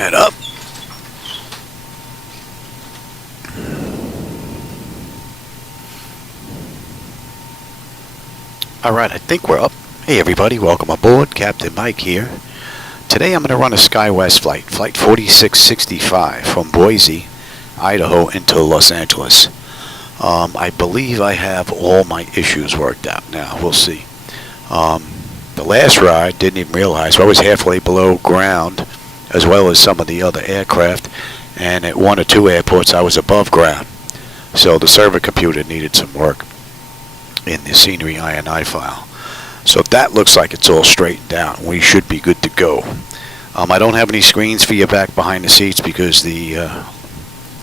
that up. Alright, I think we're up. Hey everybody, welcome aboard. Captain Mike here. Today I'm going to run a Skywest flight, Flight 4665 from Boise, Idaho into Los Angeles. I believe I have all my issues worked out now. We'll see. The last ride, didn't even realize, I was halfway below ground as well as some of the other aircraft, and at one or two airports I was above ground. So the server computer needed some work in the scenery INI file. So that looks like it's all straightened out. We should be good to go. I don't have any screens for you back behind the seats because the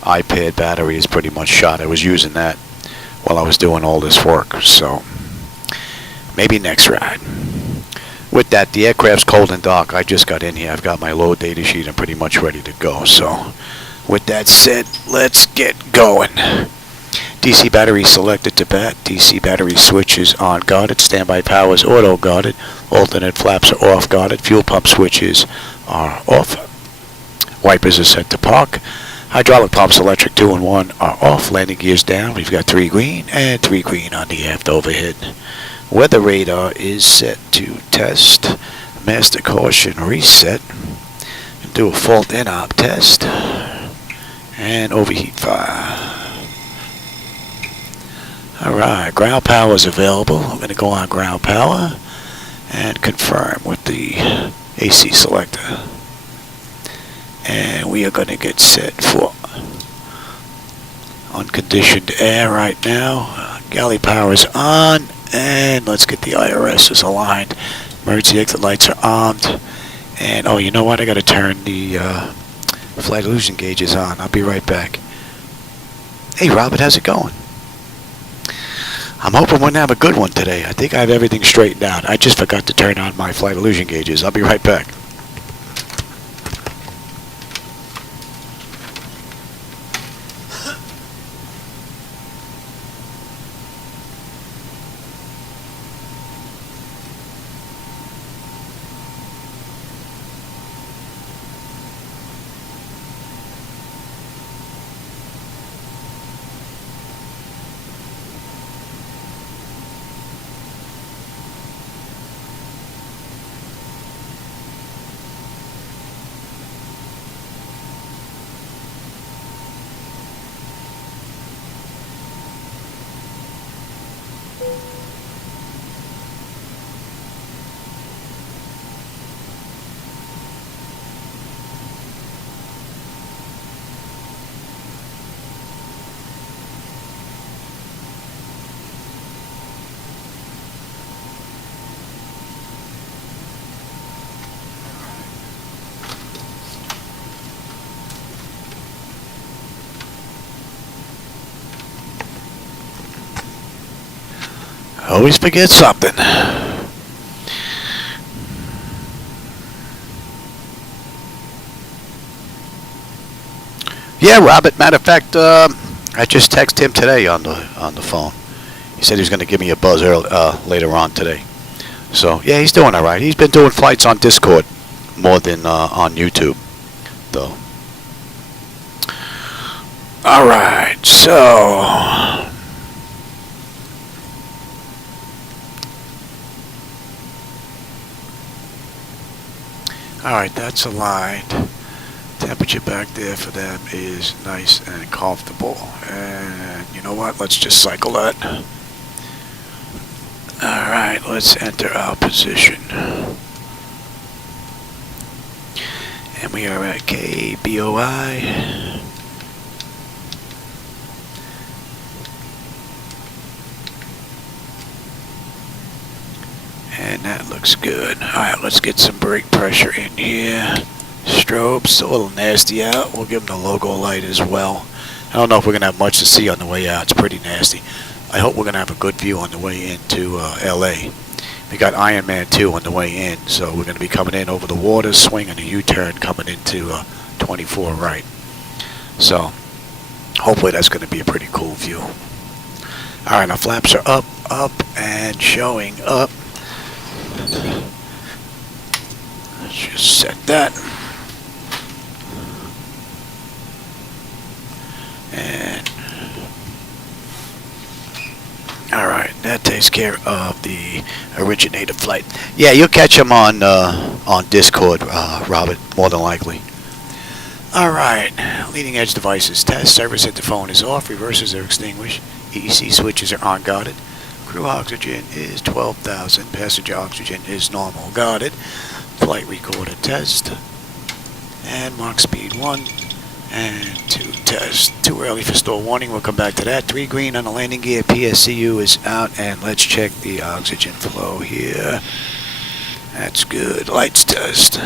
iPad battery is pretty much shot. I was using that while I was doing all this work. So maybe next ride. With that, the aircraft's cold and dark. I just got in here. I've got my load data sheet. I'm pretty much ready to go. So with that said, let's get going. DC battery selected to bat. DC battery switch is on guarded. Standby power is auto guarded. Alternate flaps are off guarded. Fuel pump switches are off. Wipers are set to park. Hydraulic pumps, electric 2 and 1 are off. Landing gears down. We've got 3 green and 3 green on the aft overhead. Weather radar is set to test. Master caution reset. Do a fault in-op test. And overheat fire. Alright, ground power is available. I'm going to go on ground power and confirm with the AC selector. And we are going to get set for unconditioned air right now. Galley power is on, and let's get the IRSs aligned. Emergency exit lights are armed. And oh, you know what? I got to turn the flight illusion gauges on. I'll be right back. Hey Robert, how's it going? I'm hoping we're going to have a good one today. I think I have everything straightened out. I just forgot to turn on my flight illusion gauges. I'll be right back. Always forget something. Yeah, Robert. Matter of fact, I just texted him today on the phone. He said he was going to give me a buzz later on today. So yeah, he's doing all right. He's been doing flights on Discord more than on YouTube, though. All right, so. Alright, that's aligned. Temperature back there for them is nice and comfortable. And you know what? Let's just cycle that. Alright, let's enter our position. And we are at KBOI. And that looks good. Alright, let's get some brake pressure in here. Strobes, a little nasty out. We'll give them the logo light as well. I don't know if we're going to have much to see on the way out. It's pretty nasty. I hope we're going to have a good view on the way into LA. We got Iron Man 2 on the way in, so we're going to be coming in over the water, swinging a U-turn, coming into 24 right. So, hopefully that's going to be a pretty cool view. Alright, our flaps are up, and showing up. Let's just set that. And alright, that takes care of the originator flight. Yeah, you'll catch them on Discord, Robert, more than likely. Alright, leading edge devices test. Service interphone is off. Reversers are extinguished. EEC switches are unguarded. Crew oxygen is 12,000. Passenger oxygen is normal. Guarded. Flight recorder test. And Mach speed 1 and 2 test. Too early for store warning. We'll come back to that. 3 green on the landing gear. PSCU is out. And let's check the oxygen flow here. That's good. Lights test.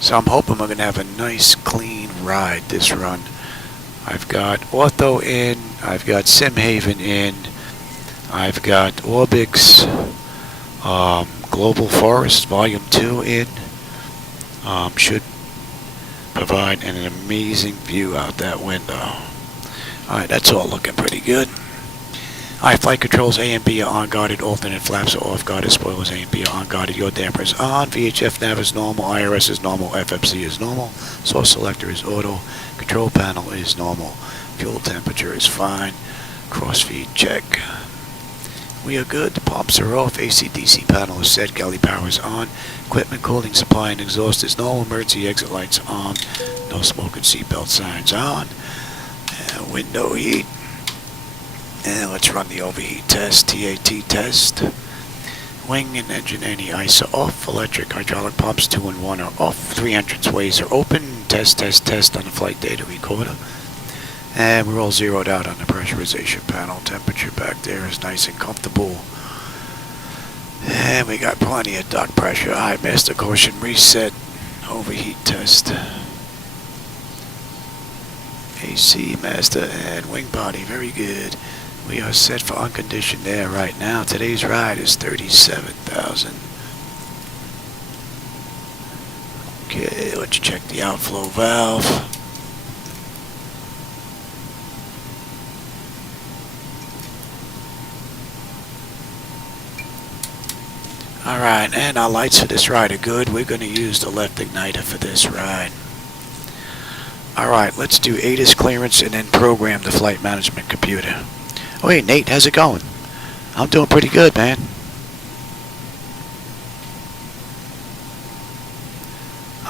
So I'm hoping we're going to have a nice clean ride this run. I've got Ortho in, I've got Simhaven in, I've got Orbix, Global Forest Volume 2 in. Should provide an amazing view out that window. Alright, that's all looking pretty good. Alright, flight controls A and B are unguarded, alternate flaps are off guarded, spoilers A and B are unguarded, your damper is on, VHF nav is normal, IRS is normal, FFC is normal, source selector is auto, control panel is normal, fuel temperature is fine, crossfeed check. We are good, the pumps are off, AC/DC panel is set, galley power is on, equipment, cooling, supply, and exhaust is normal, emergency exit lights on, no smoke and seatbelt signs on, window heat. And let's run the overheat test, TAT test. Wing and engine anti-ice are off. Electric hydraulic pumps 2 and 1 are off. 3 entranceways are open. Test on the flight data recorder. And we're all zeroed out on the pressurization panel. Temperature back there is nice and comfortable. And we got plenty of duct pressure. High master caution reset. Overheat test. AC, master, and wing body. Very good. We are set for unconditioned air right now. Today's ride is 37,000. Okay, let's check the outflow valve. Alright, and our lights for this ride are good. We're going to use the left igniter for this ride. Alright, let's do ATIS clearance and then program the flight management computer. Oh, hey, Nate, how's it going? I'm doing pretty good, man.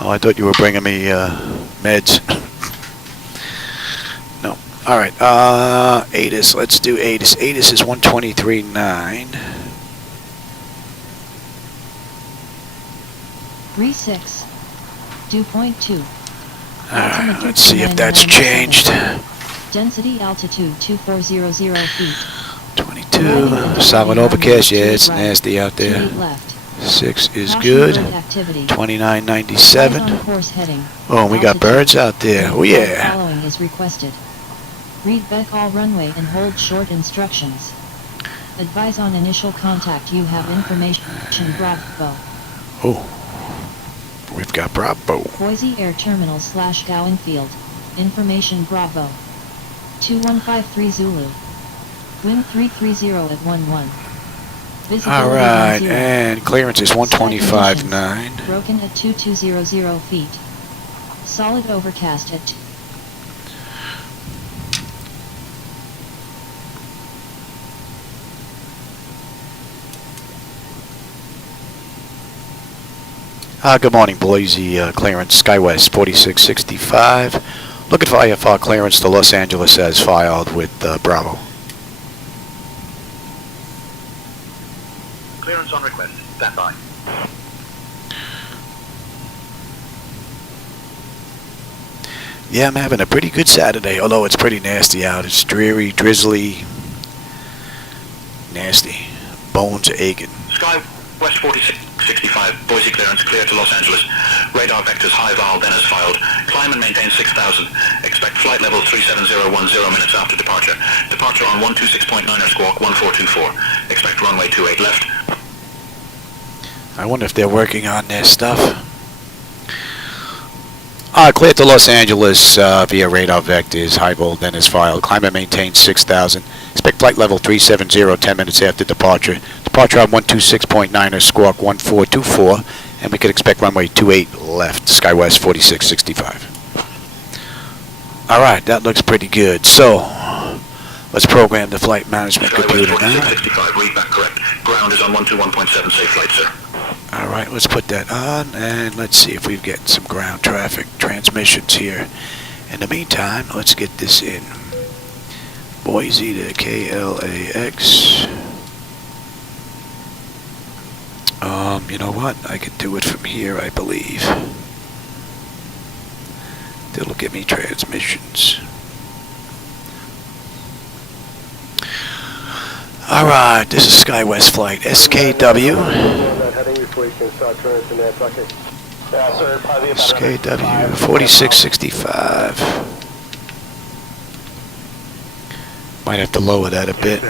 Oh, I thought you were bringing me meds. No. Alright, ATIS, let's do ATIS. ATIS is 123.9. 36. Dew point 2. Alright, let's see if that's changed. Density altitude 2400 feet. 22. Solid overcast. Yeah, it's nasty out there. 6 is good. 2997. Oh, we got birds out there. Oh yeah. Following is requested. Read back all runway and hold short instructions. Advise on initial contact. You have information. Bravo. Oh. We've got Bravo. Boise Air Terminal / Gowing Field. Information Bravo. 2153 Zulu. Wind 330 at 11. Alright, and clearance is 125.9. Broken at 2200 feet. Solid overcast at 2. Good morning, Boise. Clearance Skywest 4665. Looking for IFR clearance to Los Angeles as filed with Bravo. Clearance on request. Stand by. Yeah, I'm having a pretty good Saturday, although it's pretty nasty out. It's dreary, drizzly, nasty. Bones are aching. Skywest 4665, Boise clearance clear to Los Angeles. Radar vectors HYVAL then as filed. Climb and maintain 6,000. Expect flight level 37010 minutes after departure. Departure on 126.9er squawk 1424. Expect runway 28 left. I wonder if they're working on their stuff. Clear to Los Angeles via radar vectors. HYVAL then is filed. Climb and maintain 6,000. Expect flight level 370 10 minutes after departure. Departure on 126.9er squawk 1424. And we could expect runway 28 left, Skywest 4665. Alright, that looks pretty good. So, let's program the flight management computer now. Skywest 4665, read back correct. Ground is on 121.7, safe flight, sir. Alright, let's put that on, and let's see if we've got some ground traffic transmissions here. In the meantime, let's get this in. Boise to KLAX. You know what? I can do it from here, I believe. They'll give me transmissions. Alright, this is Skywest Flight SKW. SKW 4665. Might have to lower that a bit.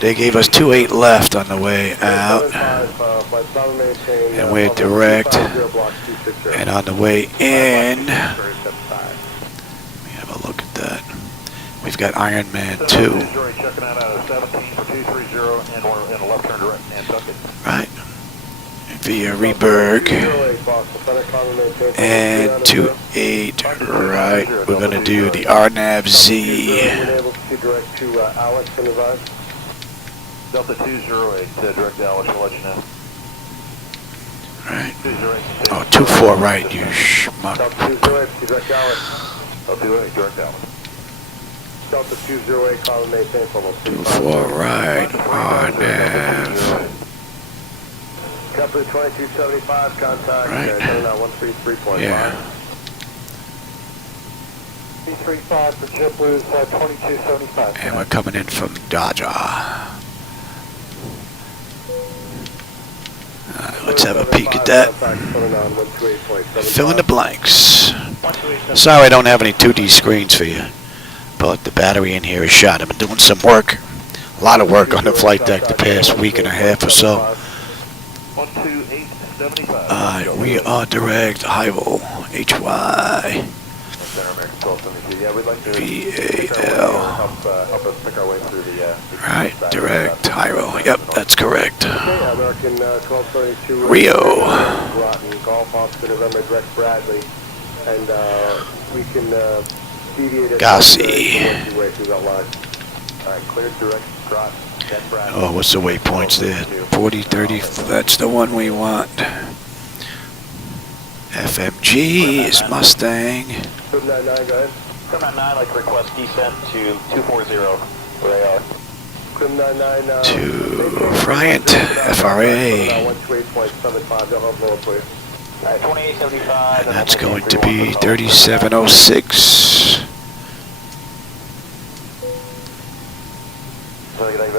They gave us 28 left on the way out. And we're direct. And on the way in, let me have a look at that. We've got Iron Man 2. Right. Via Reberg. And 28. Right. We're going to do the RNAV Z. Delta 208, direct Alex, will let you know. Right. Oh, 24 right, you schmuck. Delta 208, direct Alex. Delta 208, direct Alex. Delta 208, call and maintain for 24 right, RNAV. Company 2275, contact, Right. 133.5. Yeah. 335 for JetBlue's 2275. And we're coming in from Dodger. Let's have a peek at that. Fill in the blanks. Sorry I don't have any 2D screens for you, but the battery in here is shot. I've been doing some work, a lot of work on the flight deck the past week and a half or so. We are direct HYVAL, HY. VAL. Right, direct HYVAL. Yep, that's correct. Rio. Gossi. Oh, what's the waypoints there? 40, 30, that's the one we want. FMG is Mustang. 799, go ahead. 799, I'd like to request descent to 240, where they are. To Bryant, FRA. 2875, they'll have lower, please. 2875. And that's going to be 3706.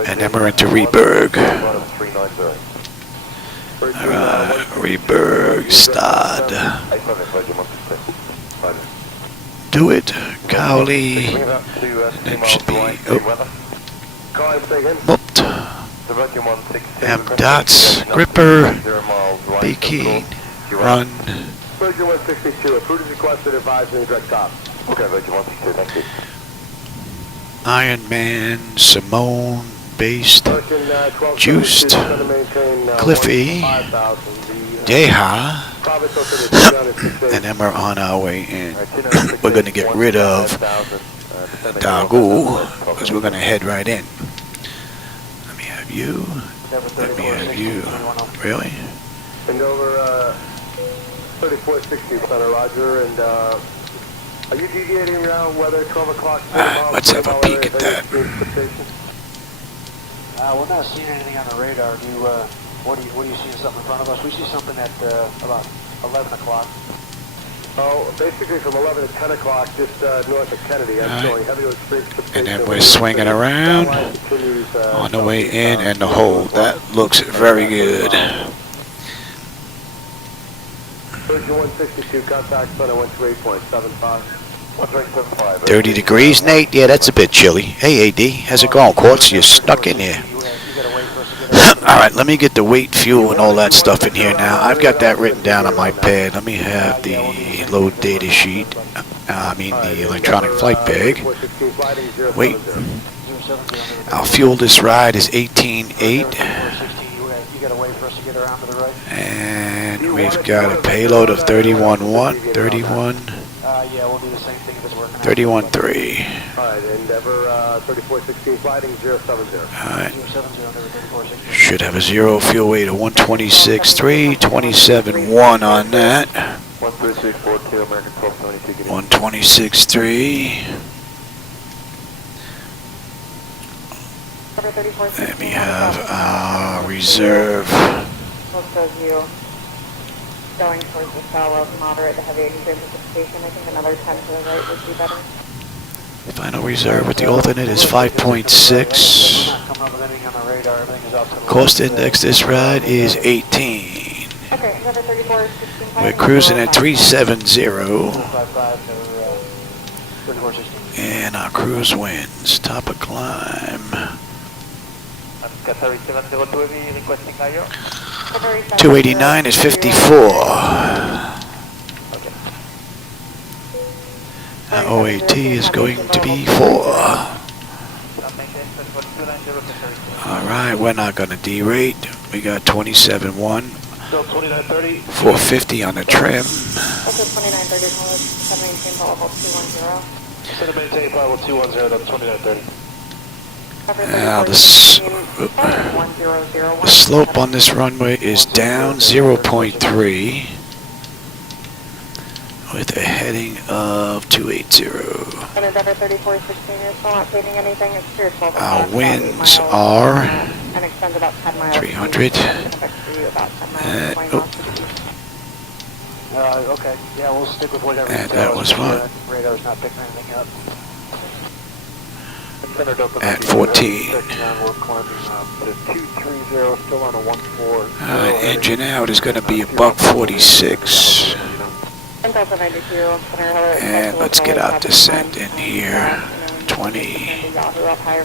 And then we're into Reberg. Alright, Reberg, Stad. Do it, Cowley. Then should be, whooped. M dots, gripper, be keen, run. Virgin 162, approved as requested, advising direct top. Okay, Virgin 162, thank you. Iron Man, Simone, Based, Juiced, Cliffy, Deha, and then we're on our way in. We're going to get rid of Dagu, because we're going to head right in. Let me have you. Let me have you. Really? And over 3460, Center Roger, and are you deviating around weather 12 o'clock? Let's have a peek at that. We're not seeing anything on the radar. What are you seeing something in front of us? We see something at about 11 o'clock. Oh, basically from 11 to 10 o'clock, just north of Kennedy. I'm showing heavy to extreme precipitation. And then we're swinging around on the way in and the hold. That looks very good. Virgin 162, contact center 128.75. 30 degrees, Nate? Yeah, that's a bit chilly. Hey, AD, how's it going, Quartz? You're stuck in here. Alright, let me get the weight, fuel, and all that stuff in here now. I've got that written down on my pad. Let me have the load data sheet. The electronic flight bag. Weight. Our fuel this ride is 18.8. You got to wait for us to get around to the right. And we've got a payload of 31.1, 31, Yeah, we'll do the same thing if it's working out. 31.3. Alright, Endeavor 3416 flighting 070. Alright. 070, Endeavor 3416. Should have a zero fuel weight of 126.3, 27.1 on that. 13642, American 1272. 126.3. Let me have our reserve. Most of you going towards the shallow, moderate to heavy extreme precipitation. I think another 10 to the right would be better. Final reserve with the alternate is 5.6. Cost index this ride is 18. Okay, number 34 16. We're cruising at 370. And our cruise winds. Top of climb. 289 is 54. Our OAT is going to be 4. Alright, we're not going to derate. We got 27.1. 450 on the trim. Okay, 2930, set maintain level 210. Set maintain level 210, that's 2930. Now the slope on this runway is down 0.3 with a heading of 280. Endeavor 3416, you're still not fading anything. It's clear 12. Our winds are and extend about 10 miles. 300. Okay, yeah, we'll stick with whatever. And that was what? Radar's not picking anything up. At 14. Engine out is going to be a $146. And let's get our descent in here. 20,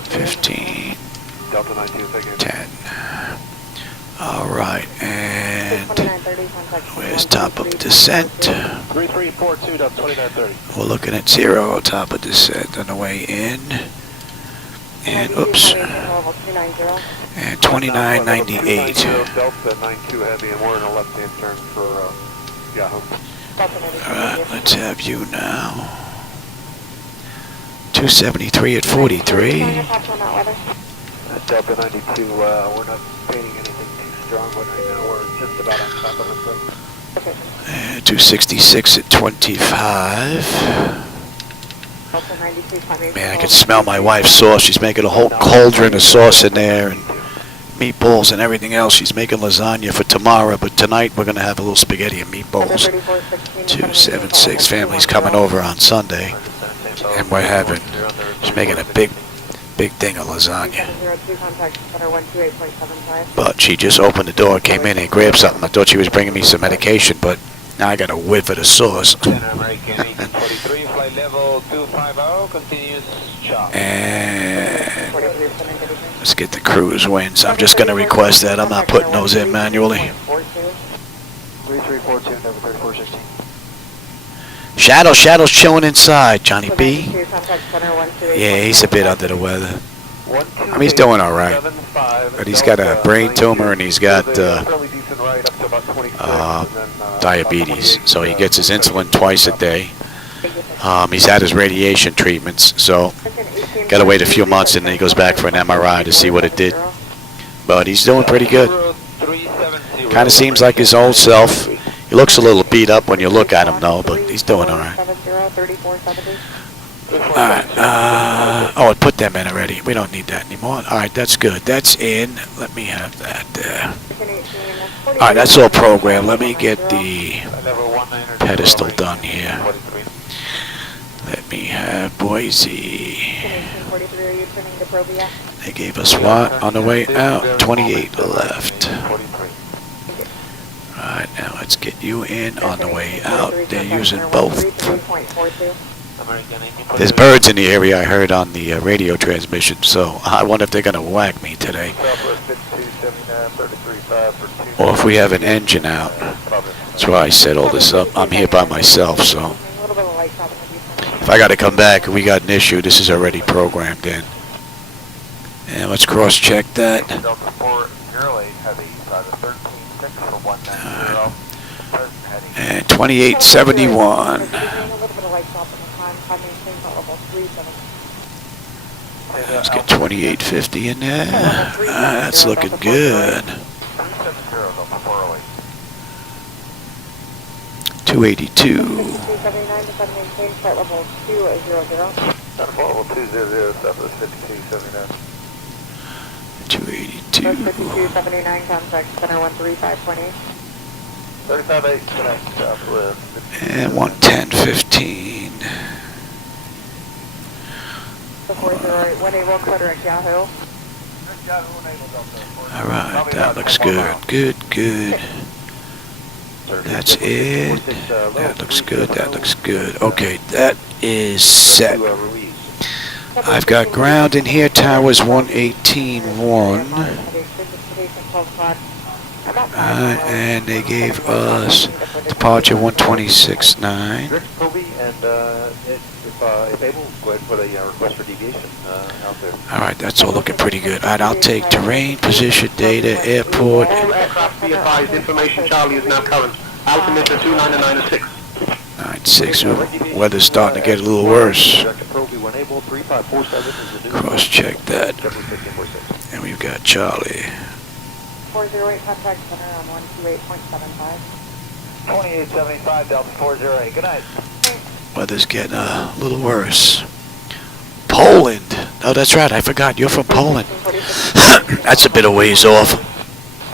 15, 10. Alright, and where's top of descent? 3342.2930. We're looking at 0 top of descent on the way in. And oops. And 2998. Delta 92 heavy, and we're in a left-hand turn for Yahoo. Alright, let's have you now. 273 at 43. Delta 92, we're not painting anything too strong, but right now we're just about on top of it. And 266 at 25. Man, I can smell my wife's sauce. She's making a whole cauldron of sauce in there, and meatballs and everything else. She's making lasagna for tomorrow, but tonight we're going to have a little spaghetti and meatballs. 276 family's coming over on Sunday, and we're having, she's making a big thing of lasagna. But she just opened the door, came in and grabbed something. I thought she was bringing me some medication, but now I got a whiff of the sauce. And let's get the cruise winds. I'm just going to request that. I'm not putting those in manually. 3342, Endeavor 3416. Shadow's chilling inside, Johnny B. Yeah, he's a bit under the weather. I mean, he's doing all right. But he's got a brain tumor and he's got diabetes. So he gets his insulin twice a day. He's had his radiation treatments, so got to wait a few months and then he goes back for an MRI to see what it did. But he's doing pretty good. Kind of seems like his old self. He looks a little beat up when you look at him, though, but he's doing all right. All right. Oh, I put them in already. We don't need that anymore. All right, that's good. That's in. Let me have that there. All right, that's all programmed. Let me get the pedestal done here. Let me have Boise. They gave us what on the way out? 28 left. Alright, now let's get you in on the way out. They're using both. There's birds in the area, I heard on the radio transmission, so I wonder if they're going to whack me today. Or if we have an engine out. That's why I set all this up. I'm here by myself, so if I got to come back and we got an issue, this is already programmed in. And let's cross-check that. Delta 408 heavy, the 13.6 for 190. And 2871. A little bit of light drop in the time, maintain flight level 37. Let's get 2850 in there. That's looking good. 282. 5279 to maintain flight level 200. Flight level 200, Southwest 5279. 282. 5279, contact center 135.8. 35.8, connect Southwest. And 11015. 408, 1 Quadrant Yahoo. Alright, that looks good. Good, good. That's it. That looks good. That looks good. Okay, that is set. I've got ground in here. Towers 118.1. And they gave us departure 126.9. Kobe, and if able, go ahead and put a request for deviation out there. Alright, that's all looking pretty good. Alright, I'll take terrain, position, data, airport. All aircraft be advised, information Charlie is now current. Altimeter 299.6. Alright, 6. Weather's starting to get a little worse. Cross check that. And we've got Charlie. 408, contact center on 128.75. 2875 Delta 408. Good night. Weather's getting a little worse. Poland. Oh, that's right. I forgot. You're from Poland. That's a bit of ways off.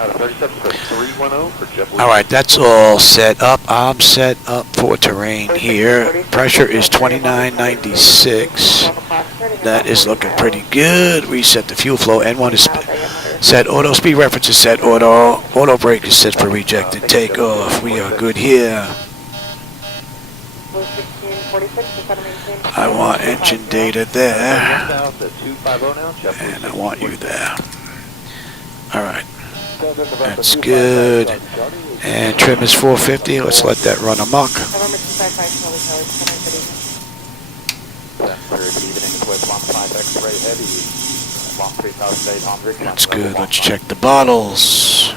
Out of 37 for 310 for JetBlue. All right, that's all set up. I'm set up for terrain here. Pressure is 2996. That is looking pretty good. Reset the fuel flow. N1 is set. Auto speed reference is set. Auto brake is set for reject and takeoff. We are good here. I want engine data there. And I want you there. All right. That's good. And trim is 450. Let's let that run amok. That's good. Let's check the bottles.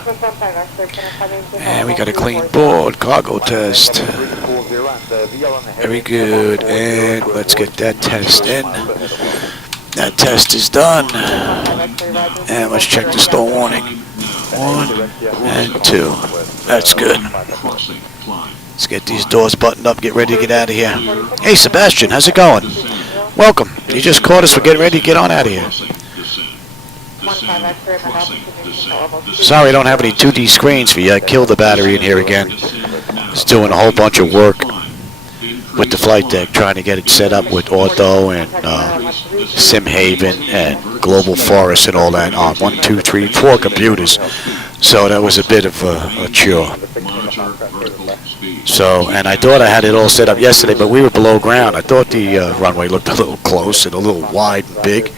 And we got a clean board. Cargo test. Very good. And let's get that test in. That test is done. And let's check the stall warning. 1 and 2. That's good. Let's get these doors buttoned up, get ready to get out of here. Hey Sebastian, how's it going? Welcome. You just caught us. We're getting ready to get on out of here. Sorry I don't have any 2D screens for you. I killed the battery in here again. It's doing a whole bunch of work with the flight deck, trying to get it set up with Ortho and SimHaven and Global Forest and all that on 1, 2, 3, 4 computers. So that was a bit of a chore. So, and I thought I had it all set up yesterday, but we were below ground. I thought the runway looked a little close and a little wide and big.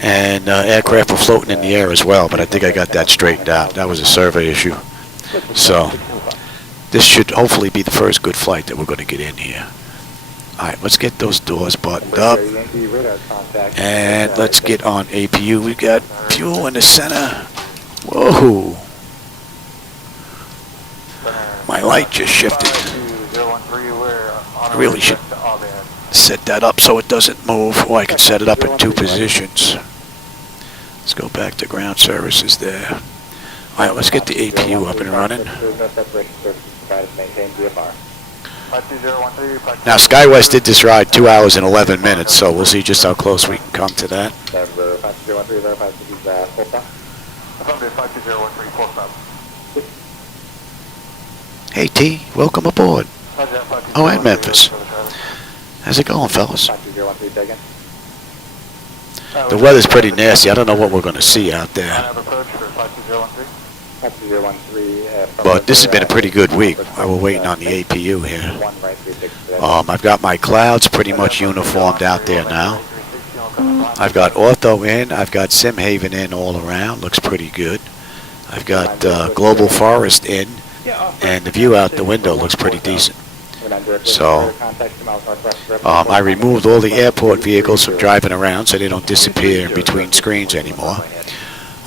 And aircraft were floating in the air as well, but I think I got that straightened out. That was a survey issue. So this should hopefully be the first good flight that we're going to get in here. Alright, let's get those doors buttoned up. And let's get on APU. We've got fuel in the center. Whoa. My light just shifted. I really should set that up so it doesn't move. Or I can set it up in 2 positions. Let's go back to ground services there. Alright, let's get the APU up and running. Now, Skywest did this ride 2 hours and 11 minutes, so we'll see just how close we can come to that. Hey T, welcome aboard. Oh, and Memphis. How's it going, fellas? The weather's pretty nasty. I don't know what we're going to see out there. But this has been a pretty good week. We're waiting on the APU here. I've got my clouds pretty much uniformed out there now. I've got Ortho in. I've got SimHaven in all around. Looks pretty good. I've got Global Forest in. And the view out the window looks pretty decent. So I removed all the airport vehicles from driving around so they don't disappear in between screens anymore.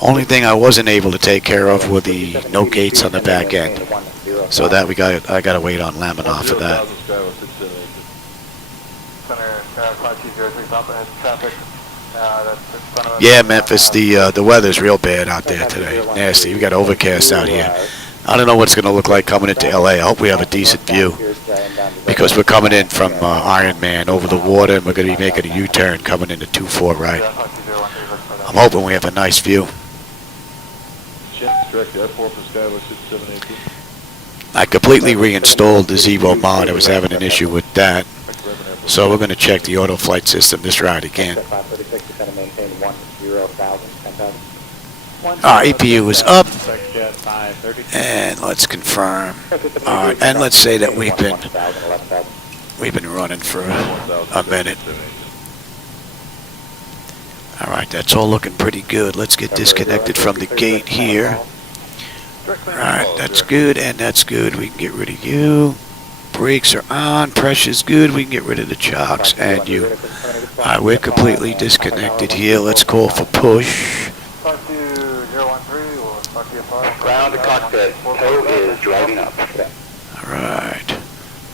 Only thing I wasn't able to take care of were the no gates on the back end. So that I got to wait on Laminar for that. Yeah, Memphis, the weather's real bad out there today. Nasty. We got overcast out here. I don't know what it's going to look like coming into LA. I hope we have a decent view, because we're coming in from Iron Man over the water, and we're going to be making a U-turn coming into 24 right. I'm hoping we have a nice view. I completely reinstalled the Zibo-Mod. I was having an issue with that. So we're going to check the auto flight system this route again. Our EPU is up. And let's confirm. Alright, and let's say that we've been running for a minute. Alright, that's all looking pretty good. Let's get disconnected from the gate here. Alright, that's good, and that's good. We can get rid of you. Brakes are on. Pressure's good. We can get rid of the chocks and you. Alright, we're completely disconnected here. Let's call for push. Ground to cockpit. Tow is driving up. Alright.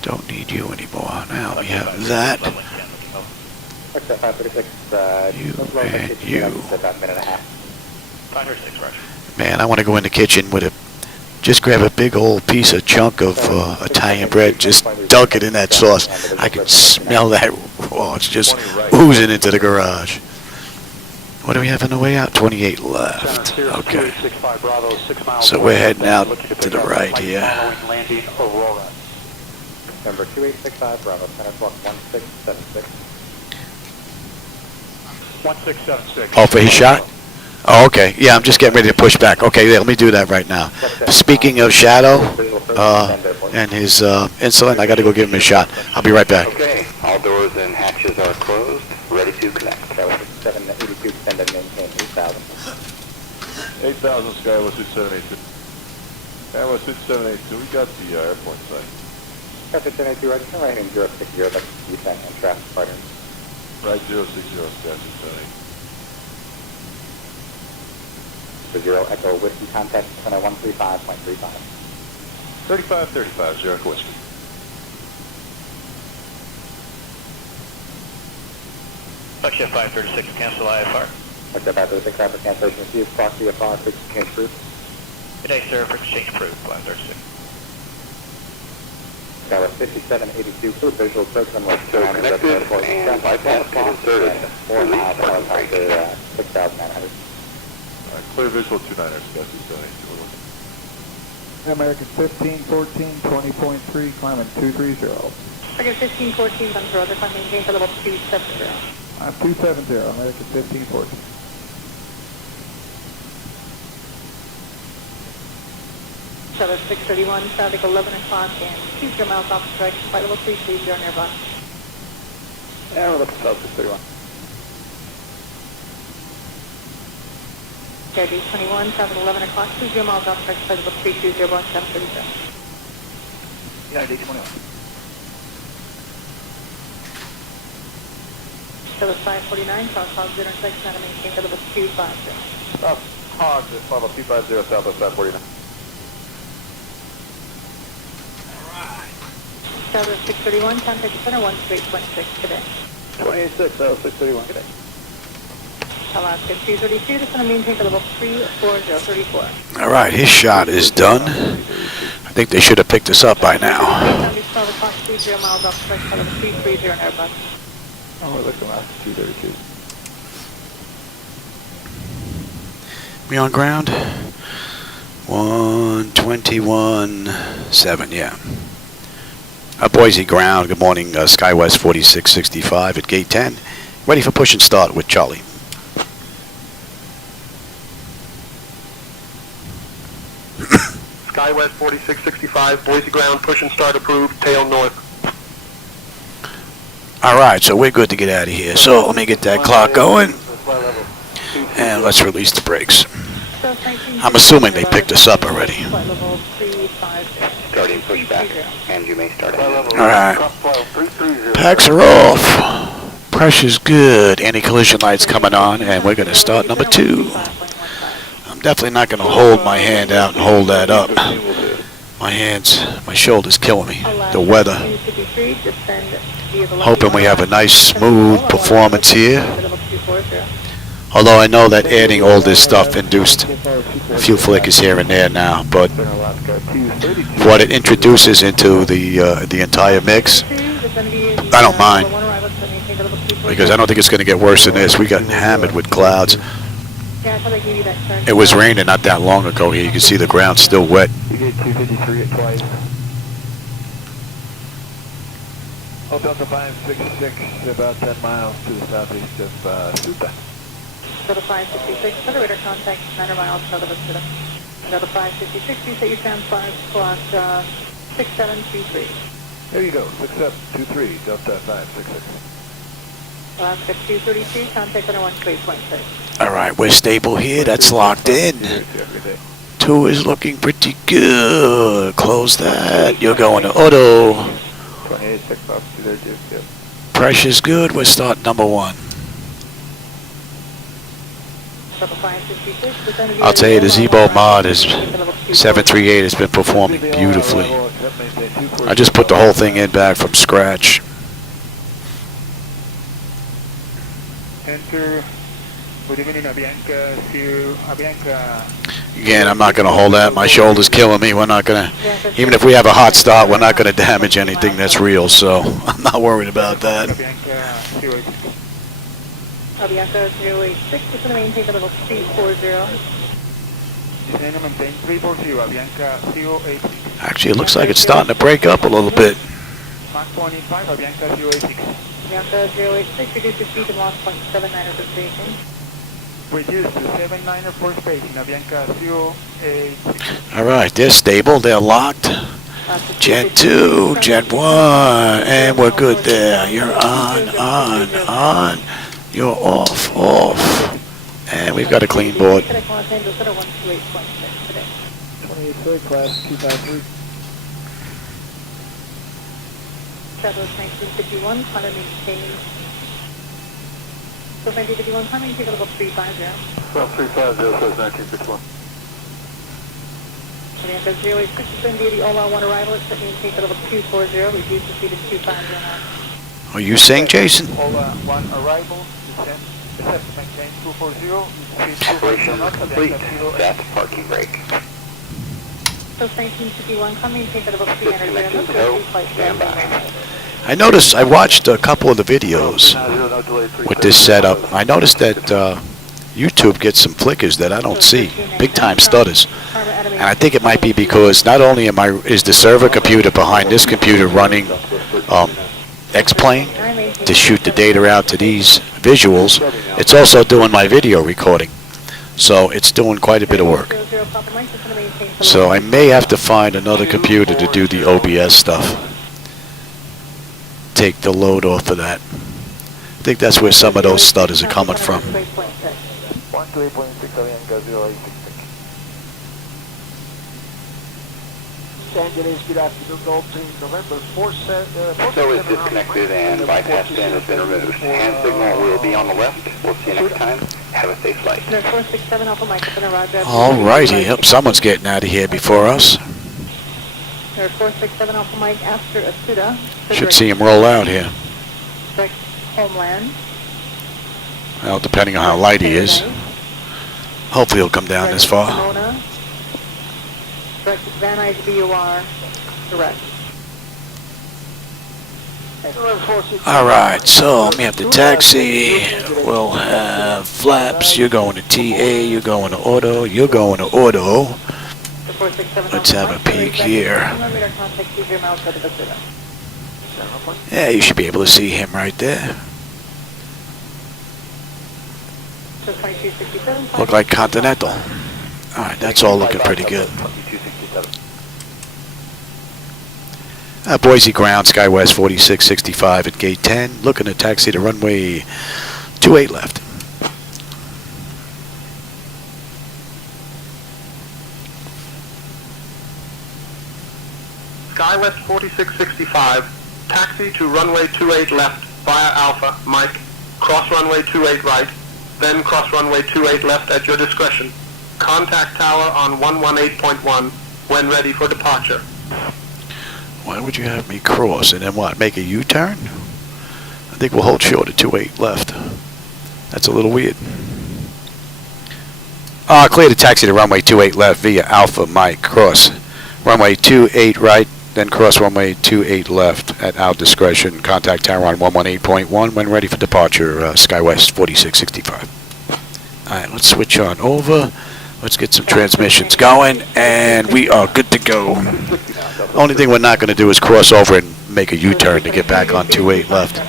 Don't need you anymore. Now we have that. You and you. Man, I want to go in the kitchen with just grab a big old piece of chunk of Italian bread, just dunk it in that sauce. I can smell that. Oh, it's just oozing into the garage. What do we have on the way out? 28 left. Okay. So we're heading out to the right here. Number 2865 Bravo, 10 o'clock, 1676. 1676. Oh, for his shot? Oh, okay. Yeah, I'm just getting ready to push back. Okay, yeah, let me do that right now. Speaking of Shadow and his insulin, I got to go give him a shot. I'll be right back. Okay, all doors and hatches are closed. Ready to connect. 782, send and maintain 8,000. 8,000 Skywest 6782. Skywest 6782, we got the airport site. Traffic 1082, right, turn right in 060, that's descent and traffic fighter. Right 060, Skywest 678. 0 Echo Whiskey, contact 135.35. 3535, 0 Echo Whiskey. Buckshot 536, cancel IFR. Buckshot 536, traffic cancellation received, cross VFR, fix exchange approved. Good day, sir, for exchange approved, 536. Skywest 5782, clear visual, approach runway. So connected and bypass inserted. 4 miles, 6,900. Clear visual 29er, Skywest 6782. American 1514, 20.3, climbing 230. American 1514, on the road, if I maintain for level 270. 270, American 1514. Shutter 631, traffic 11 o'clock and 20 miles off the direction, flight level 330 nearby. Yeah, we're looking south 631. KRD 21, traffic 11 o'clock, 20 miles off the direction, flight level 320, 1737. KRD 21. Shutter 549, cross hog 0 intersection, and maintain for level 250. South Hog, level 250, Southwest 549. Shutter 631, contact center 138.6 today. 286, 631. Good day. Alaska 232, just going to maintain for level 34034. All right, his shot is done. I think they should have picked us up by now. 12 o'clock, 30 miles off the direction, level 330 on Airbus. Oh, we're looking at 232. We on ground? 121.7, yeah. Boise ground, good morning, Skywest 4665 at gate 10. Ready for push and start with Charlie. Skywest 4665, Boise ground, push and start approved, tail north. Alright, so we're good to get out of here. So let me get that clock going. And let's release the brakes. I'm assuming they picked us up already. Flight level 350. starting pushback, and you may start ahead. Alright. Packs are off. Pressure's good. Anti-collision lights coming on, and we're going to start number 2. I'm definitely not going to hold my hand out and hold that up. My shoulder's killing me. The weather. Hoping we have a nice smooth performance here. Although I know that adding all this stuff induced a few flickers here and there now, but what it introduces into the entire mix, I don't mind, because I don't think it's going to get worse than this. We got hammered with clouds. It was raining not that long ago here. You can see the ground's still wet. You get 253 at twice. Hold Delta 566, about 10 miles to the southeast of Supa. Delta 566, federator contact 9 miles south of Supa. Delta 566, you set your sound clock 6723. There you go, 6723, Delta 566. Alaska 232, contact 113.6. Alright, we're stable here. That's locked in. 2 is looking pretty good. Close that. You're going to auto. 28, 6 off to there, too. Yep. Pressure's good. We're starting number 1. I'll tell you, the Zibo-Mod is 738 has been performing beautifully. I just put the whole thing in back from scratch. Enter. Good evening, Avianca. Avianca. Again, I'm not going to hold that. My shoulder's killing me. We're not going to, even if we have a hot start, we're not going to damage anything that's real, so I'm not worried about that. Avianca 086. Avianca 086, just going to maintain the level 340. Descend and maintain 340, Avianca 086. Actually, it looks like it's starting to break up a little bit. Mach 25, Avianca 086. Avianca 086, reduce the speed to loss 0.79 for spacing. Reduce to 79er for spacing, Avianca 086. Alright, they're stable, they're locked. Gen 2, Gen 1, and we're good there. You're on. You're off. And we've got a clean board. 28 class 253. Travelers 1951, climb and maintain. So 1951, climb and maintain level 350. Well, 350 says 1951. Avianca 086 is going to be the all-on-one arrival. It's set maintain level 240, reduce the speed to 250 now. Are you saying, Jason? All-on-one arrival, descend, maintain 240. Operation complete. That's parking brake. So 1951, climb and maintain level 300. Stand by. I noticed, I watched a couple of the videos with this setup. I noticed that YouTube gets some flickers that I don't see. Big time stutters. And I think it might be because not only is the server computer behind this computer running X-Plane to shoot the data out to these visuals, it's also doing my video recording. So it's doing quite a bit of work. So I may have to find another computer to do the OBS stuff. Take the load off of that. I think that's where some of those stutters are coming from. 128.6, Avianca 086. Los Angeles, good afternoon, Dalton. November 4 So is disconnected and bypass pin has been removed. Hand signal will be on the left. We'll see you next time. Have a safe flight. Alrighty, yep, someone's getting out of here before us. 467 Alpha Mike after Asuda. Should see him roll out here. Homeland. Well, depending on how light he is. Hopefully he'll come down this far. Direct Van Nuys VOR, direct. Alright, so let me have the taxi. We'll have flaps. You're going to TA, you're going to auto, you're going to auto. Let's have a peek here. Yeah, you should be able to see him right there. Look like Continental. Alright, that's all looking pretty good. Boise ground, Skywest 4665 at gate 10. Looking to taxi to runway 28 left. Skywest 4665, taxi to runway 28 left via Alpha, Mike, cross runway 28 right, then cross runway 28 left at your discretion. Contact tower on 118.1 when ready for departure. Why would you have me cross and then what, make a U-turn? I think we'll hold short at 28 left. That's a little weird. Clear the taxi to runway 28 left via Alpha Mike, cross runway 28 right, then cross runway 28 left at our discretion. Contact tower on 118.1 when ready for departure, Skywest 4665. Alright, let's switch on over. Let's get some transmissions going, and we are good to go. Only thing we're not going to do is cross over and make a U-turn to get back on 28 left.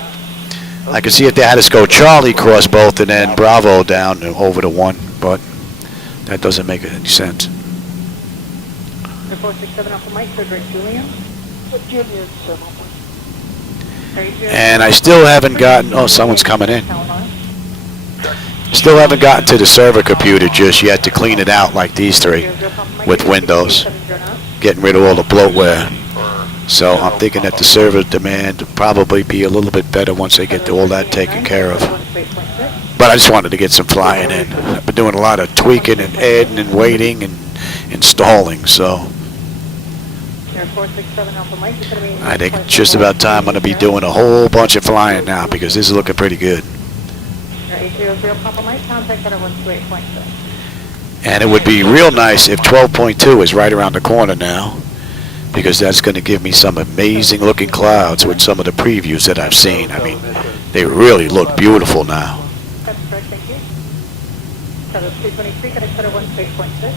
I could see if they had us go Charlie cross both and then Bravo down and over to 1, but that doesn't make any sense. 467 Alpha Mike, Frederick Julian. And I still haven't gotten, oh, someone's coming in. Still haven't gotten to the server computer just yet to clean it out like these three with Windows, getting rid of all the bloatware. So I'm thinking that the server demand will probably be a little bit better once they get all that taken care of. But I just wanted to get some flying in. I've been doing a lot of tweaking and adding and waiting and installing, so I think it's just about time I'm going to be doing a whole bunch of flying now because this is looking pretty good. And it would be real nice if 12.2 is right around the corner now, because that's going to give me some amazing looking clouds with some of the previews that I've seen. I mean, they really look beautiful now. That's correct, thank you. So that's 223, can I set a 16.6?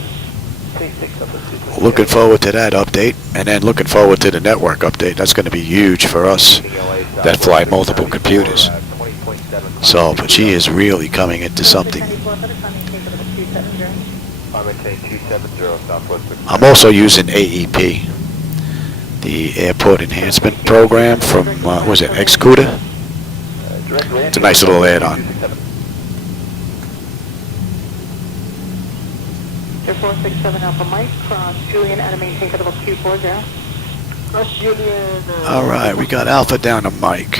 Looking forward to that update, and then looking forward to the network update. That's going to be huge for us that fly multiple computers. So, but she is really coming into something. I'm also using AEP, the Airport Enhancement Program from, what was it, Xcuda? It's a nice little add-on. 467 Alpha Mike, cross Julian and maintain level 240. Cross Julian. Alright, we got Alpha down to Mike.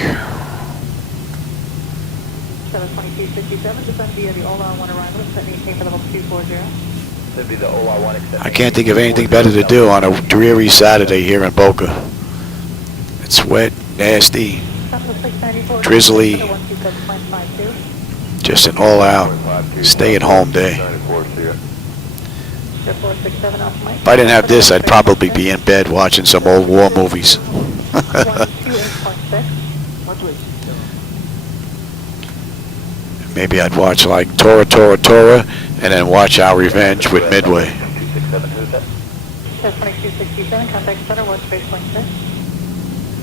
72267, descend via the OLA 1 arrival, set maintain level 240. I can't think of anything better to do on a dreary Saturday here in Boca. It's wet, nasty, drizzly, just an all-out stay-at-home day. If I didn't have this, I'd probably be in bed watching some old war movies. Maybe I'd watch like Tora, and then watch Our Revenge with Midway. 2267, contact center, one space point 6.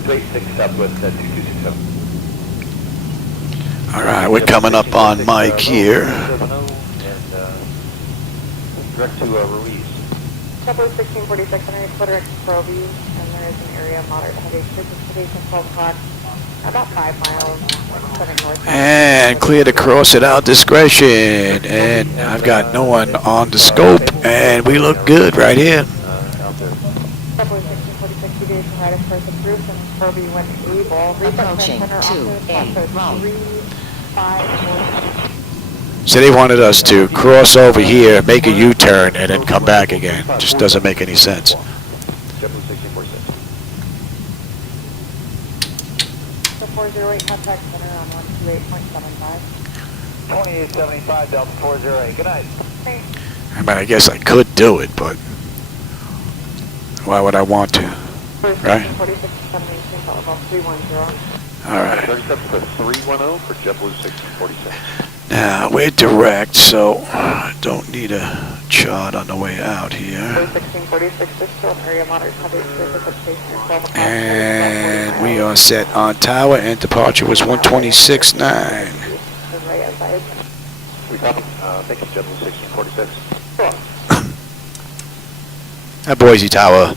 26 Southwest 2267. Alright, we're coming up on Mike here. Direct to Ruiz. Southwest 1646, under Twitter Proby, and there is an area of moderate heavy precipitation, 12 o'clock, about 5 miles, 7 north. And clear to cross at our discretion. And I've got no one on the scope, and we look good right here. Subway 1646 deviation right of first approved, and Proby went able. Approaching 2A row. So they wanted us to cross over here, make a U-turn, and then come back again. Just doesn't make any sense. JetBlue 1646. 408 contact center on 128.75. 2875 Delta 408. Good night. Thanks. I mean, I guess I could do it, but why would I want to? Right? 46 maintain level 310. All right. 37 for 310 for JetBlue 1646. Now, we're direct, so I don't need a chart on the way out here. 1646 is still an area moderate heavy precipitation, 12 o'clock. And we are set on tower, and departure was 126.9. We copy. Thank you, JetBlue 1646. At Boise Tower,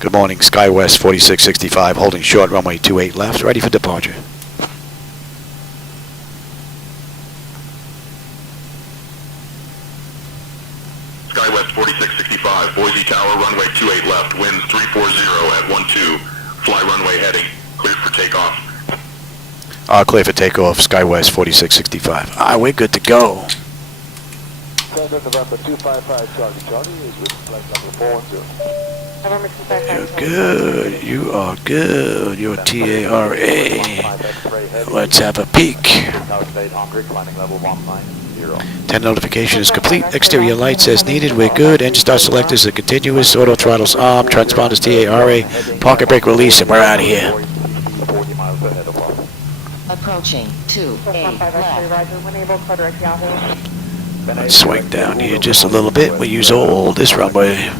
good morning, Skywest 4665, holding short, runway 28 left, ready for departure. Skywest 4665, Boise Tower, runway 28 left, winds 340 at 12. heading. Clear for takeoff. Clear for takeoff, Skywest 4665. We're good to go. Center November 255 Charlie is with flight number 410. November 255. You're good. You are good. You're TARA. Let's have a peek. Calculate Hungary, climbing level 190. 10 notification is complete. Exterior lights as needed. We're good. Engine start selectors are continuous. Auto throttles armed. Transponders TARA. Parking brake release, and we're out of here. 40 miles ahead of us. Approaching 2-8 left. Roger, when able, call direct Yahoo. Let's swing down here just a little bit. We use all this runway.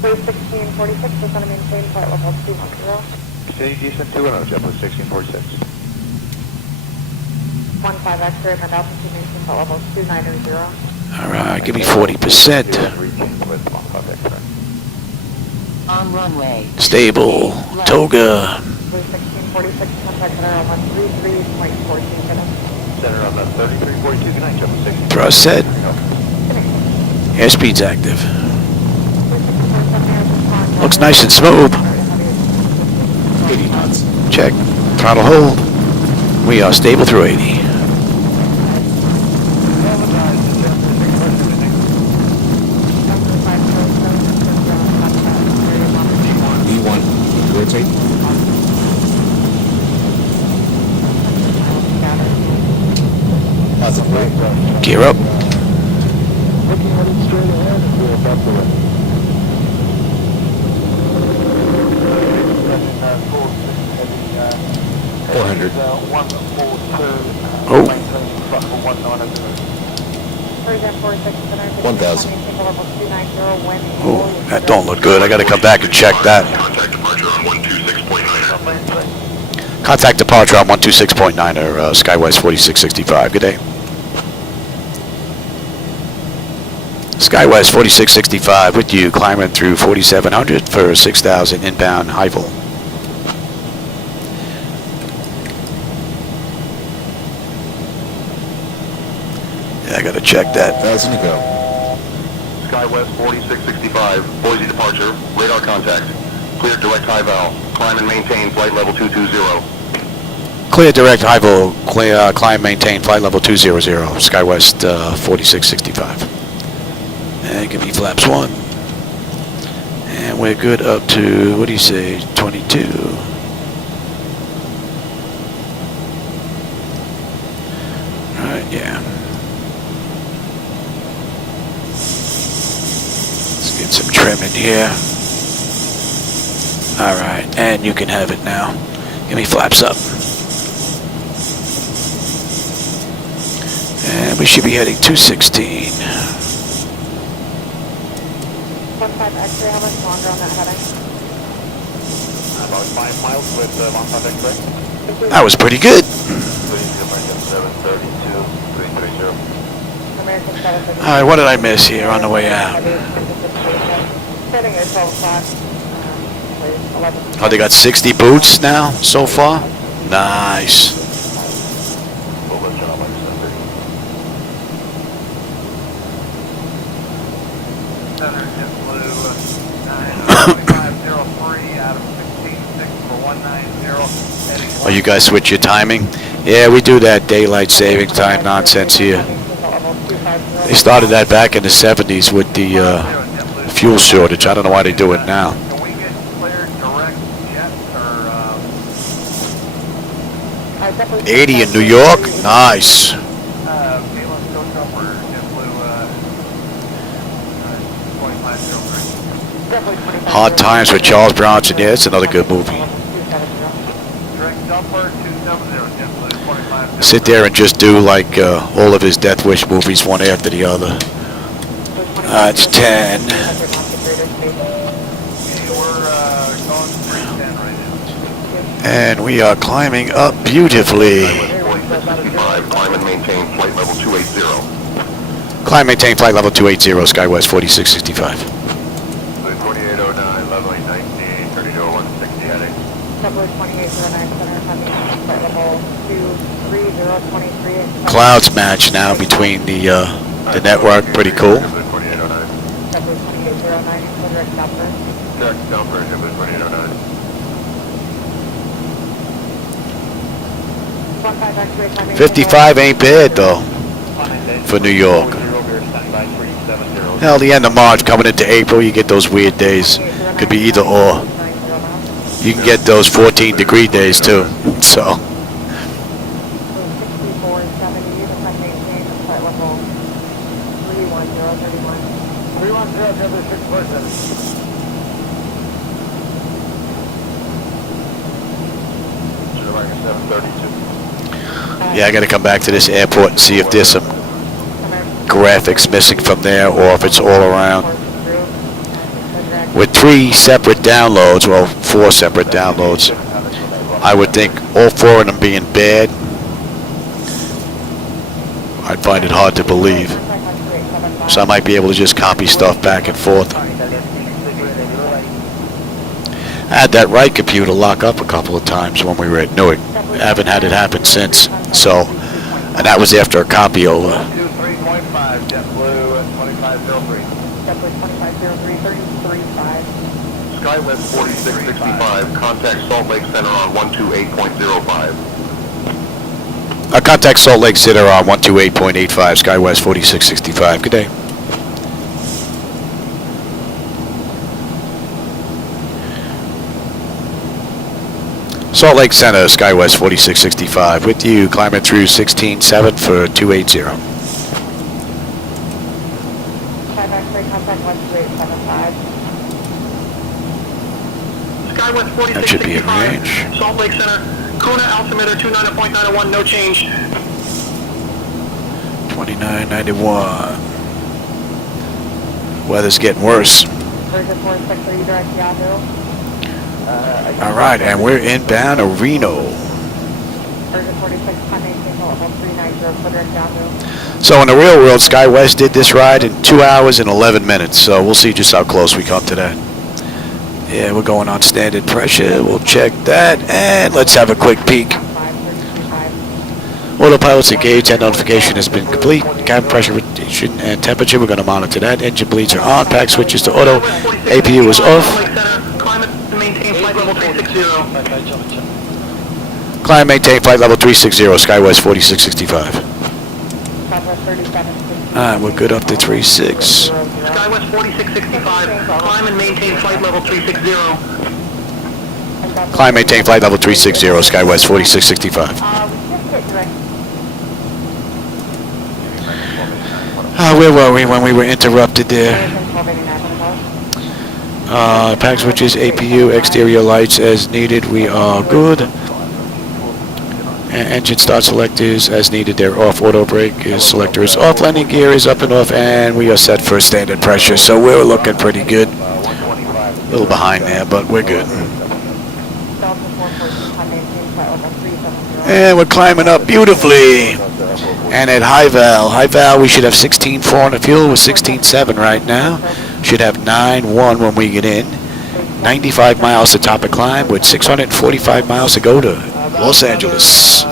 Wave 1646, we're going to maintain flight level 210. Eastern 210, JetBlue 1646. 15 X-ray, and altitude maintain flight level 290. All right, give me 40%. On runway. Stable. Toga. Wave 1646, contact center on 133.14 minutes. Center on the 3342, good night, JetBlue 16. Thrust set. Airspeed's active. Looks nice and smooth. 80 knots. Check. Throttle hold. We are stable through 80. V1, rotate. Positive right. Gear up. Looking at it straight ahead, we're about to win. Full 400. 142. Oh. 1,000. Oh, that don't look good. I gotta come back and check that. Contact departure on 126.9. Contact departure on 126.9 or Skywest 4665. Good day. Skywest 4665 with you, climbing through 4700 for 6,000 inbound HYVAL. Yeah, I gotta check that. 1,000 to go. Skywest 4665, Boise departure, radar contact. Clear direct HYVAL. Climb and maintain flight level 220. Clear direct HYVAL, climb, maintain flight level 200, Skywest 4665. And give me flaps 1. And we're good up to, what do you say, 22. Alright, yeah. Let's get some trim in here. Alright, and you can have it now. Give me flaps up. And we should be heading 216. 15 X-ray, how much longer on that heading? About 5 miles with 15 X-ray. That was pretty good. 732, 330. Alright, what did I miss here on the way out? Setting at 12 o'clock. 11. Oh, they got 60 boots now so far? Nice. Center JetBlue 92503 out of 166 for 190. Oh, you guys switch your timing? Yeah, we do that daylight saving time nonsense here. They started that back in the 70s with the fuel shortage. I don't know why they do it now. Can we get cleared direct jet or 80 in New York? Nice. let's go somewhere JetBlue 2503. Hard Times with Charles Bronson. Yeah, it's another good movie. Direct Doppler 270 JetBlue 25. Sit there and just do like all of his Death Wish movies one after the other. It's 10. We're going 310 right now. And we are climbing up beautifully. 4665, climb and maintain flight level 280. Climb, maintain flight level 280, Skywest 4665. 2809, leveling 19, 30 to 160 heading. Double 2809 center, having flight level 23023. Clouds match now between the network. Pretty cool. JetBlue 2809. Double 2809, direct Doppler. Direct Doppler, JetBlue 2809. 55 ain't bad though for New York. Hell, the end of March coming into April, you get those weird days. Could be either or. You can get those 14-degree days too. So. Yeah, I got to come back to this airport and see if there's some graphics missing from there or if it's all around. With 3 separate downloads, well, 4 separate downloads, I would think all 4 of them being bad, I'd find it hard to believe. So I might be able to just copy stuff back and forth. I had that right computer lock up a couple of times when we were at Newark. I haven't had it happen since. So, and that was after a copy over. Skywest 4665, contact Salt Lake Center on 128.05. Contact Salt Lake Center on 128.85, Skywest 4665. Good day. Salt Lake Center, Skywest 4665. With you, climbing through 16.7 for 280. Skywest 4665. That should be in range. Salt Lake Center, Kuna altimeter 29.901, no change. 2991. Weather's getting worse. All right, and we're inbound to Reno. So in the real world, Skywest did this ride in 2 hours and 11 minutes. So we'll see just how close we come to that. Yeah, we're going on standard pressure. We'll check that, and let's have a quick peek. Autopilot's engaged, and notification has been complete. Cabin pressure reduction and temperature, we're going to monitor that. Engine bleeds are on, pack switches to auto, APU is off. Climb, maintain flight level 360, Skywest 4665. Alright, we're good up to 36. Skywest 4665, climb and maintain flight level 360. Climb, maintain flight level 360, Skywest 4665. Where were we when we were interrupted there? Pack switches, APU, exterior lights as needed. We are good. Engine start selectors as needed. They're off. Auto brake is selector is off. Landing gear is up and off, and we are set for standard pressure. So we're looking pretty good. A little behind there, but we're good. And we're climbing up beautifully. And at HYVAL, we should have 16.4 on the fuel with 16.7 right now. Should have 9.1 when we get in. 95 miles to top of climb with 645 miles to go to Los Angeles.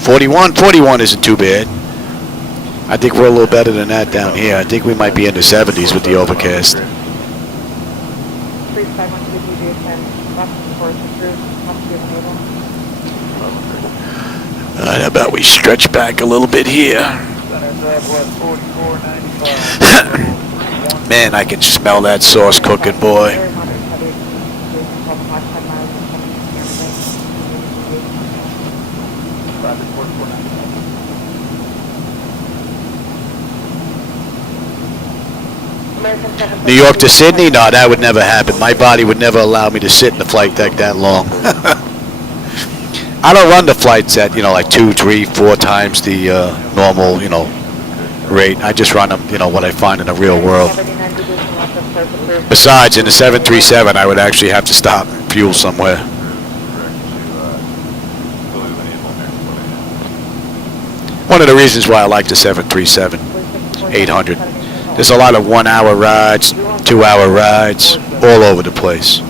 41 isn't too bad. I think we're a little better than that down here. I think we might be in the 70s with the overcast. All right, how about we stretch back a little bit here? Man, I can smell that sauce cooking, boy. New York to Sydney? No, that would never happen. My body would never allow me to sit in the flight deck that long. I don't run the flights at, like 2, 3, 4 times the normal, rate. I just run them, what I find in the real world. Besides, in the 737, I would actually have to stop and fuel somewhere. One of the reasons why I like the 737-800. There's a lot of 1-hour rides, 2-hour rides, all over the place,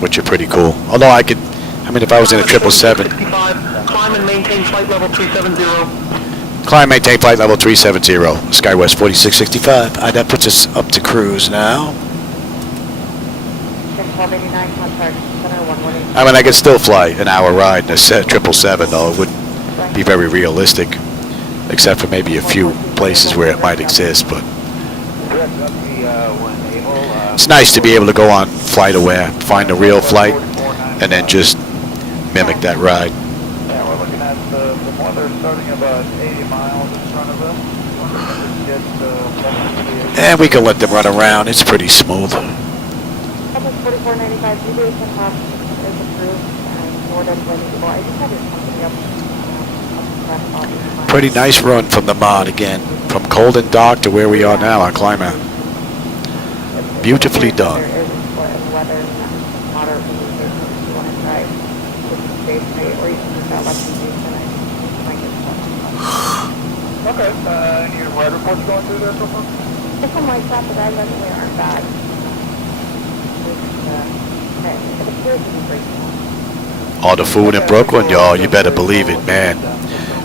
which are pretty cool. Although if I was in a 777. Climb and maintain flight level 370. Climb, maintain flight level 370, Skywest 4665. That puts us up to cruise now. 1289, contact center 118. I mean, I could still fly an hour ride in a 777, though. It wouldn't be very realistic, except for maybe a few places where it might exist. But it's nice to be able to go on FlightAware, find a real flight, and then just mimic that ride. Yeah, we're looking at the weather starting about 80 miles in front of us. And we can let them run around. It's pretty smooth. Public 4495, deviation top is approved, and Nord is ready to go. I just had your company up. Pretty nice run from the mod again. From cold and dark to where we are now on climate. Beautifully done. There is weather, moderate deviation if you want to try with the space rate, or you can just got less deviation. I might get stuff. Okay, any weather reports going through there so far? There's some lights out, but I really aren't bad. It appears to be great. All the food in Brooklyn, y'all, you better believe it, man.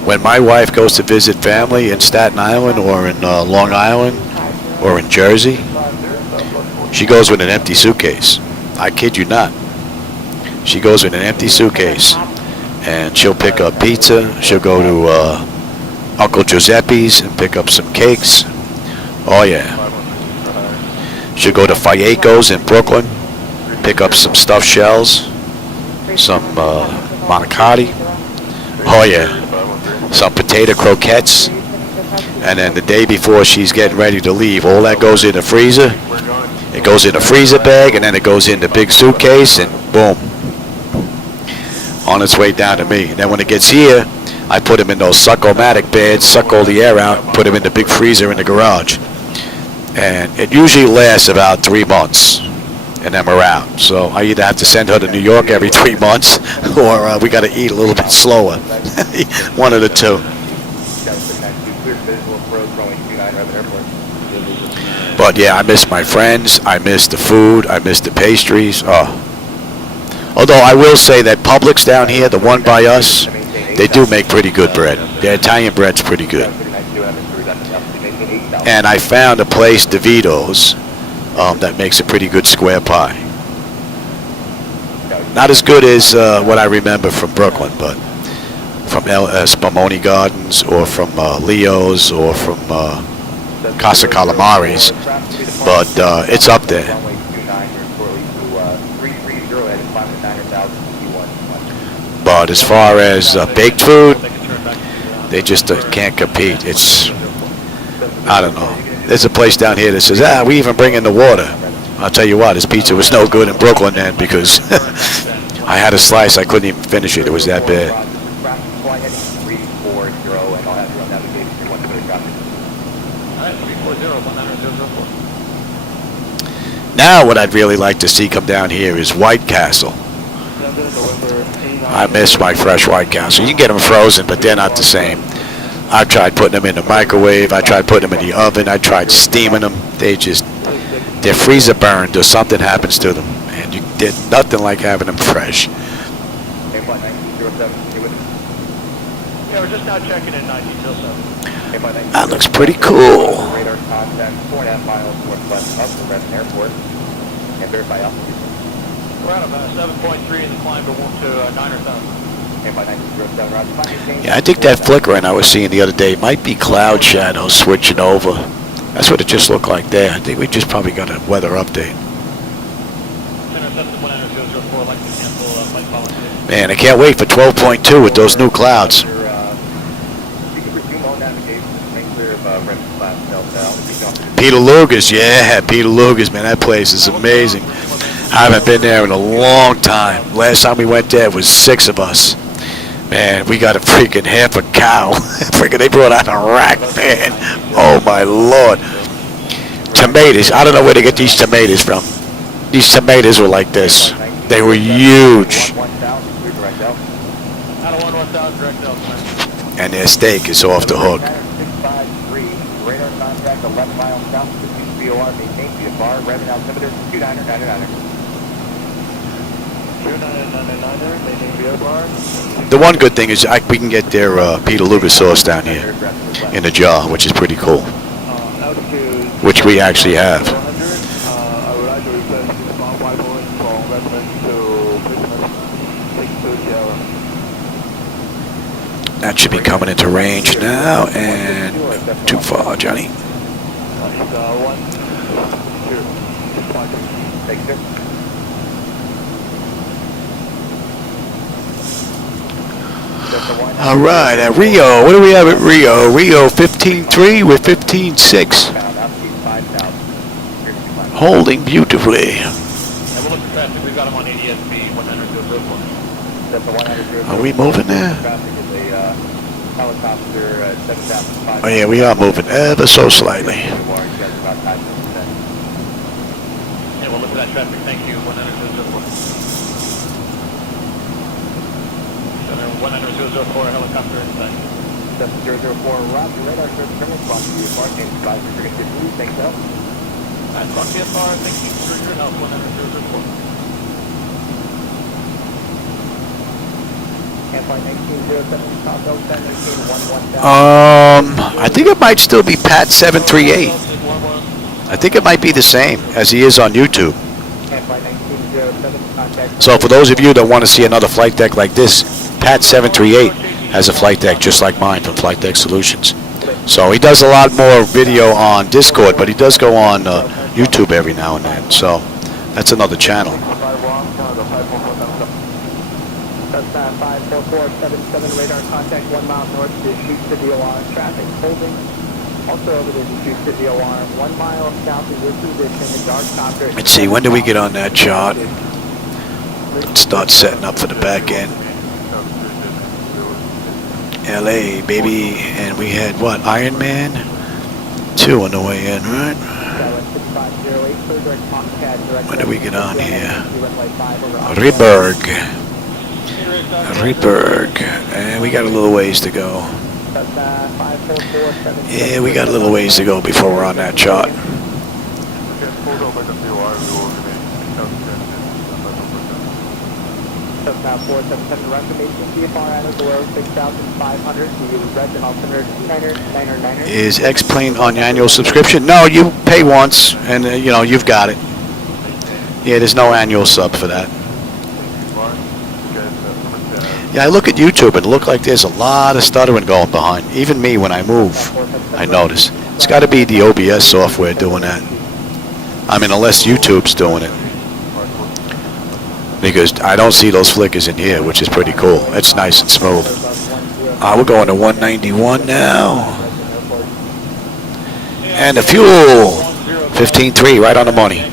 When my wife goes to visit family in Staten Island or in Long Island or in Jersey, she goes with an empty suitcase. I kid you not. She goes with an empty suitcase, and she'll pick up pizza. She'll go to Uncle Giuseppe's and pick up some cakes. Oh yeah. She'll go to Falleco's in Brooklyn, pick up some stuffed shells, some manicotti. Oh yeah. Some potato croquettes. And then the day before she's getting ready to leave, all that goes in the freezer. It goes in a freezer bag, and then it goes in the big suitcase, and boom, on its way down to me. And then when it gets here, I put them in those suck-o-matic beds, suck all the air out, put them in the big freezer in the garage. And it usually lasts about 3 months, and then we're out. So I either have to send her to New York every 3 months, or we got to eat a little bit slower. One of the two. But yeah, I miss my friends. I miss the food. I miss the pastries. Although I will say that Publix down here, the one by us, they do make pretty good bread. Their Italian bread's pretty good. And I found a place, DeVito's, that makes a pretty good square pie. Not as good as what I remember from Brooklyn, but from Spumoni Gardens or from Leo's or from Casa Calamari's, but it's up there. But as far as baked food, they just can't compete. It's, I don't know. There's a place down here that says, we even bring in the water. I'll tell you what, this pizza was no good in Brooklyn then, because I had a slice, I couldn't even finish it. It was that bad. Now what I'd really like to see come down here is White Castle. I miss my fresh White Castle. You can get them frozen, but they're not the same. I tried putting them in the microwave. I tried putting them in the oven. I tried steaming them. They're freezer burned or something happens to them. And you did nothing like having them fresh. Yeah, we're just now checking in 1907. That looks pretty cool. Radar contact 4.5 miles northwest of the Redmond Airport. And verify altitude. We're at about 7.3 in the climb to 9,000. Yeah, I think that flickering I was seeing the other day might be cloud shadows switching over. That's what it just looked like there. I think we just probably got a weather update. Man, I can't wait for 12.2 with those new clouds. Peter Luger's, yeah, Peter Luger's, man, that place is amazing. I haven't been there in a long time. Last time we went there was 6 of us. Man, we got a freaking half a cow. Freaking, they brought out a rack, man. Oh my Lord. Tomatoes. I don't know where to get these tomatoes from. These tomatoes were like this. They were huge. And their steak is off the hook. Radar contact 11 miles south of the KBOI, maintain VFR, revenue altimeter 2999. The one good thing is we can get their Peter Luger sauce down here in a jar, which is pretty cool. Which we actually have. to replace the small white balloon from Redmond to Christmas 6:30 hour. That should be coming into range now, and too far, Johnny. One, two, Thank you. All right, at Rio, what do we have at Rio? Rio 15.3 with 15.6. Holding beautifully. And we'll look at traffic. We've got them on ADSB 100. Are we moving there? Traffic is a helicopter 7,500. Oh yeah, we are moving ever so slightly. Yeah, we'll look at that traffic. Thank you. 100. 1004 helicopter inside. 7004, Roger, radar service terminal from you, marking 552, thanks out. Alright, from TFR, thank you for your help, 10004. Campfire 1907, South Delta, 1911. I think it might still be Pat 738. I think it might be the same as he is on YouTube. Campfire 1907, contact. So for those of you that want to see another flight deck like this, Pat 738 has a flight deck just like mine from Flightdeck Solutions. So he does a lot more video on Discord, but he does go on YouTube every now and then. So that's another channel. That's 54477 radar contact 1 mile north to shoot to DOR traffic holding. Also over there to shoot to DOR 1 mile south of your position, the dark copter. Let's see, when do we get on that chart? Let's start setting up for the back end. LA, baby, and we had what, Iron Man 2 on the way in, right? When do we get on here? Rehberg, and we got a little ways to go. Yeah, we got a little ways to go before we're on that chart. Now 477 recommendation CFR out of below 6,500. Do you red and alternate 9er? Is X-Plane on annual subscription? No, you pay once, and you know, you've got it. Yeah, there's no annual sub for that. Yeah, I look at YouTube and look like there's a lot of stuttering going behind. Even me, when I move, I notice. It's got to be the OBS software doing that. I mean, unless YouTube's doing it. Because I don't see those flickers in here, which is pretty cool. It's nice and smooth. We're going to 191 now. And the fuel, 15.3, right on the money.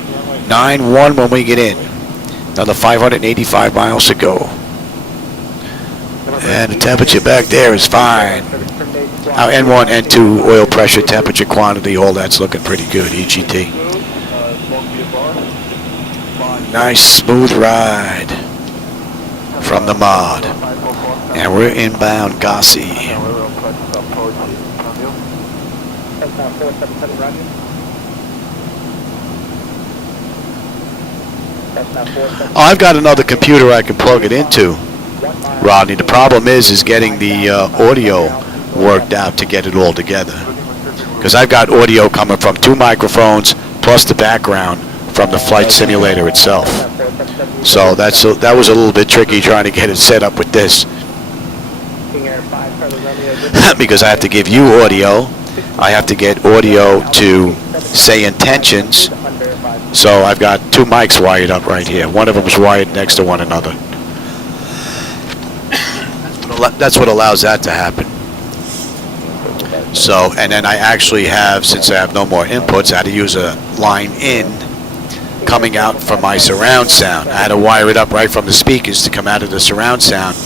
9.1 when we get in. Another 585 miles to go. And the temperature back there is fine. Our N1, N2, oil pressure, temperature, quantity, all that's looking pretty good, EGT. Nice smooth ride from the mod. And we're inbound Gossi. Oh, I've got another computer I can plug it into, Rodney. The problem is getting the audio worked out to get it all together. Because I've got audio coming from 2 microphones plus the background from the flight simulator itself. So that was a little bit tricky trying to get it set up with this. Because I have to give you audio. I have to get audio to SayIntentions. So I've got 2 mics wired up right here. One of them is wired next to one another. That's what allows that to happen. So, and then I actually have, since I have no more inputs, I had to use a line in coming out from my surround sound. I had to wire it up right from the speakers to come out of the surround sound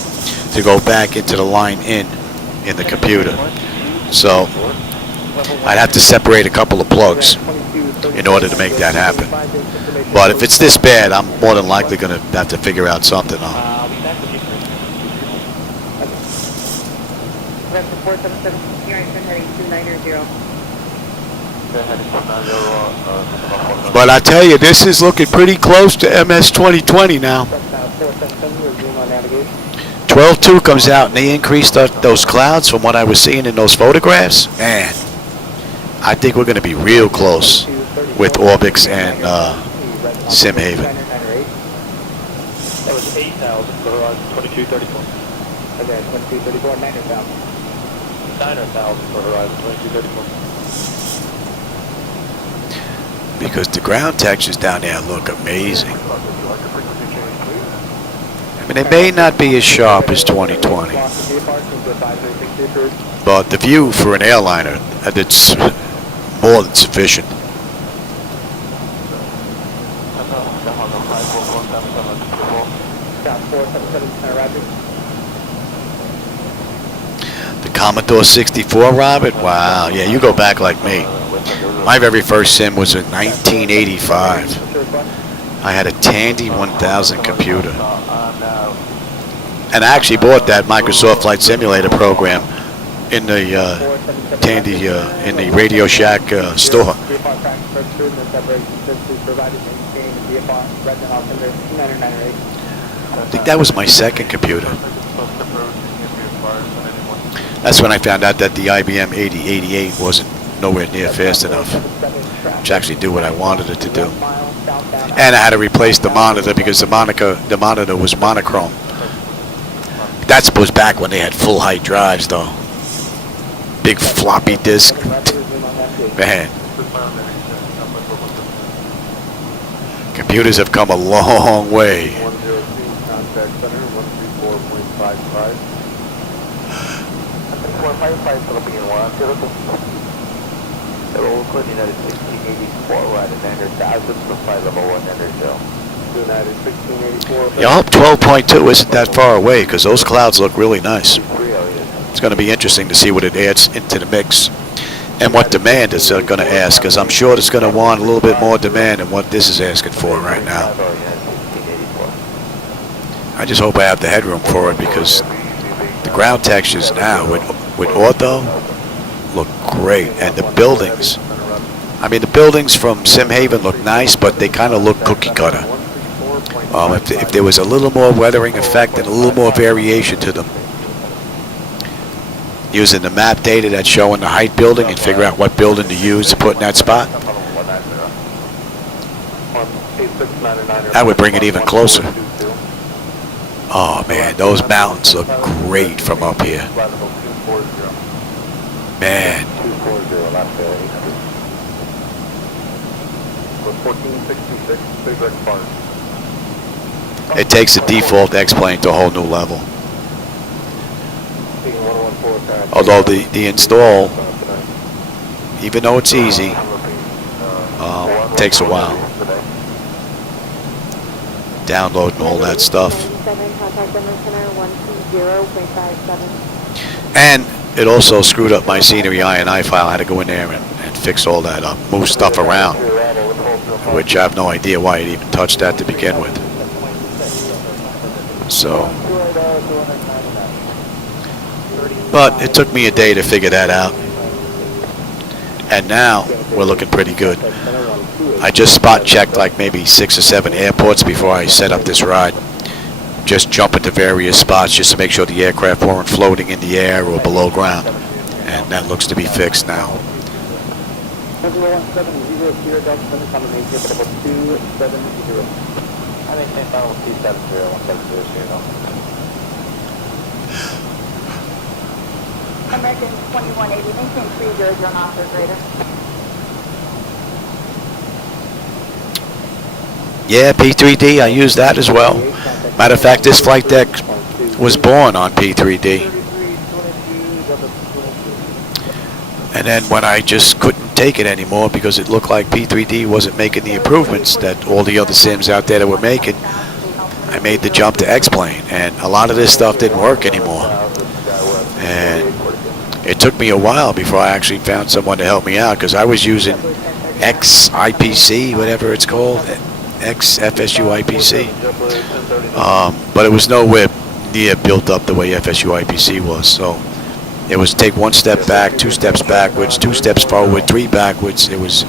to go back into the line in the computer. So I'd have to separate a couple of plugs in order to make that happen. But if it's this bad, I'm more than likely going to have to figure out something on. But I tell you, this is looking pretty close to MS 2020 now. 12.2 comes out and they increased those clouds from what I was seeing in those photographs. Man, I think we're going to be real close with Orbix and Sim Haven. That was 8,000 for horizon 2234. Okay, 2234, 9,000. 9,000 for horizon 2234. Because the ground textures down there look amazing. I mean, they may not be as sharp as 2020, but the view for an airliner, it's more than sufficient. The Commodore 64, Robert? Wow, yeah, you go back like me. My very first sim was in 1985. I had a Tandy 1000 computer. And I actually bought that Microsoft Flight Simulator program in the Tandy, in the Radio Shack store. I think that was my second computer. That's when I found out that the IBM 8088 wasn't nowhere near fast enough to actually do what I wanted it to do. And I had to replace the monitor because the monitor was monochrome. That was back when they had full height drives though. Big floppy disk. Man. Computers have come a long way. Yeah, I hope 12.2 isn't that far away because those clouds look really nice. It's going to be interesting to see what it adds into the mix and what demand it's going to ask, because I'm sure it's going to want a little bit more demand than what this is asking for right now. I just hope I have the headroom for it because the ground textures now with ortho look great, and the buildings. I mean, the buildings from Sim Haven look nice, but they kind of look cookie cutter. If there was a little more weathering effect and a little more variation to them, using the map data that's showing the height building and figure out what building to use to put in that spot, that would bring it even closer. Oh man, those mountains look great from up here. Man. It takes the default X-plane to a whole new level. Although the install, even though it's easy, takes a while. Downloading all that stuff. And it also screwed up my scenery INI file. I had to go in there and fix all that up, move stuff around, which I have no idea why it even touched that to begin with. So, but it took me a day to figure that out. And now we're looking pretty good. I just spot checked like maybe 6 or 7 airports before I set up this ride. Just jumping to various spots just to make sure the aircraft weren't floating in the air or below ground. And that looks to be fixed now. American 2180, maintain 30 knots or greater. Yeah, P3D, I use that as well. Matter of fact, this flight deck was born on P3D. And then when I just couldn't take it anymore because it looked like P3D wasn't making the improvements that all the other sims out there that were making, I made the jump to X-plane, and a lot of this stuff didn't work anymore. And it took me a while before I actually found someone to help me out because I was using XIPC, whatever it's called, XFSU IPC. But it was nowhere near built up the way FSU IPC was. So it was take 1 step back, 2 steps backwards, 2 steps forward, 3 backwards. It was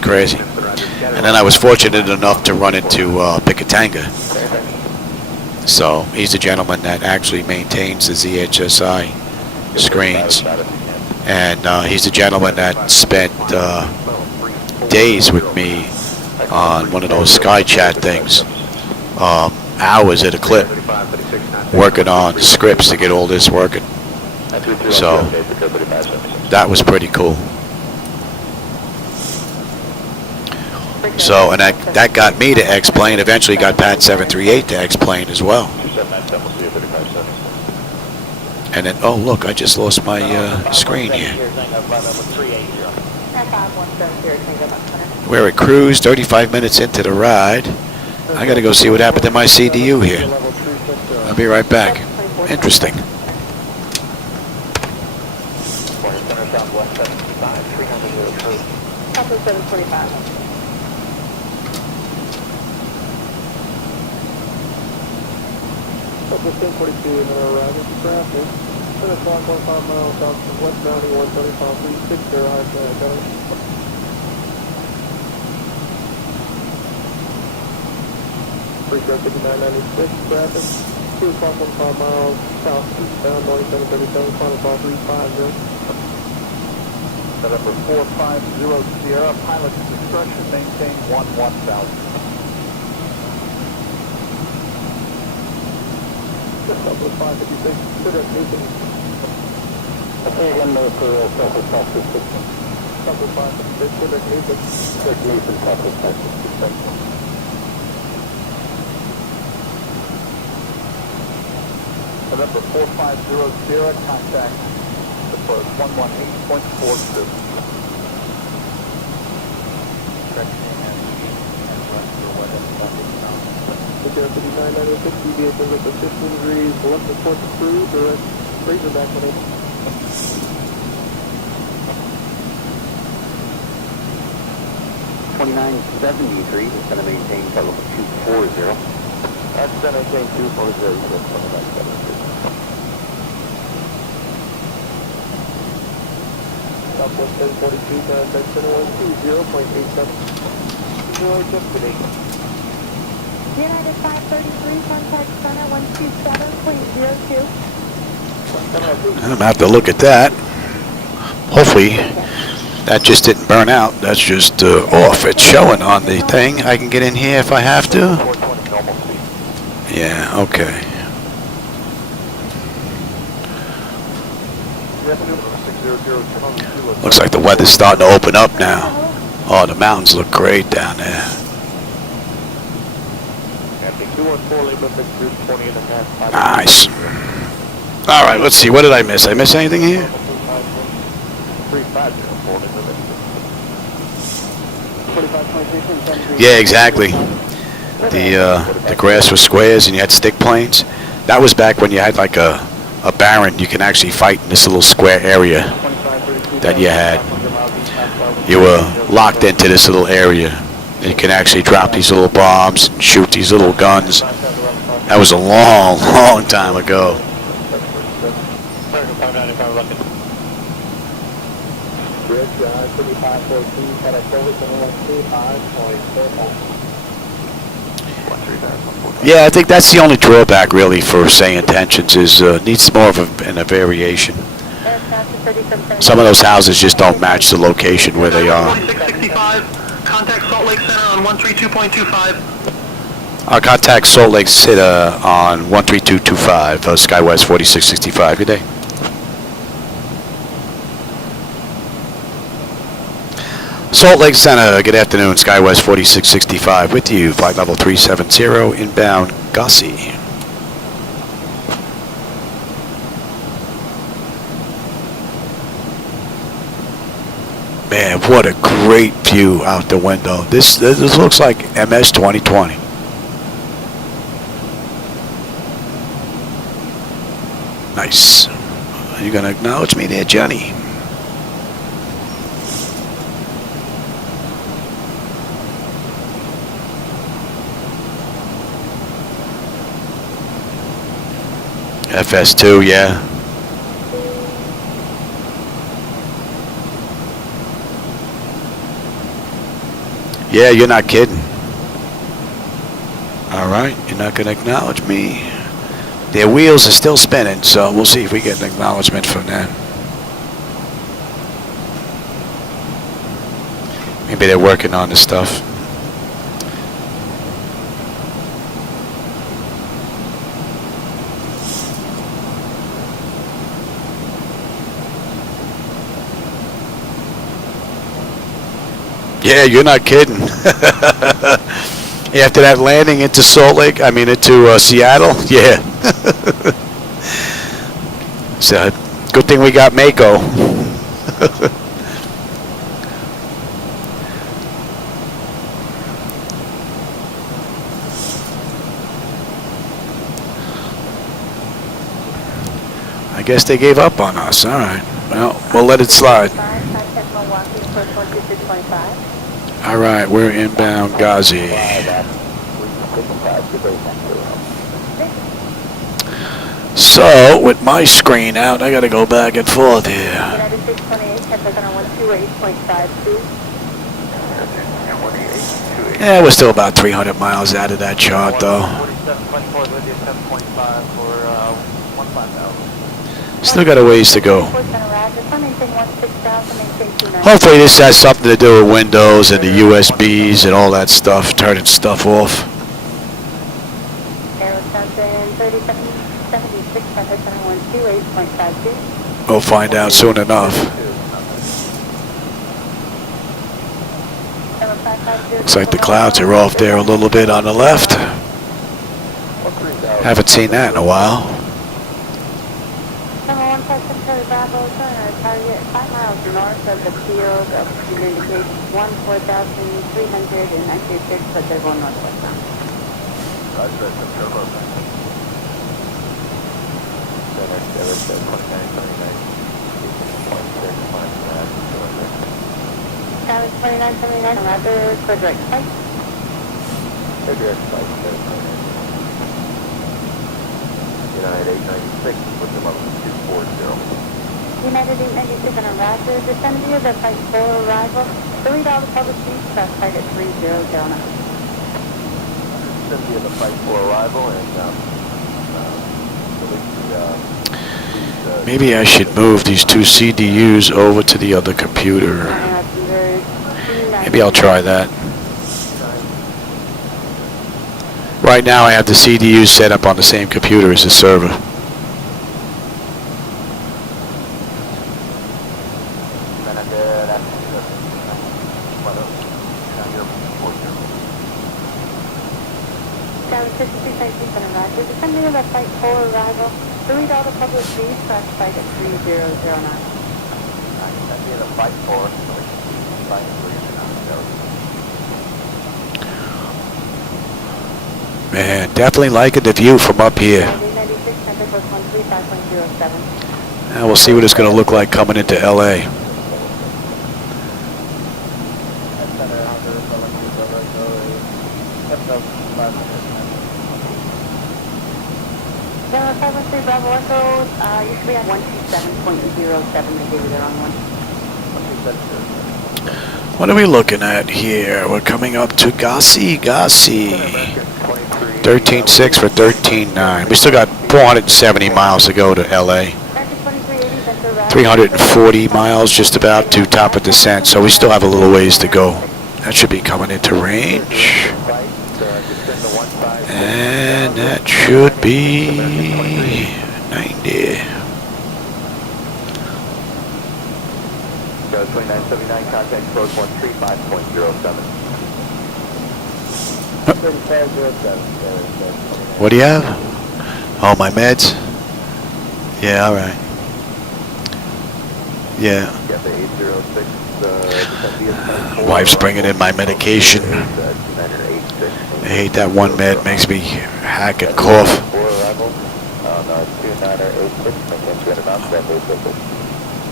crazy. And then I was fortunate enough to run into Picatanga. So he's the gentleman that actually maintains the ZHSI screens, and he's the gentleman that spent days with me on one of those Sky Chat things, hours at a clip, working on scripts to get all this working. So that was pretty cool. So, and that got me to X-plane, eventually got Pat 738 to X-plane as well. And then, oh look, I just lost my screen here. We're at cruise, 35 minutes into the ride. I gotta go see what happened to my CDU here. I'll be right back. Interesting. Upper 1042 and then arriving to traffic. 10 o'clock, 15 miles south of westbound 135, 360 high flag, over. Frequency 5996, traffic. 2 o'clock, 15 miles south eastbound 9737, final call 350. Set up for 450 Sierra, pilot discretion, maintain 11,000. Southwest 556, consider moving. Okay, again, no for Southwest 556. Southwest 556, consider moving. Check me from Southwest 556. Set up for 450 Sierra, contact approach 118.42. Sierra 5996, deviations up to 15 degrees, left report to cruise, direct Razorback on it. $29.73 is going to maintain total of 240. That's going to maintain 240, $29.73. Southwest 1042, contact center 120.87. 0 just today. United 533, contact center 127.02. I'm gonna have to look at that. Hopefully that just didn't burn out. That's just off. It's showing on the thing. I can get in here if I have to. Yeah, okay. Looks like the weather's starting to open up now. Oh, the mountains look great down there. Nice. All right, let's see. What did I miss? I miss anything here? Yeah, exactly. The grass was squares and you had stick planes. That was back when you had like a baron. You can actually fight in this little square area that you had. You were locked into this little area. You can actually drop these little bombs and shoot these little guns. That was a long, long time ago. Yeah, I think that's the only drawback really for SayIntentions is needs more of a variation. Some of those houses just don't match the location where they are. 4665, contact Salt Lake Center on 132.25. Our contact Salt Lake City on 13225, Skywest 4665. Good day. Salt Lake Center, good afternoon. Skywest 4665 with you. Flight level 370, inbound Gussie. Man, what a great view out the window. This looks like MS 2020. Nice. Are you going to acknowledge me there, Johnny? FS2, yeah. Yeah, you're not kidding. All right, you're not going to acknowledge me. Their wheels are still spinning, so we'll see if we get an acknowledgement from them. Maybe they're working on the stuff. Yeah, you're not kidding. After that landing into into Seattle, yeah. So, good thing we got Mako. I guess they gave up on us. All right. Well, we'll let it slide. All right, we're inbound Ghazi. So, with my screen out, I got to go back and forth here. Yeah, we're still about 300 miles out of that chart, though. Still got a ways to go. Hopefully this has something to do with Windows and the USBs and all that stuff, turning stuff off. We'll find out soon enough. Looks like the clouds are off there a little bit on the left. Haven't seen that in a while. Target 5 miles north of the field of indicates 14,396, but they're going northwest now. Dallas 2979, Raptor, clear direct flight. Clear direct flight, United 896, with the level 240. United 896 on a Raptor, descend via the flight 4 arrival. Delete all the public seats, press flight at 3009. Descend via the flight 4 arrival and Maybe I should move these two CDUs over to the other computer. Maybe I'll try that. Right now I have the CDUs set up on the same computer as the server. Man, definitely liking the view from up here. Now we'll see what it's going to look like coming into LA. Usually at 127.07, they gave you the wrong one. What are we looking at here? We're coming up to Ghazi. 13.6 for 13.9. We still got 470 miles to go to LA. 340 miles just about to top of descent, so we still have a little ways to go. That should be coming into range. And that should be 90. 2979, contact approach 135.07. What do you have? Oh, my meds? Yeah, all right. Yeah. Wife's bringing in my medication. I hate that one med, makes me hack and cough.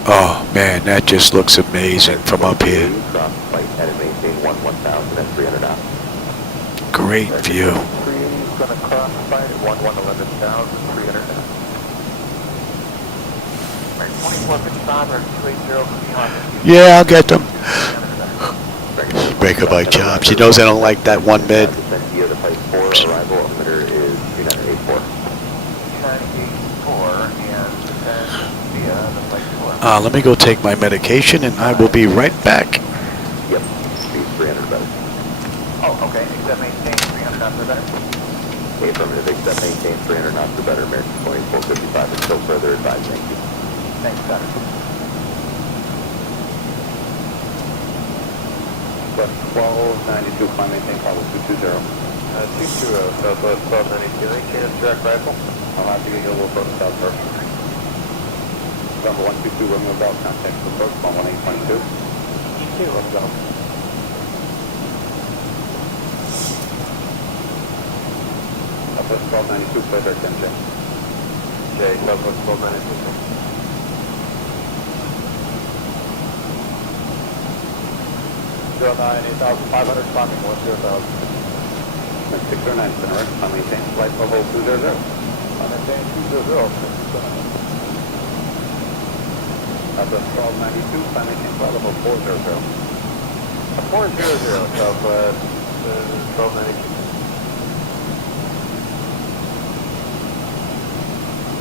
Oh man, that just looks amazing from up here. Great view. Yeah, I'll get them. Break up my chops. She knows I don't like that one bed. Let me go take my medication and I will be right back. Yep, speed 300 better. Oh, okay, except maintain 300 knots or better. Okay, affirmative, except maintain 300 knots or better, American 2455, until further advised, thank you. Thanks, Connor. Southwest 1292, climb maintain follow 220. 220, Southwest 1292, maintain direct rifle. I'll have to get you a little further south first. Number 122, Romeo Bell, contact for approach, 1822. Okay, let's go. Southwest 1292, clear direct 10J. J, Southwest 1292. 09, 8,500, climbing 10,000. 609, center, climb maintain, flight level 200. Climb maintain 200, 609. Southwest 1292, climb maintain, flight level 400. 400, Southwest 1292.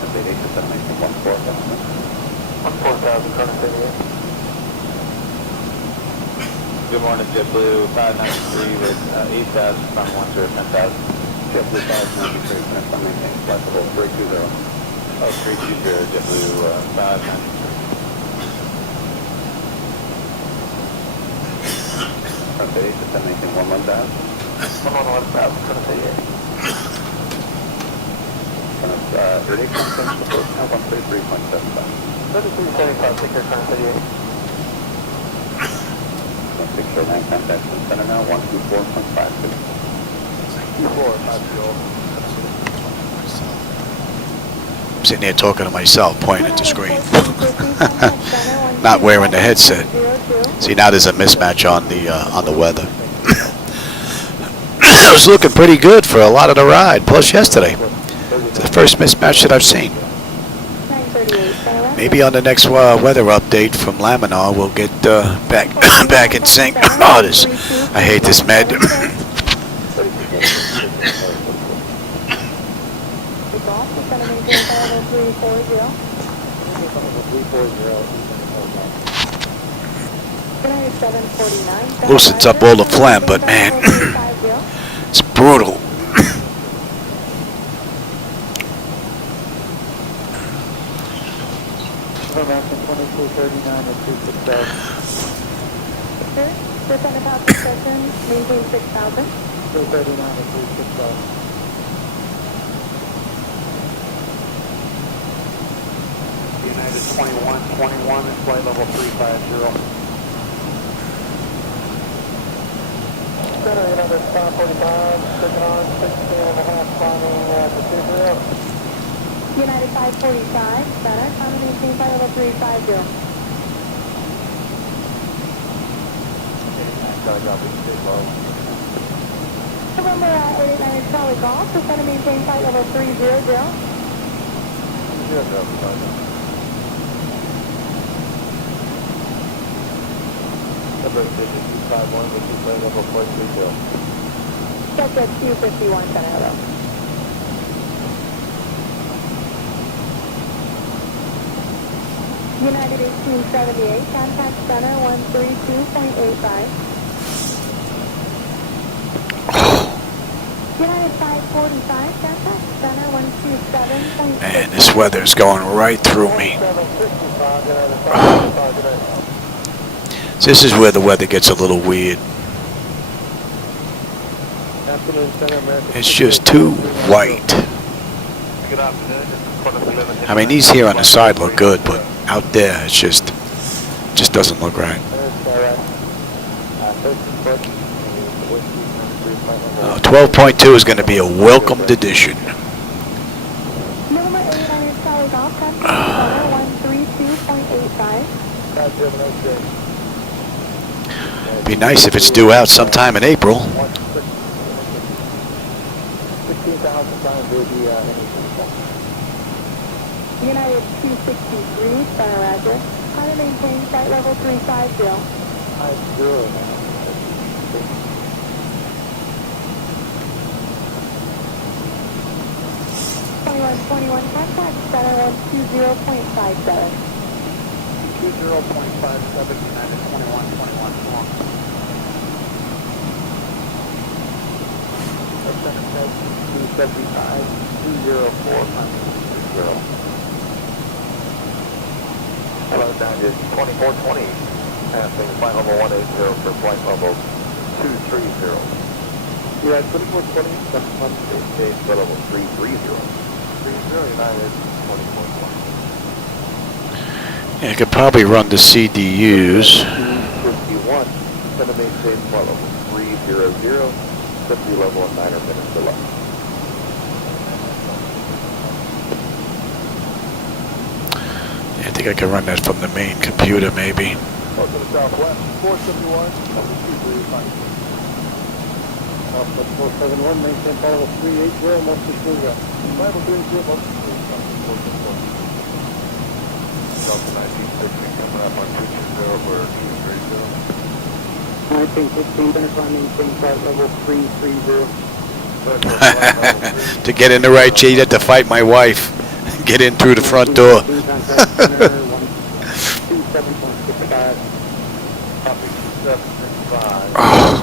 That's 88, center, maintain 14,000. 14,000, current 88. Good morning, JetBlue 593 with 8,000 from 10,000. JetBlue 593, connect on maintain, flight level 320. Oh, 320, JetBlue 593. Front 88, descend maintain 11,000. 11,000, front 88. Front 38, contact support, now 133.75. 3375, take care, front 88. 609 contact from center now, 124.52. 24.50. I'm sitting here talking to myself, pointing at the screen. Not wearing the headset. See, now there's a mismatch on the weather. It was looking pretty good for a lot of the ride, plus yesterday. It's the first mismatch that I've seen. Maybe on the next weather update from Laminar, we'll get back in sync. Oh, this, I hate this med. Loosens up all the phlegm, but man, it's brutal. Mountain 2239 at 260. Sir, descend about session, maintain 6,000. 239 at 260. United 2121 and flight level 350. Center, United 545, sticking on 16.5, climbing Procedural. United 545, center, climb maintain flight level 350. November 889 Charlie Golf, descend and maintain flight level 300. Number 251, which is flight level 430. Check at 251, center, hello. United 1878, contact center 132.85. United 545, contact center 127.6. Man, this weather's going right through me. This is where the weather gets a little weird. It's just too white. I mean, these here on the side look good, but out there it's just doesn't look right. 12.2 is going to be a welcomed addition. Number 89 Charlie Golf, contact center 132.85. Be nice if it's due out sometime in April. 16,000 times will be United 263, center Roger. How to maintain flight level 350. 2121, contact center 120.57. 20.57, United 2121. Center 275, 204.0. Hello, down to 2420, passing flight level 180 for flight level 230. Yeah, 2420, Stage flight level 330. 30, United 2420. Yeah, I could probably run the CDUs. 51, going to maintain flight level 300, 50 level and 9 minutes below. Yeah, I think I can run that from the main computer, maybe. Go to the southwest, 471, 235. Alpha 471, maintain flight level 380, mostly smooth ground. Bible 30, mostly smooth ground, 474. Delta 1960 coming up on 220 for 230. 1915, center climb, maintain flight level 330. To get in the right chair, you have to fight my wife. Get in through the front door. Oh,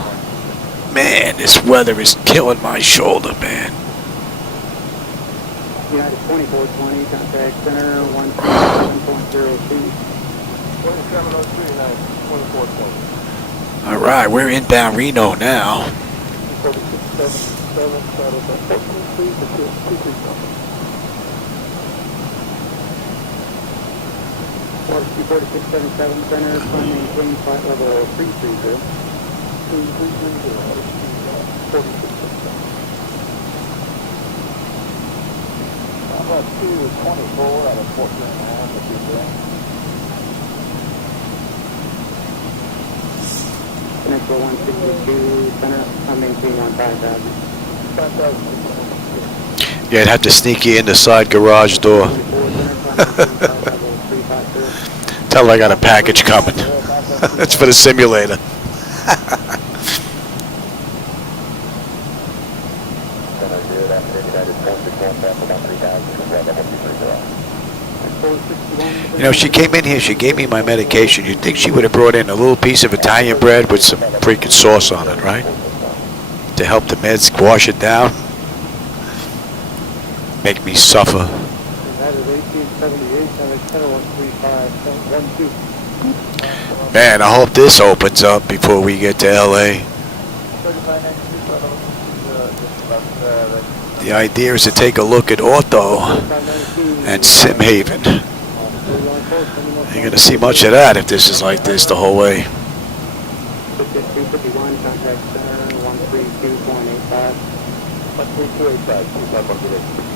man, this weather is killing my shoulder, man. United 2420, contact center 137.02. 2703, United 2420. All right, we're inbound Reno now. 4677, shuttle back 14, please, 237. 4677 center, climb, maintain flight level 330. 4667. I'm up to 24 out of 14 and a half if you're doing. Connect 162 center, climb, maintain 15,000. 5,000. Yeah, I'd have to sneak you in the side garage door. Tell her I got a package coming. It's for the simulator. You know, she came in here, she gave me my medication. You'd think she would have brought in a little piece of Italian bread with some freaking sauce on it, right? To help the meds wash it down. Make me suffer. That is 1878, center 135.12. Man, I hope this opens up before we get to LA. The idea is to take a look at Ortho and Simhaven. Ain't gonna see much of that if this is like this the whole way. 251, contact center 132.85. 13285, 2500.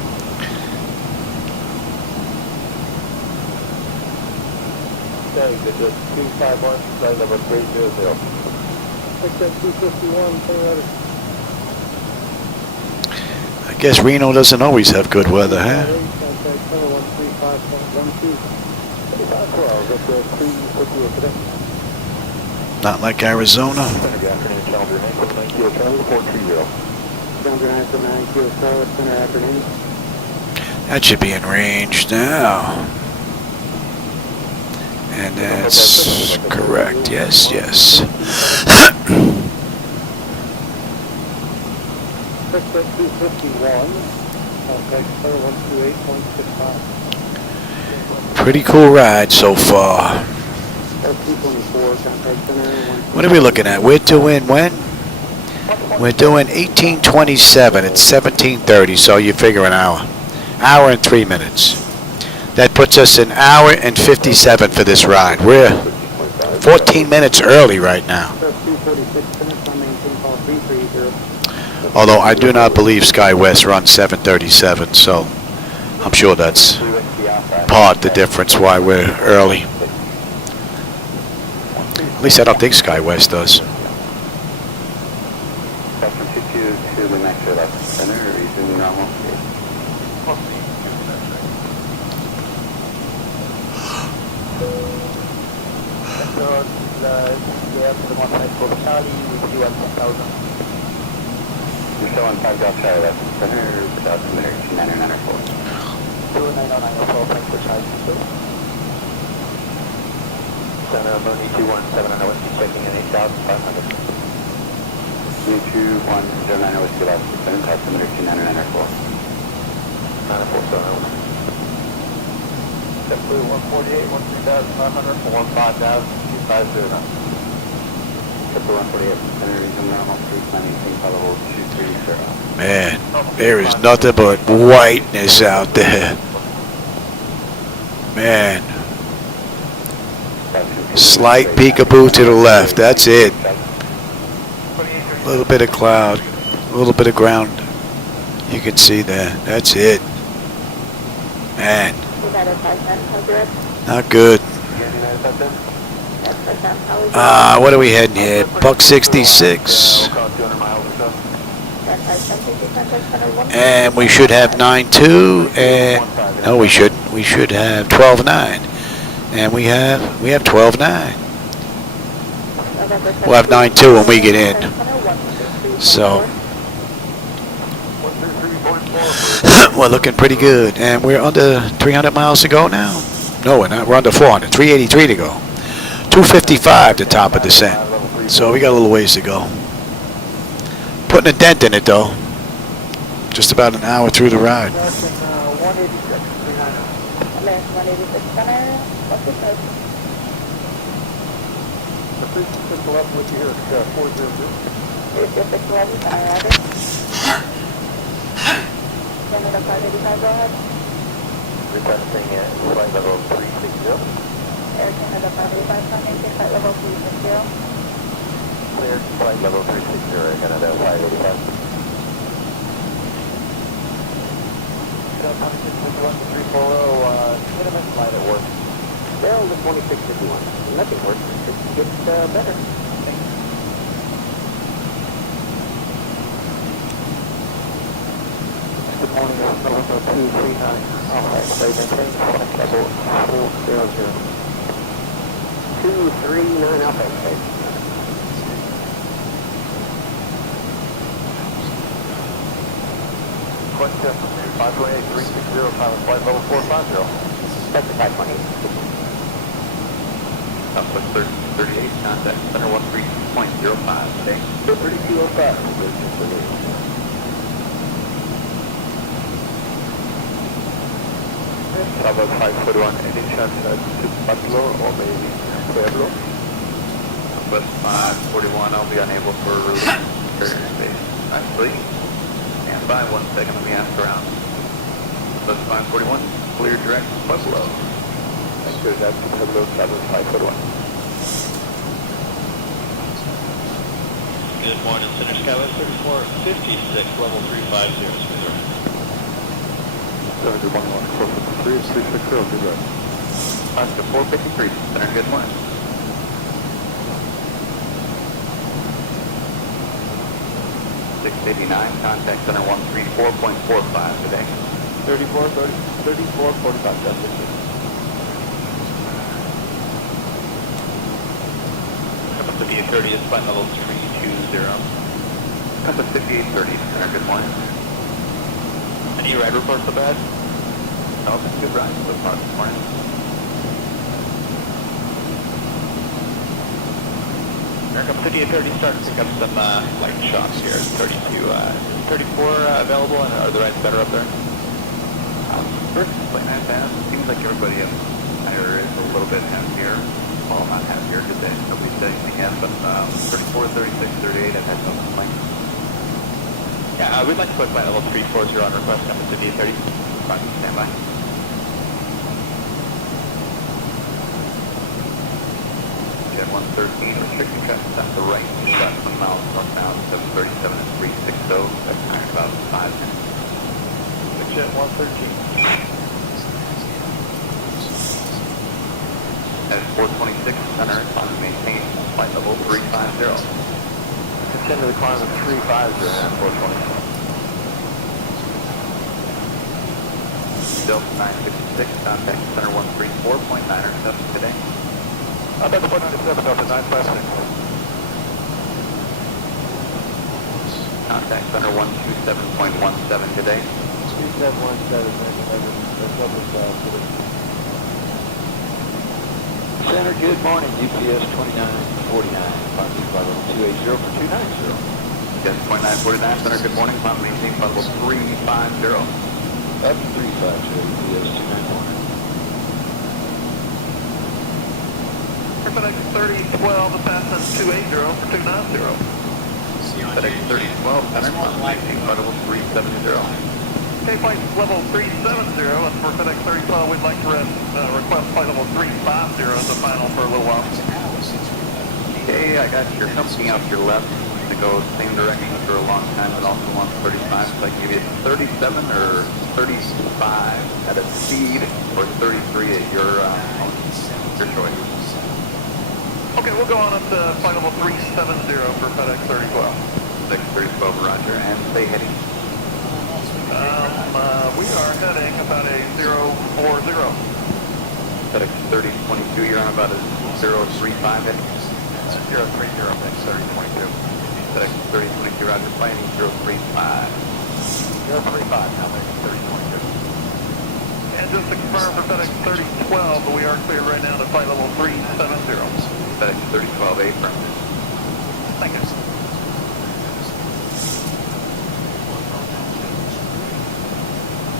Okay, this is 251, flight level 300. 251, I guess Reno doesn't always have good weather, huh? contact center 135.12. Not like Arizona. Good afternoon, Challenger 9 kilo Charlie 430. Challenger 9 kilo Charlie, center afternoon. That should be in range now. And that's correct. Yes, yes. 251, contact center 128.65. Pretty cool ride so far. 224, contact center What are we looking at? We're doing when? We're doing 1827. It's 1730, so you figure an hour. Hour and 3 minutes. That puts us an hour and 57 for this ride. We're 14 minutes early right now. 246, center climb, maintain call 330. Although I do not believe Skywest runs 737, so I'm sure that's part of the difference why we're early. At least I don't think Skywest does. to the next left center, or using normal? You're showing 5 Golf Charlie left center, without the minute, 2994. 29904, thanks for Charlie. Center, Mooney 217, Whiskey, checking in 8,500. 22109 Whiskey left center, altimeter 29994. 947. Step 148, 13,500 for 15,250. Man, there is nothing but whiteness out there. Man. Slight peekaboo to the left. That's it. A little bit of cloud. A little bit of ground. You can see there. That's it. Man. Not good. What are we heading here? Buck 66. And we should have 9.2. And no, we shouldn't. We should have 12.9. And we have 12.9. We'll have 9.2 when we get in. So we're looking pretty good. And we're under 300 miles to go now. No, we're not. We're under 400. 383 to go. 255 the top of descent. So we got a little ways to go. Putting a dent in it though. Just about an hour through the ride. Requesting flight level 360. Air Canada 585, flight level 360. Cleared flight level 360, Air Canada 585. Minimum flight at work. Barrel to 2651. Nothing works. It gets better. Good morning, November 239. Alright, SayIntentions, flight level 400. 239 Alpha, okay. Question 528-360, pilot flight level 450. That's the 528. Southwest 38, contact center 13.05 today. 3205. Southwest 541, any chance to Buffalo or maybe Pueblo? Southwest 541, I'll be unable for airspace. Actually, stand by 1 second, let me ask around. Southwest 541, clear direct Pueblo. That's good, that's Pueblo, Southwest 541. Good morning, Center Skywest 3456, level 350, smooth. 711453, 360, good luck. Oscar 453, Center, good morning. Contact center 134.45 today. 3445, that's it. Come up to B30, it's flight level 320. That's a 5830, Center, good morning. Any ride reports so bad? No, it's a good ride so far this morning. Here comes 5830, starting to pick up some light shots here. 32, 34 available, and are the rides better up there? First, playing that fast, seems like everybody up higher is a little bit happier. Well, not happier today, nobody said anything yet, but 34, 36, 38, I've had no complaints. Yeah, we'd like to put flight level 340 on request, coming to B30. Fine, stand by. Jet 113, restricting cuts at the right, left 1 mile northbound, 737 and 360, that's time about 5 minutes. Jet 113. At 426, center, climb and maintain, flight level 350. Continue the climb of 350 at 426. Delta 966, contact center 134.907 today. That's 197, Delta 956. Contact center 127.17 today. 2717, Center, good morning, UPS 2949, flight level 280 for 290. Yes, 2949, center, good morning, climb and maintain, flight level 350. Up 350, UPS 291. FedEx 3012 to pass on 280 for 290. FedEx 3012, center, maintain flight level 370. Okay, flight level 370, and for FedEx 3012, we'd like to request flight level 350 as the final for a little while. Okay, I got your company out your left to go same direction for a long time, but also on 35, so I can give you 37 or 35 at a speed, or 33 at your choice. Okay, we'll go on up to flight level 370 for FedEx 3012. FedEx 3012, roger, and stay heading. We are heading about a 040. FedEx 3022, you're on about a 035 heading. 030, FedEx 3022. FedEx 3022, roger, planning 035. 035, now FedEx 3022. And just to confirm for FedEx 3012, we are clear right now to flight level 370. FedEx 3012, affirm. Thank you.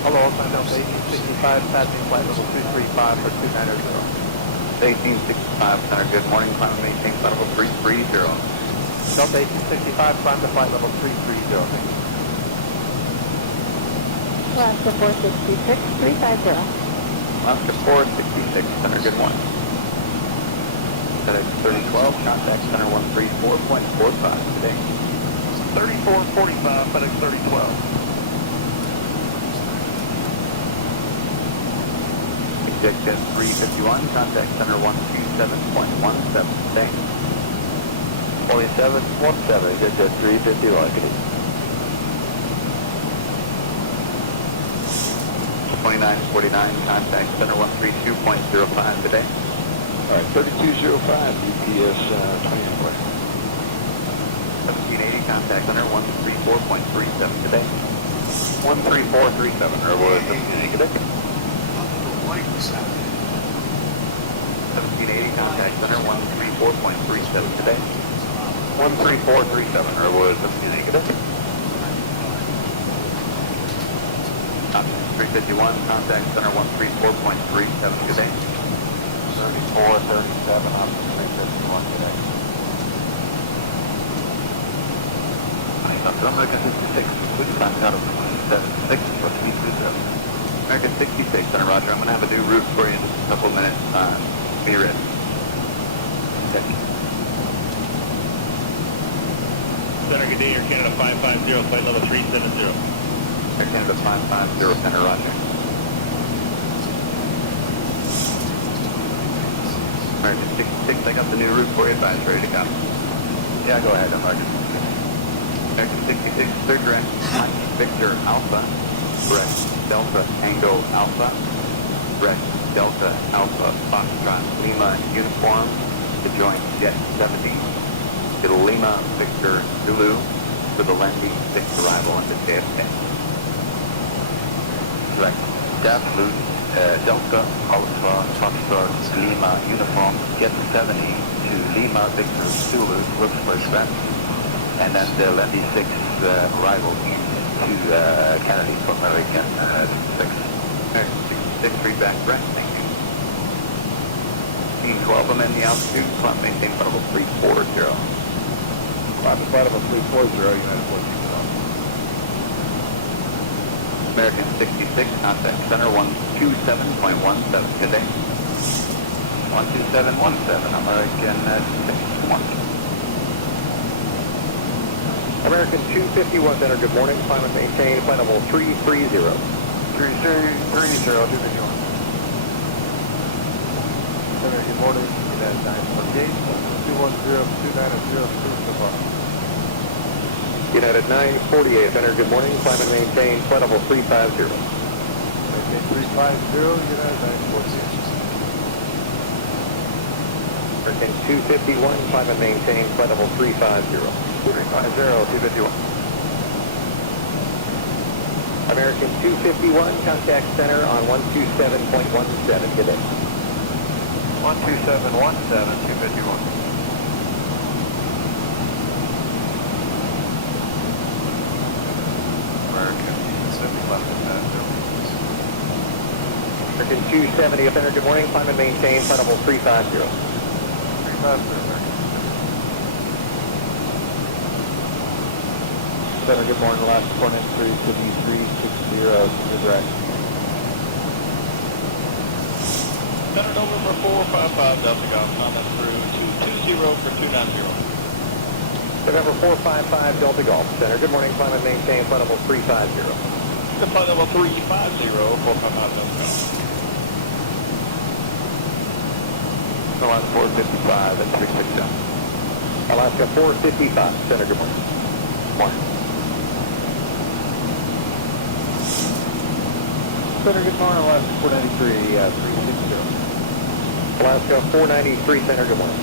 Hello, sign up 1865, passing flight level 235 for 290. 1865, center, good morning, climb and maintain flight level 330. Delta 1865, climb to flight level 330. Thank you. Alaska 466, 350. Alaska 466, center, good morning. FedEx 3012, contact center 134.45 today. 3445, FedEx 3012. Executive 351, contact center 127.17 today. 2717, executive 351. 2949, contact center 132.05 today. All right, 3205, UPS 24. 1780, contact center 134.37 today. 13437, or was it negative? 1780, contact center 134.37 today. 13437, or was it negative? 351, contact center 134.37 today. 3437, I'm 351 today. American 66, which time out of 76, what's B27? American 66, center roger, I'm going to have a new route for you in just a couple minutes. Be ready. Okay. Center, good day, Air Canada 550, flight level 370. Air Canada 550, center roger. American 66, I got the new route for you, advise ready to go. Yeah, go ahead, American. American 66, clear direct, Mike Victor Alpha, direct Delta Tango Alpha, direct Delta Alpha Foxtrot Lima Uniform to join Jet 70, to Lima Victor Zulu to the landing 6 arrival into JFK. Direct Staff Loop, Delta Alpha Foxtrot Lima Uniform, Jet 70 to Lima Victor Zulu, looks for expense. And then the landing 6 arrival into Kennedy for American 6. 66 feedback breath, thank you. Team 12, I'm in the altitude, climb maintain level 340. Climb to flight level 340, United 14. American 66, contact center 127.17 today. 12717, American 61. American 251, center, good morning, climb and maintain flight level 330. 3030, 251. Center, good morning, United 948, 210-290-2 United 948, center, good morning, climb and maintain flight level 350. Maintain 350, United 948. American 251, climb and maintain flight level 350. 350, 251. American 251, contact center on 127.17 today. 12717, 251. American 75. American 270, center, good morning, climb and maintain flight level 350. 350, Center, good morning, last 493, City 360, direct. Center, November 455, Delta Golf, comment through 220 for 290. November 455, Delta Golf. Center, good morning, climb and maintain, flight level 350. Flight level 350, 455, Delta Golf. Alaska 455 and 360. Alaska 455, Center, good morning. Morning. Center, good morning, Alaska 493, 360. Alaska 493, Center, good morning.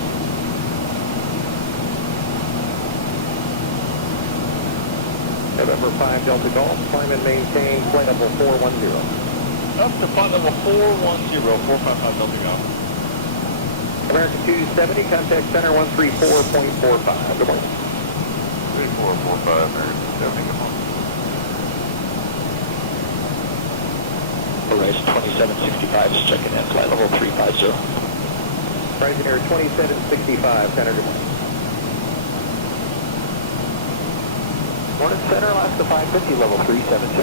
November 5, Delta Golf, climb and maintain, flight level 410. Up to flight level 410, 455 Delta Golf. American 270, contact center 134.45. Good morning. 3445, American 270, good morning. Horizon 2765 is checking in, flight level 350. Horizon Air 2765, Center, good morning. Morning, Center, Alaska 550, level 370.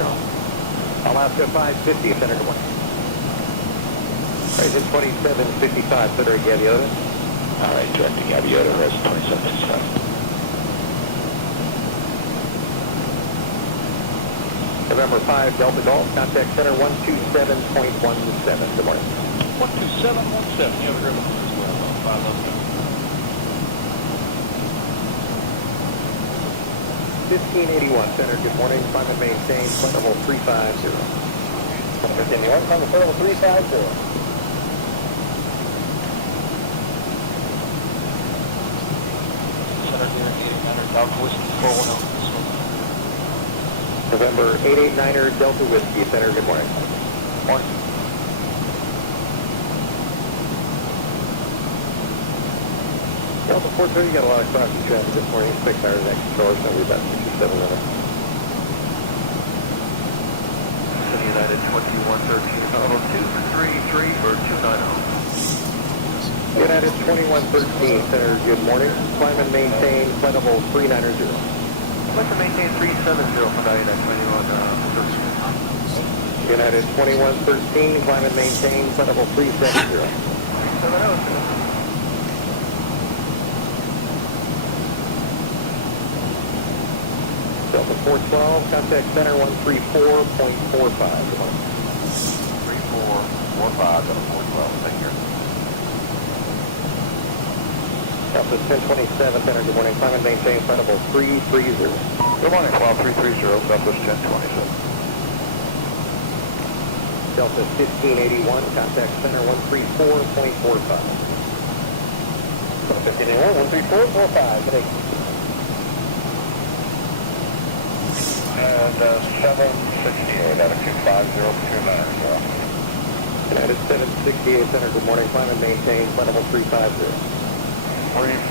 Alaska 550, Center, good morning. Horizon 2755, Center, Gaviota. All right, directing Gaviota, Horizon 2765. November 5, Delta Golf, contact center 127.17. Good morning. 12717, you have a good one as well, 5 Delta. 1581, Center, good morning. Climb and maintain, flight level 350. 1581, climb the flight level 350. Center, near 800, Delta Whiskey 410. November 889er, Delta Whiskey, Center, good morning. Morning. Delta 430, got a lot of crossing traffic this morning. 6 hours next control, it's going to be about 67 minutes. United 2113, level 233 for 290. United 2113, Center, good morning. Climb and maintain, flight level 390. I'd like to maintain 370 for United 2113. United 2113, climb and maintain, flight level 370. 370, Delta 412, contact center 134.45. Good morning. 3445, Delta 412, thank you. Delta 1027, center, good morning. Climb and maintain, flight level 330. Good morning, Cloud 330, Southwest 1027. Delta 1581, contact center 134.45. Delta 1581, 134.45, good day. And 768 out of 25029. United 768, center, good morning. Climb and maintain, flight level 350. 350,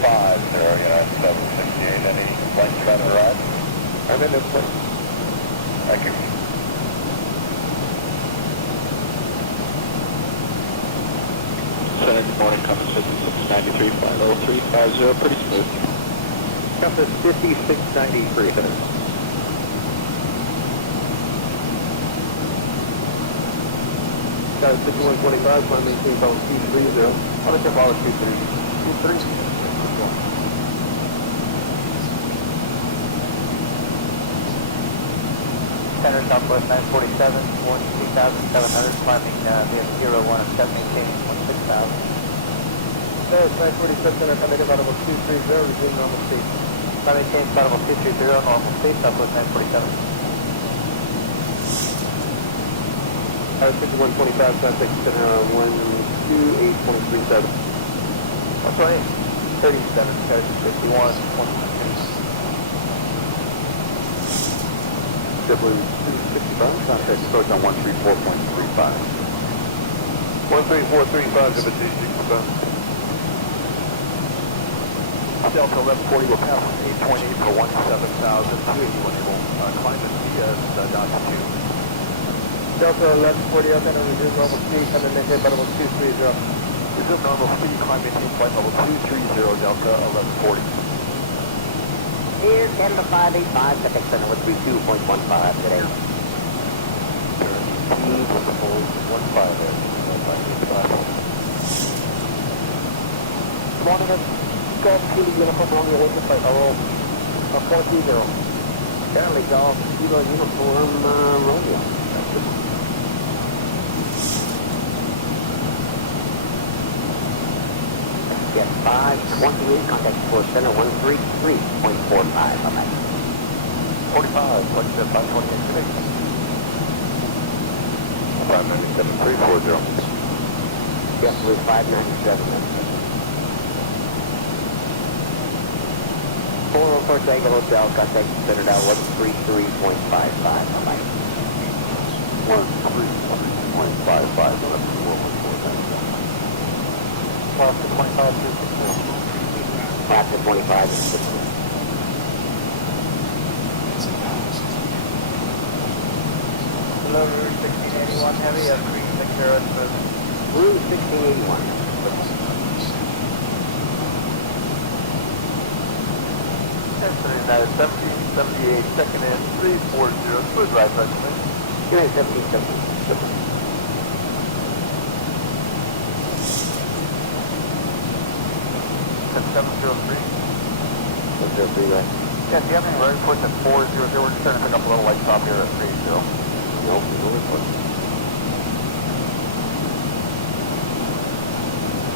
United 768. Any complaints about the ride? I'm in this one. Thank you. Center, good morning, Compass 5693, flight level 350, pretty smooth. Compass 5693, center. Guys, 5125, climb and maintain, flight level 230. I'll let you follow 23. Center Southwest 947, 1,700, climbing via 01 and step maintaining 16,000. Southwest 947, center, come in about level 230, resume normal speed. Climb maintain flight level 230, normal speed, Southwest 947. 5125, contact center 128.37. That's right. 37, 51, 123. Double 265, contact approach on 134.35. 13435, Zibo-Mod, Delta 1140 will pass 8.8 for 17,000, 281 able, climb to Delta 2. Delta 1140, up and resume normal speed, come in maintain about level 230. Resume normal speed, climb maintain flight level 230, Delta 1140. Here's Canada 585, Pacific Center with 32.15 today. Speed with the full 15 there. 1585. Morning, Golf Kilo Uniform on the open flight level 430. Charlie Golf Kilo Uniform Romeo. Get 528, contact Force Center 133.45. Bye-bye. 45, flight set 528 today. 597.340. Yes, with 597. 404 Tango Hotel, contact Center now 133.55. Bye-bye. 133.55, so that's 414. Class 25 is 64. Class 25 is 60. Hello, Route 1681 Heavy, green secure at the Route 1681. 1778, second in, 340, smooth right, President. You're in 1770. 703. 703, right? Yeah, do you have any road reports at 400? We're just trying to pick up a little light top here at 30. Nope, no report.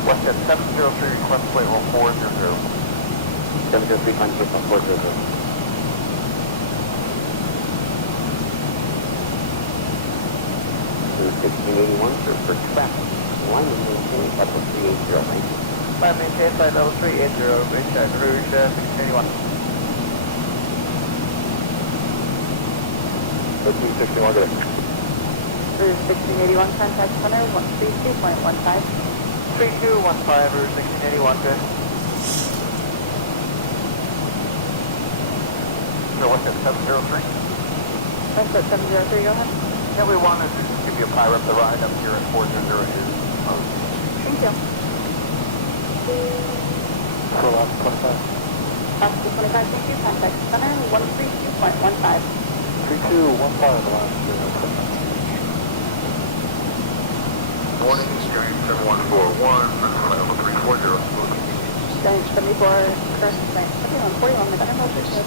West at 703, request plate roll 400. 703, contact on 400. Route 1681, sir, for traffic. Line and maintain level 380, right? Line maintain flight level 380, bridge at Rouge 1681. 1361, good. Route 1681, contact center 132.15. 3215, Route 1681, good. So what's that, 703? That's at 703, go ahead. Yeah, we wanted to give you a power up the ride up here at 400 here. Thank you. For last 25. Last 25, thank you. Contact center 132.15. 3215, the last Morning, Strange 7141, flight level 340, smooth. Strange 74, current flight 7141, the better motion.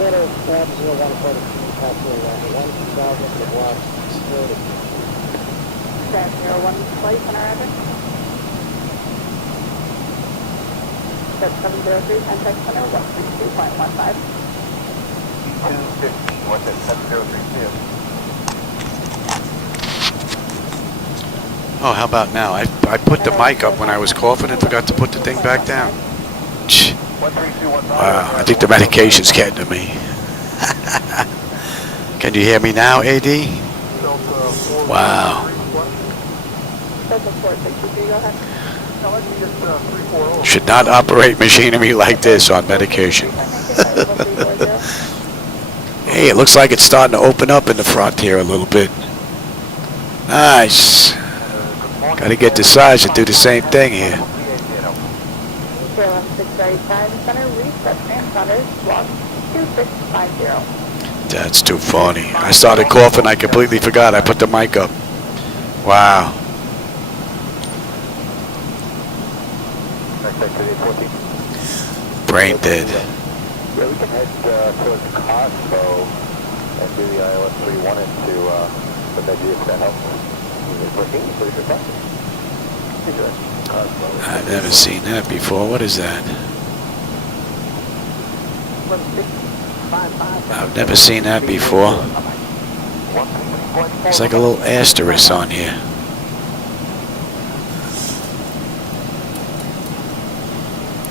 Quarter 1014 to passenger 1000 for the block security. Stand 01 flight on our address. Set 703, contact center 132.15. 215, what's that, 7032? Oh, how about now? I put the mic up when I was coughing and forgot to put the thing back down. Shh. Wow, I think the medication's getting to me. Can you hear me now, AD? Wow. Should not operate machinery like this on medication. Hey, it looks like it's starting to open up in the front here a little bit. Nice. Gotta get the size to do the same thing here. 685 center, reset transponders, log 2650. That's too funny. I started coughing, I completely forgot. I put the mic up. Wow. Brain dead. Yeah, we can head towards Costco and do the ILS 3-1 into the Medea if that helps. I've never seen that before. What is that? I've never seen that before. It's like a little asterisk on here.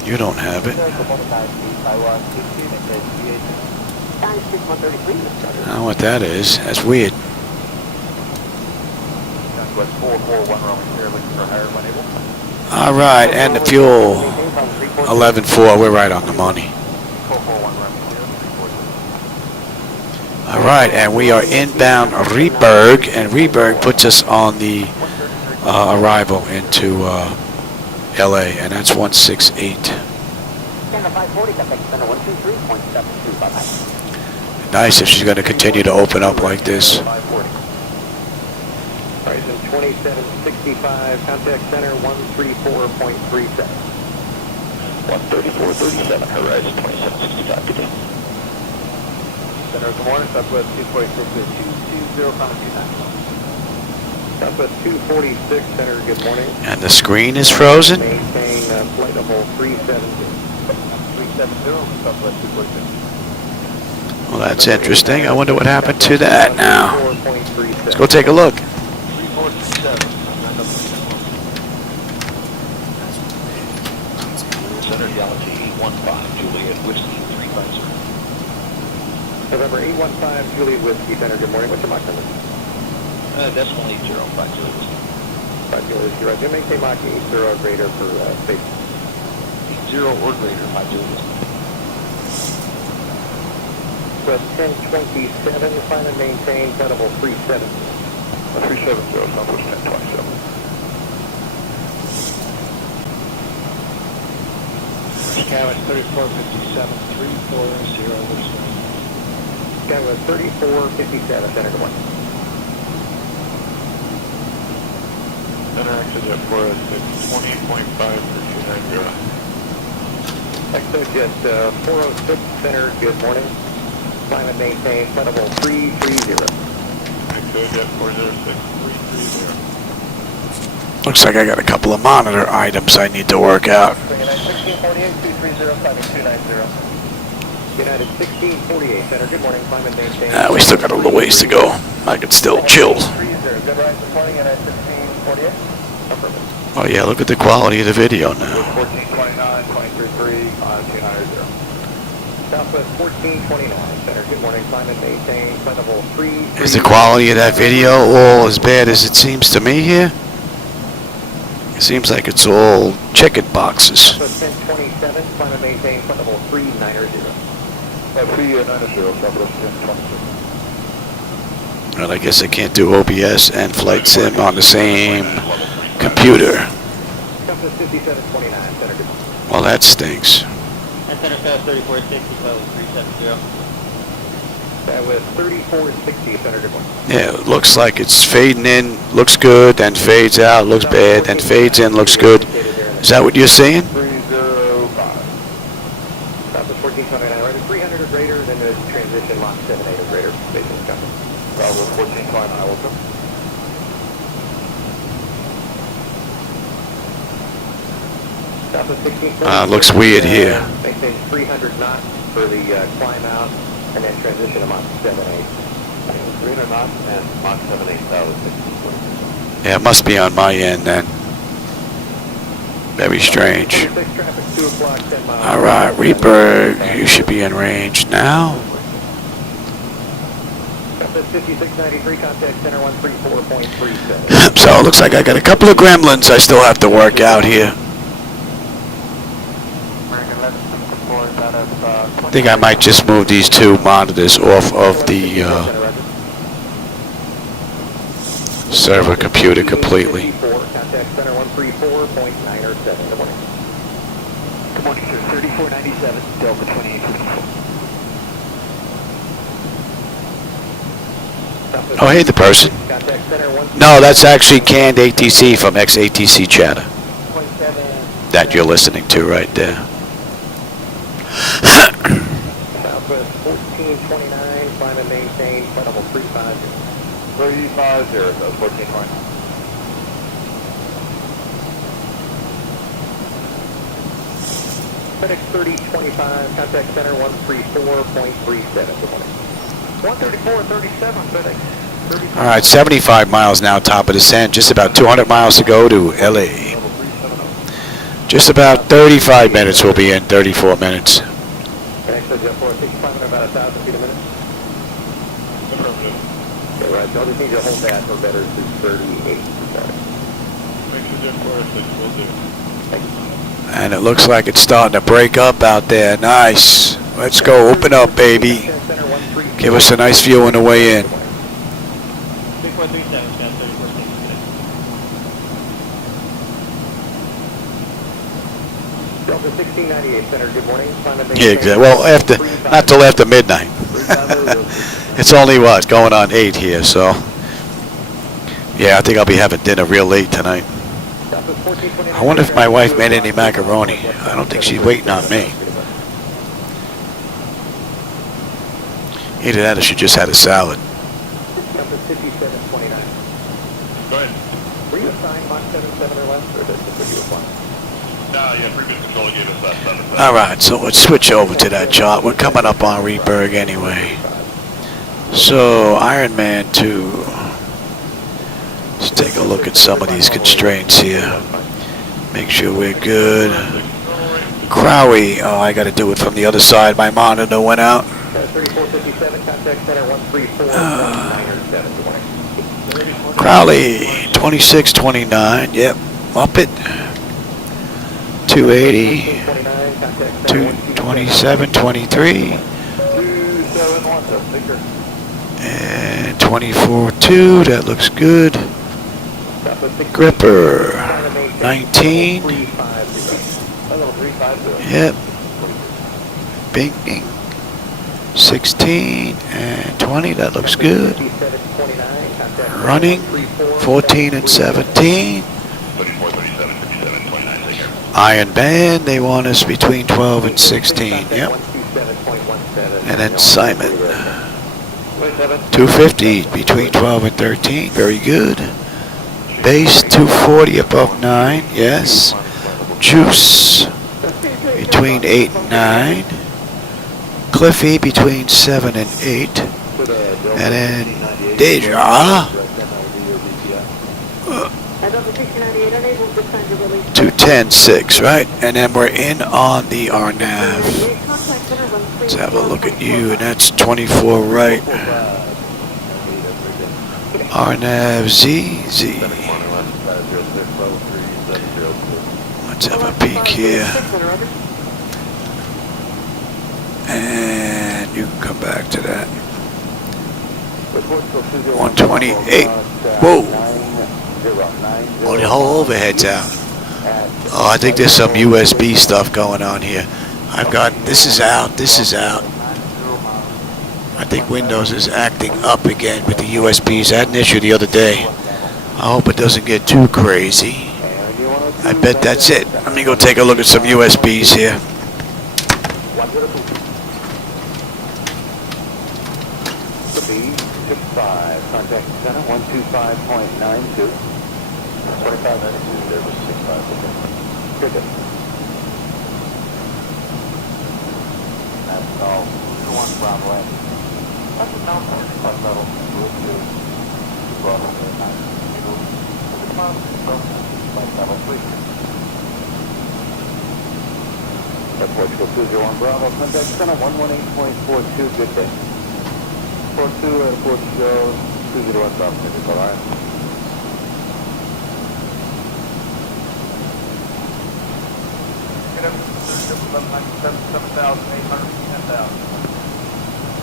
You don't have it. I don't know what that is. That's weird. All right, and the fuel, 11.4. We're right on the money. All right, and we are inbound Rieberg, and Rieberg puts us on the arrival into LA, and that's 168. Nice if she's going to continue to open up like this. Horizon 2765, contact center 134.37. 134.37, Horizon 2765, good day. Center, good morning, Southwest 246 Southwest 246, Center, good morning. And the screen is frozen. Maintain flight level 370. 370, Southwest 246. Well, that's interesting. I wonder what happened to that now. Let's go take a look. Center Galaxy 815, Juliet Whiskey 350. November 815, Juliet Whiskey Center, good morning. What's your Mach number? Decimal 80, 5 Juliet Whiskey. 5 Juliet Whiskey, right. You maintain Mach 80 or greater for safety. 0 or greater, 5 Juliet Whiskey. West 1027, climb and maintain flight level 370. 370, Southwest 1027. Skywest 3457, 340, Whiskey. Skywest 3457, Center, good morning. Center exit for us, it's 20.5 for 290. Exojet 406, Center, good morning. Climb and maintain flight level 330. Exojet 406, 330. Looks like I got a couple of monitor items I need to work out. United 1648, 230, climbing 290. United 1648, Center, good morning. Climb and maintain. We still got a little ways to go. I could still chill. Good rise this morning, United 1648. Oh yeah, look at the quality of the video now. 1429, 23.3 on 290. Southwest 1429, Center, good morning. Climb and maintain flight level 3. Is the quality of that video all as bad as it seems to me here? It seems like it's all chicken boxes. Southwest 1027, climb and maintain flight level 390. 390, Southwest 1027. Well, I guess I can't do OBS and Flight Sim on the same computer. Southwest 5729, Center, good morning. Well, that stinks. Center South 3460, South 370. Southwest 3460, Center, good morning. Yeah, it looks like it's fading in, looks good, then fades out, looks bad, then fades in, looks good. Is that what you're saying? 305. Southwest 1429, right at 300 or greater, then there's transition Mach 78 or greater, station coming. Bravo 14 climb, I will come. Southwest 1640. Looks weird here. Maintain 300 knots for the climb out, and then transition to Mach 78. 300 knots and Mach 78, Southwest 1640. Yeah, it must be on my end then. Very strange. 26 traffic, 2 o'clock, 10 miles. All right, Rieberg, you should be in range now. Southwest 5693, contact center 134.37. So it looks like I got a couple of gremlins I still have to work out here. I think I might just move these two monitors off of the server computer completely. Contact center 134.907. Good morning. Good morning, sir. 3497, Delta 2854. Oh, hey, the person. Contact center 1. No, that's actually canned ATC from ex-ATC chatter that you're listening to right there. Southwest 1429, climb and maintain flight level 350. 350, that's 1429. FedEx 3025, contact center 134.37. Good morning. 134.37, FedEx. All right, 75 miles now, top of descent. Just about 200 miles to go to LA. Just about 35 minutes. We'll be in 34 minutes. FedEx Jet 46, climbing about 1,000 feet a minute. Affirmative. Okay, right, so I'll just need you to hold that or better to 38. Make sure Jet 406 will do. Thank you. And it looks like it's starting to break up out there. Nice. Let's go. Open up, baby. Give us a nice view on the way in. 3437, Scott, 3436. Delta 1698 Center, good morning. Yeah, exactly. Well, not till after midnight. It's only what, going on 8 here, so. Yeah, I think I'll be having dinner real late tonight. I wonder if my wife made any macaroni. I don't think she's waiting on me. Either that or she just had a salad. Delta 5729. Go ahead. Were you assigned Mach 77 or less, or does the you apply? No, yeah, previous control gave us that 7. Alright, so let's switch over to that chart. We're coming up on Reedberg anyway. So, Ironman 2. Let's take a look at some of these constraints here. Make sure we're good. Crowie. Oh, I got to do it from the other side. My monitor went out. 3457, contact center 134. Crowley, 2629. Yep, up it. 280. 227, 23. And 24.2. That looks good. Gripper, 19. Yep. Bing. 16 and 20. That looks good. Running, 14 and 17. Iron Band, they want us between 12 and 16. Yep. And then Simon, 250 between 12 and 13. Very good. Base 240 above 9. Yes. Juice between 8 and 9. Cliffy between 7 and 8. And then Deja 210.6, right? And then we're in on the RNAV. Let's have a look at you, and that's 24 right. RNAV Z. Let's have a peek here. And you can come back to that. 128. Whoa. Oh, the whole overhead's out. Oh, I think there's some USB stuff going on here. I've got, this is out. I think Windows is acting up again with the USBs. I had an issue the other day. I hope it doesn't get too crazy. I bet that's it. Let me go take a look at some USBs here. Contact center 125.92. 2592, there was 65. Good. That's all. 1 Bravo. That's a Alpha. Flight level 202. Bravo 9. Flight level 3. That's Portugal 201 Bravo. Contact center 118.42. Good day. 42 and Portugal 201 Bravo. All right.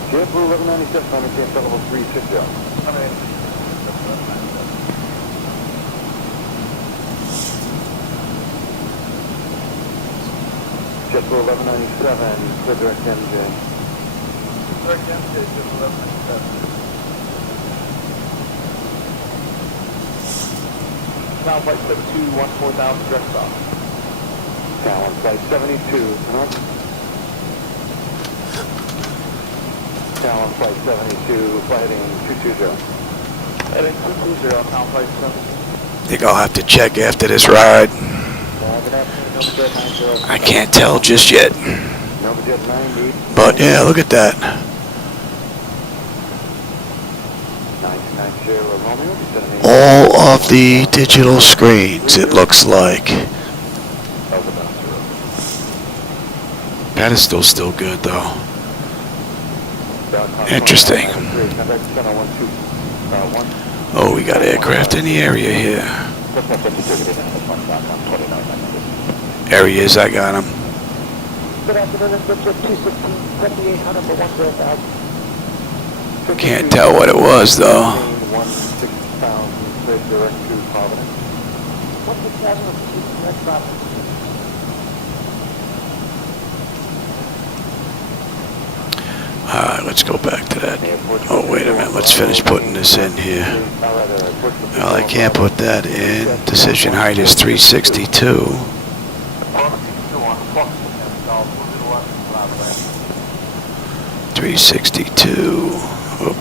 JetBlue 1197, understand level 36 out. JetBlue 1197, clear direct engine. Direct engine, JetBlue 1197. Now flight 7214,000 direct stop. Talon flight 72, Talon flight 72, heading 220. Heading 220, Talon flight 72. I think I'll have to check after this ride. I can't tell just yet. But yeah, look at that. All of the digital screens, it looks like. Pedestal's still good though. Interesting. Oh, we got aircraft in the area here. Areas, I got them. Good afternoon, it's Richard 216, 7800 for 10,000. Can't tell what it was though. 16,000 straight direct to Providence. 1,600 next Providence. Alright, let's go back to that. Oh, wait a minute. Let's finish putting this in here. Well, I can't put that in. Decision height is 362. 362. Oh.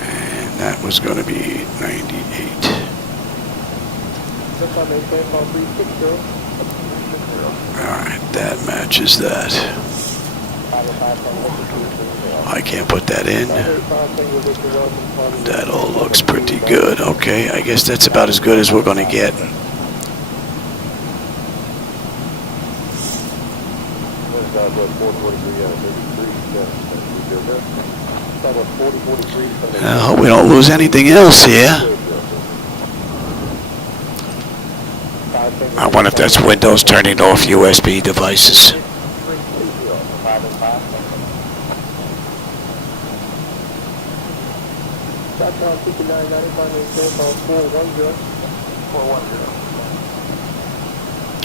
And that was going to be 98. Alright, that matches that. I can't put that in. That all looks pretty good. Okay, I guess that's about as good as we're going to get. I hope we don't lose anything else here. I wonder if that's Windows turning off USB devices.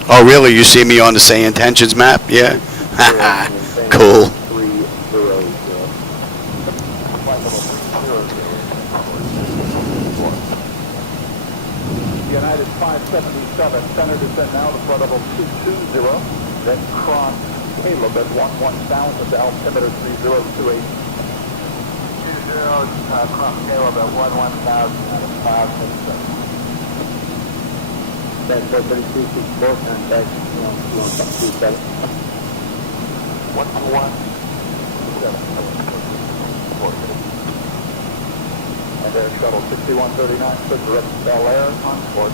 Oh, really? You see me on the SayIntentions map? Yeah? Cool. United 577, center descent now to flood level 220, then cross Caleb at 11,000 to altimeter 3028. 20, cross Caleb at 11,000 That's 3364, contact, you want something to better. 117. And then shuttle 6139, stood direct to Bel Air on board.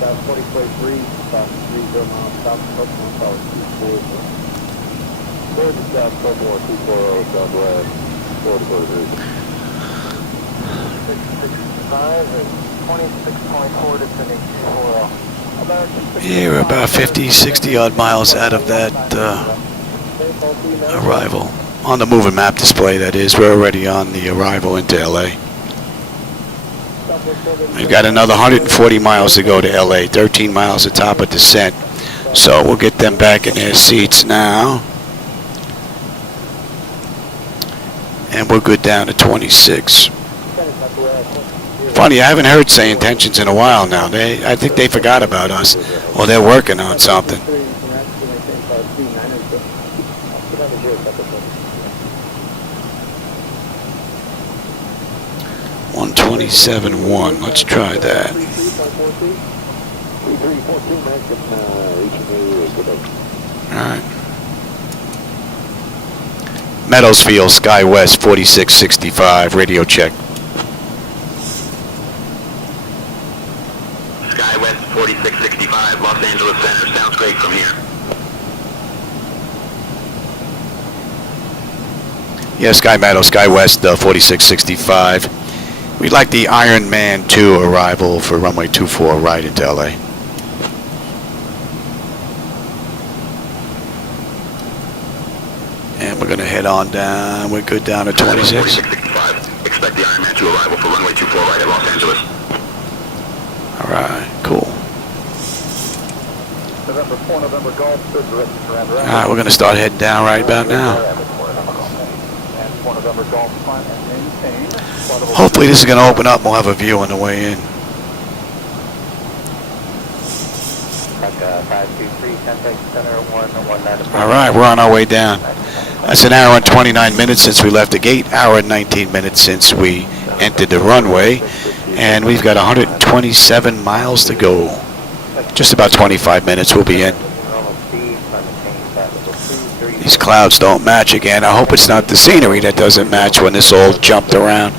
About 40.3, about 30 miles south of Coconut, about 240. Board to south, Coconut, 240, southwest, 443. 665 and 26.4 destination 240. Yeah, we're about 50, 60 odd miles out of that arrival. On the moving map display, that is. We're already on the arrival into LA. We've got another 140 miles to go to LA, 13 miles at top of descent. So we'll get them back in their seats now. And we're good down to 26. Funny, I haven't heard SayIntentions in a while now. I think they forgot about us. Well, they're working on something. 127.1. Let's try that. Alright. Meadowsfield, Skywest 4665. Radio check. Skywest 4665, Los Angeles Center. Sounds great from here. Yeah, Sky Meadow, Skywest 4665. We'd like the Iron Man 2 arrival for runway 24 right into LA. And we're going to head on down. We're good down to 26. 4665. Expect the Iron Man 2 arrival for runway 24 right at Los Angeles. Alright, cool. November 4, November Golf, stood direct to Grand Rapids. Alright, we're going to start heading down right about now. Hopefully this is going to open up and we'll have a view on the way in. Alright, we're on our way down. That's an hour and 29 minutes since we left the gate, hour and 19 minutes since we entered the runway, and we've got 127 miles to go. Just about 25 minutes we'll be in. These clouds don't match again. I hope it's not the scenery that doesn't match when this all jumped around.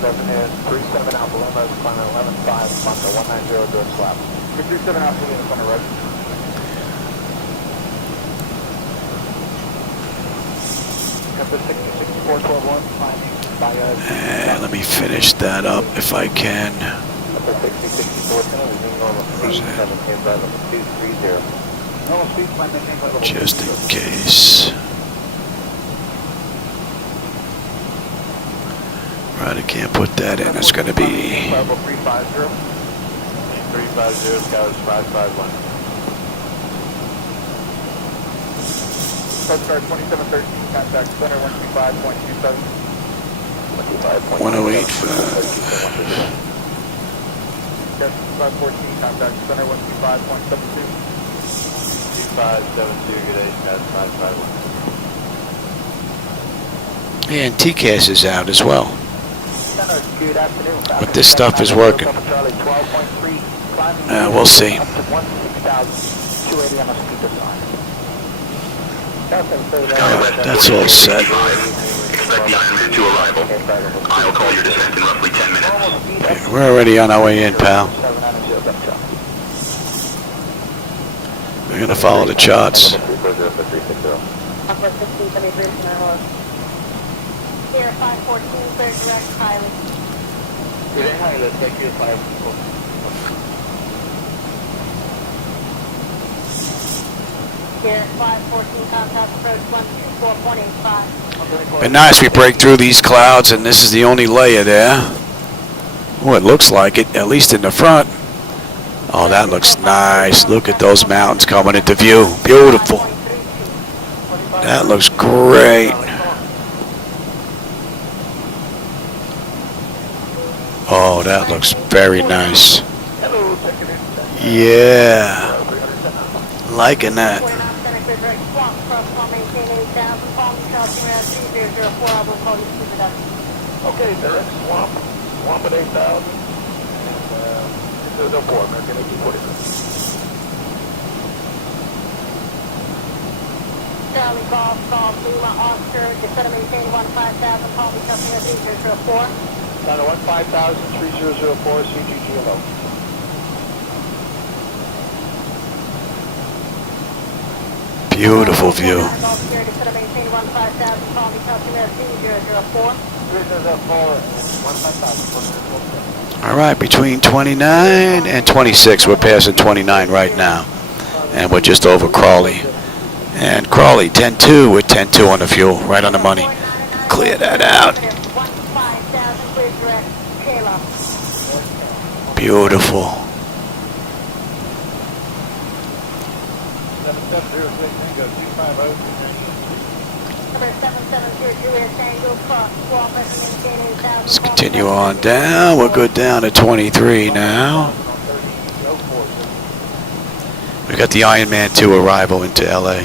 11 is 37 Alpha Lima, climbing 11.5, Manta 190, do a slap. 37 Alpha Lima, on the road. Number 606412 climbing by And let me finish that up if I can. Number 6064 normal speed, 230. Normal speed, climb maintain flight level. Just in case. Right, I can't put that in. It's going to be... Level 350. 350, Skywest 551. Coast Guard 2713, contact center 125.27. 108. 514, contact center 125.72. 2572, good day, Skywest 551. And TCAS is out as well. Good afternoon. But this stuff is working. We'll see. That's all set. Expect the island to arrival. I'll call your descent in roughly 10 minutes. We're already on our way in, pal. We're going to follow the charts. Here, 514, clear direct pilot. Good pilot, take your 514. Here, 514, contact approach 124.85. Been nice we break through these clouds, and this is the only layer there. Oh, it looks like it, at least in the front. Oh, that looks nice. Look at those mountains coming into view. Beautiful. That looks great. Oh, that looks very nice. Yeah. Liking that. Okay, direct swamp at 8,000. There's no more, American 1846. Charlie Golf, Lima, Oscar, descend to maintain 15,000, call me company at 3004. Down to 15,000, 3004, CGGLO. Beautiful view. All right, between 29 and 26, we're passing 29 right now, and we're just over Crawley. And Crawley 10-2 with 10-2 on the fuel, right on the money. Clear that out. Beautiful. Let's continue on down. We're good down to 23 now. We got the Iron Man 2 arrival into LA.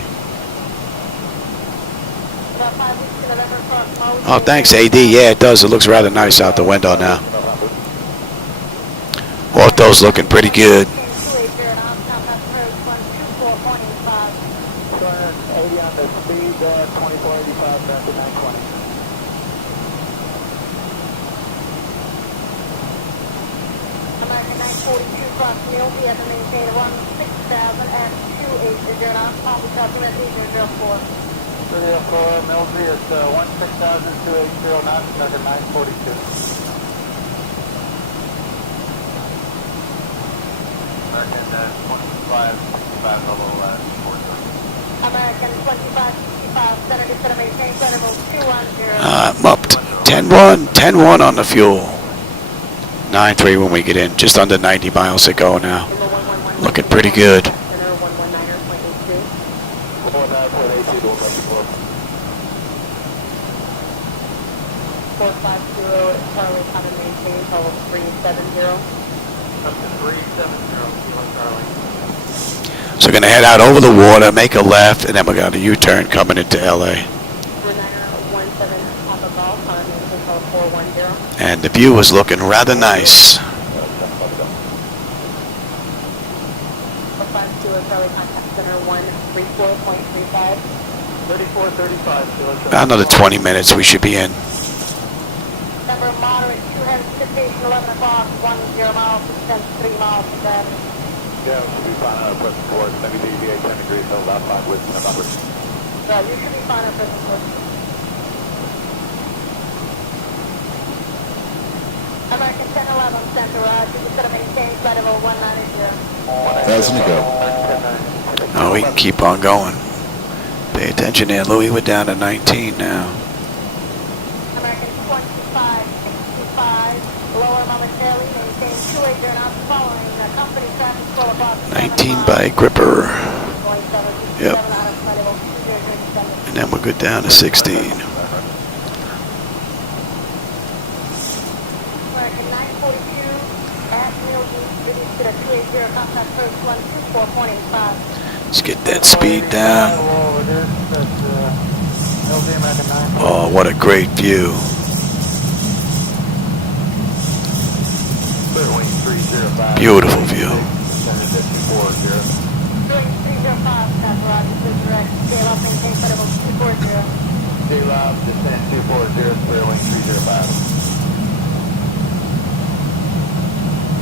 Oh, thanks, AD. Yeah, it does. It looks rather nice out the window now. Ortho's looking pretty good. American 942 cross Mill, we have to maintain 16,000 at 28 knots, call me company at 3004. 3004, Millsy, it's 16,000, 280 knots, American 942. American 2565 level 4. American 2565, center to maintain level 210. I'm up to 10-1, 10-1 on the fuel. 9-3 when we get in, just under 90 miles to go now. Looking pretty good. So we're going to head out over the water, make a left, and then we're going to U-turn coming into LA. And the view is looking rather nice. About another 20 minutes we should be in. Number moderate, 2 Anticipation 11 o'clock, 10 miles, descent 3 miles, then. Yeah, should be fine on present course, maybe deviate 10 degrees, hold out 5 with the number. You should be fine on present course. American 1011, center ride, you just gotta maintain flight level 190. 1,000 to go. Oh, we can keep on going. Pay attention there, Louis. We're down to 19 now. American 2565, lower momentarily, maintain 280 knots following the company traffic flow about 19 by Gripper. Yep. And then we're good down to 16. American 942, at Milton, reduced to the 280, contact first 124.85. Let's get that speed down. Oh, what a great view. Beautiful view. J-Rob, descent 240, Clearwing 305.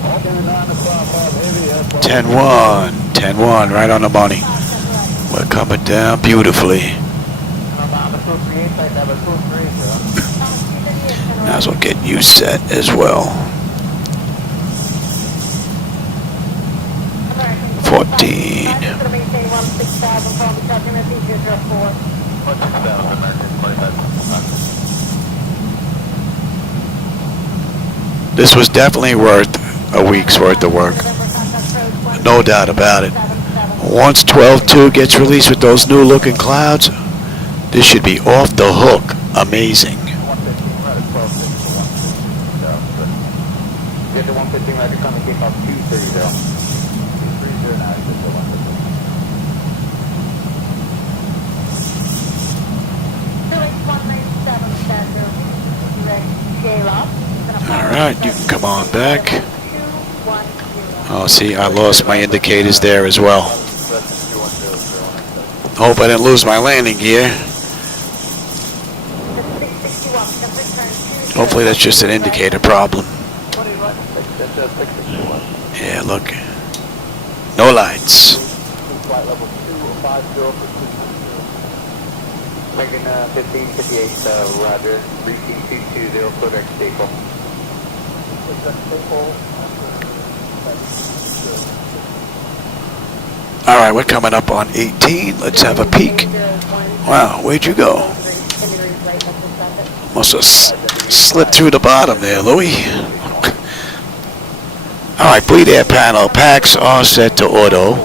All down 9 o'clock, heavy, 10-1. 10-1, right on the money. We're coming down beautifully. Might as well get you set as well. 14. This was definitely worth a week's worth of work. No doubt about it. Once 12.2 gets released with those new looking clouds, this should be off the hook. Amazing. Get the 115 right to come and kick off 230. 230 now, it's just the 115. Alright, you can come on back. Oh, see, I lost my indicators there as well. Hope I didn't lose my landing gear. Hopefully that's just an indicator problem. Yeah, look. No lights. Flight level 250. Making 1558, roger. Repeat 220, correct staple. Alright, we're coming up on 18. Let's have a peek. Wow, where'd you go? Must have slipped through the bottom there, Louis. Alright, bleed air panel. Packs are set to auto.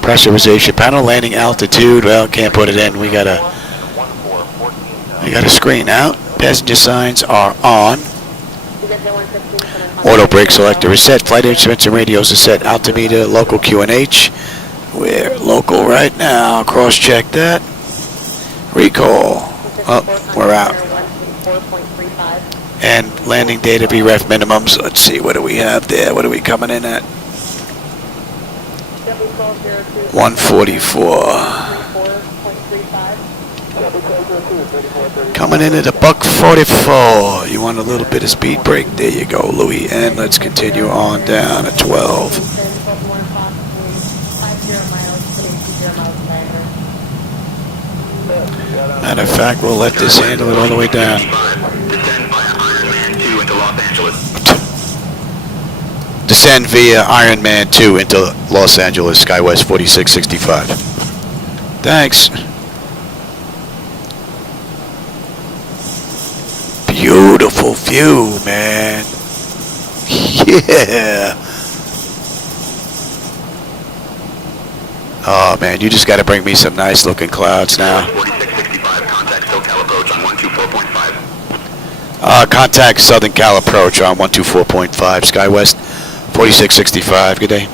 Pressurization panel, landing altitude. Well, can't put it in. We got a screen out. Passenger signs are on. Auto brake selector is set. Flight instruments and radios are set. Altimeter, local QNH. We're local right now. Cross-check that. Recall. Oh, we're out. And landing data VREF minimums. Let's see, what do we have there? What are we coming in at? 144. Coming in at a $144. You want a little bit of speed break? There you go, Louis. And let's continue on down at 12. Matter of fact, we'll let this handle it all the way down. Descend via Ironman 2 into Los Angeles, Skywest 4665. Thanks. Beautiful view, man. Yeah. Oh, man, you just got to bring me some nice looking clouds now. 4665, contact SoCal approach on 124.5. Contact Southern Cal approach on 124.5, Skywest 4665. Good day.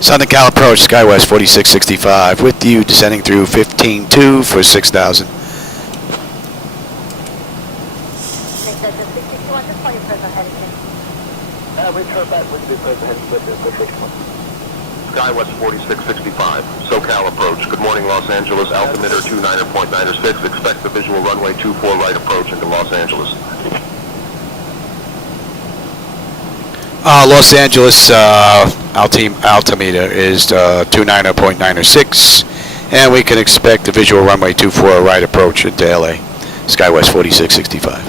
Southern Cal approach, Skywest 4665. With you, descending through 15.2 for 6,000. Skywest 4665, SoCal approach. Good morning, Los Angeles. Altimeter 29.96. Expect the visual runway 24 right approach into Los Angeles. Los Angeles altimeter is 29.96, and we can expect the visual runway 24 right approach into LA. Skywest 4665.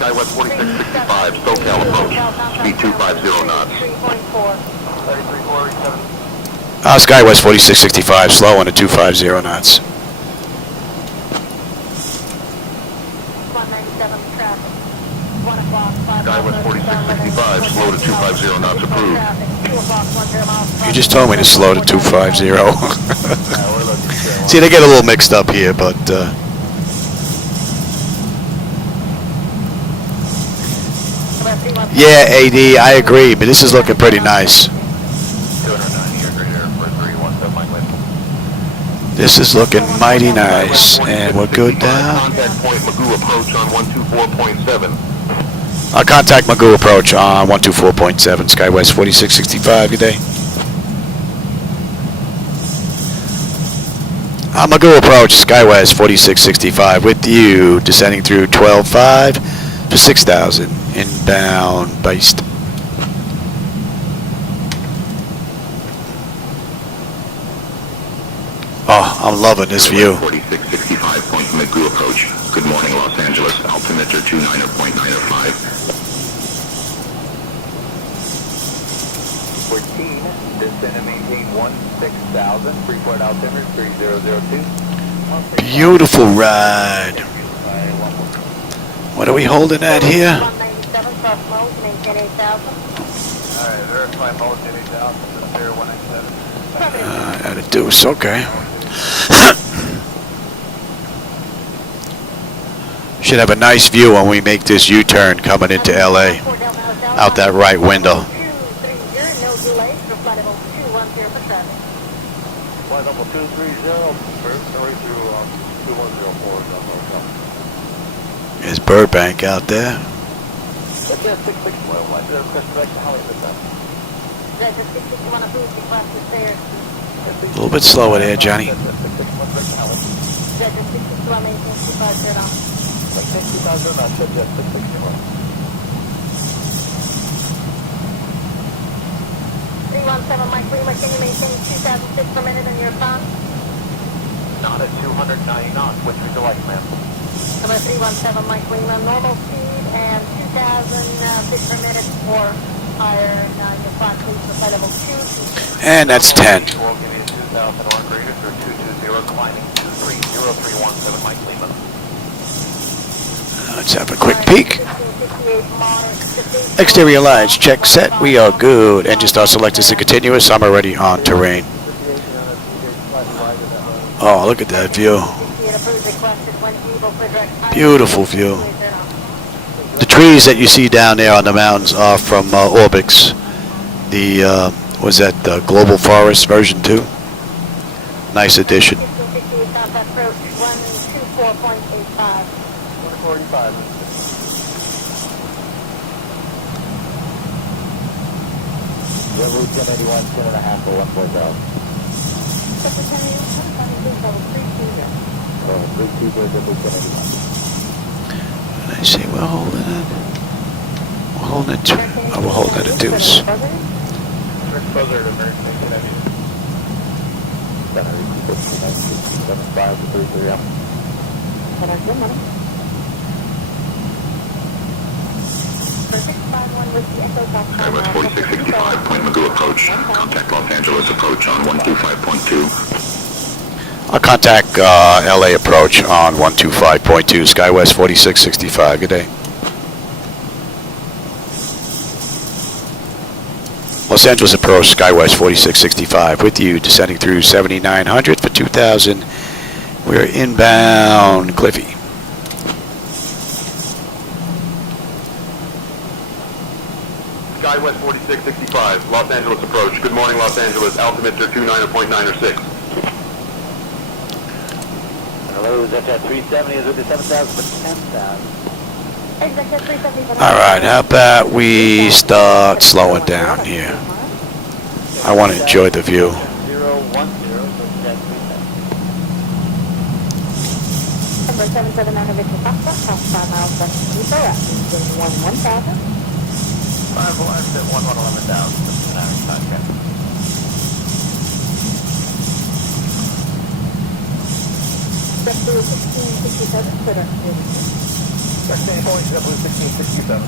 Skywest 4665, SoCal approach. Speed 250 knots. Skywest 4665, slow on a 250 knots. 197 traffic. 1 o'clock, 5 Skywest 4665, slow to 250 knots approved. 2 o'clock, 10 miles. You just told me to slow to 250. See, they get a little mixed up here, but yeah, AD, I agree, but this is looking pretty nice. This is looking mighty nice, and we're good down. Contact point Magoo approach on 124.7. Contact Magoo approach on 124.7, Skywest 4665, good day. Magoo approach, Skywest 4665 with you, descending through 12.5 for 6,000, inbound based. Oh, I'm loving this view. 4665 point Magoo approach. Good morning, Los Angeles. Altimeter 29.95. 14, descend and maintain 16,000, Freeport altimeter 3002. Beautiful ride. What are we holding at here? 197 cross mode, maintain 8,000. Alright, verify mode 8,000, 0197. At a deuce, okay. Should have a nice view when we make this U-turn coming into LA. Out that right window. 230, no delay, for flight level 210 for traffic. Flight level 230, first story through 2104. There's Burbank out there. What's that 66 mile line? Is there a question back to Hollywood this time? Roger, 661 approved, request is there. A little bit slower there, Johnny. Roger, 661 maintain 250 knots. 250 knots, that's 661. 317 Mike Lima, can you maintain 2006 per minute on your phone? Not at 290 knots, which is the light, ma'am. Number 317 Mike Lima, normal speed and 2006 per minute for higher your clock, please, for flight level 2. And that's 10. We'll give you 2,000 or greater for 220, climbing 230317 Mike Lima. Let's have a quick peek. Exterior lights, check set. We are good. Engine start selected to continuous. I'm already on terrain. Oh, look at that view. Beautiful view. The trees that you see down there on the mountains are from Orbix. The, was that the Global Forest version 2? Nice addition. 145. Yeah, route 1081, 10 and a half for 140,000. 320, I see we're holding it. We're holding it. Oh, we're holding it at deuce. Exposure to emergency, 75 to 33 up. Skywest 4665 point Magoo approach. Contact Los Angeles approach on 125.2. I'll contact LA approach on 125.2, Skywest 4665. Good day. Los Angeles approach, Skywest 4665 with you, descending through 7900 for 2000. We're inbound Cliffy. Skywest 4665, Los Angeles approach. Good morning, Los Angeles. Altimeter 29.96. Hello, is that 370? Is it the 7,000 for 10,000? All right, how about we start slowing down here? I want to enjoy the view. 779 Victor Foxtrot, cross 5 miles west of Zibo at 1000. 5 left at 11,000, contact. JetBlue 1667, clear direct 06. Destination point, JetBlue 1667.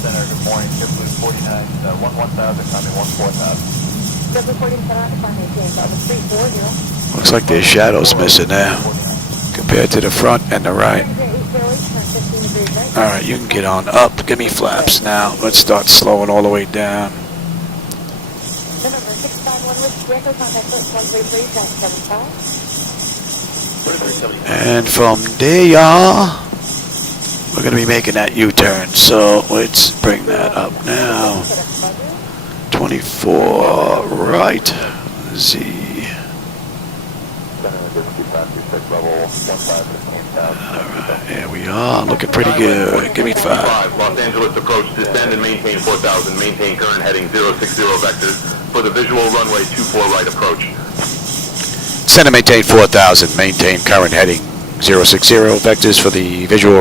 Center, good morning, JetBlue 49, 11,000, climbing 14,000. JetBlue 49, center, climbing James, over 340. Looks like there's shadows missing there compared to the front and the right. Alright, you can get on up. Give me flaps now. Let's start slowing all the way down. November 651 Whiskey Echo, contact 133.75. And from there, y'all, we're going to be making that U-turn. So let's bring that up now. 24 right. Z. Alright, here we are. Looking pretty good. Give me 5. Los Angeles approach, descend and maintain 4,000. Maintain current heading 060 vectors for the visual runway 24 right approach. Descend and maintain 4,000. Maintain current heading 060 vectors for the visual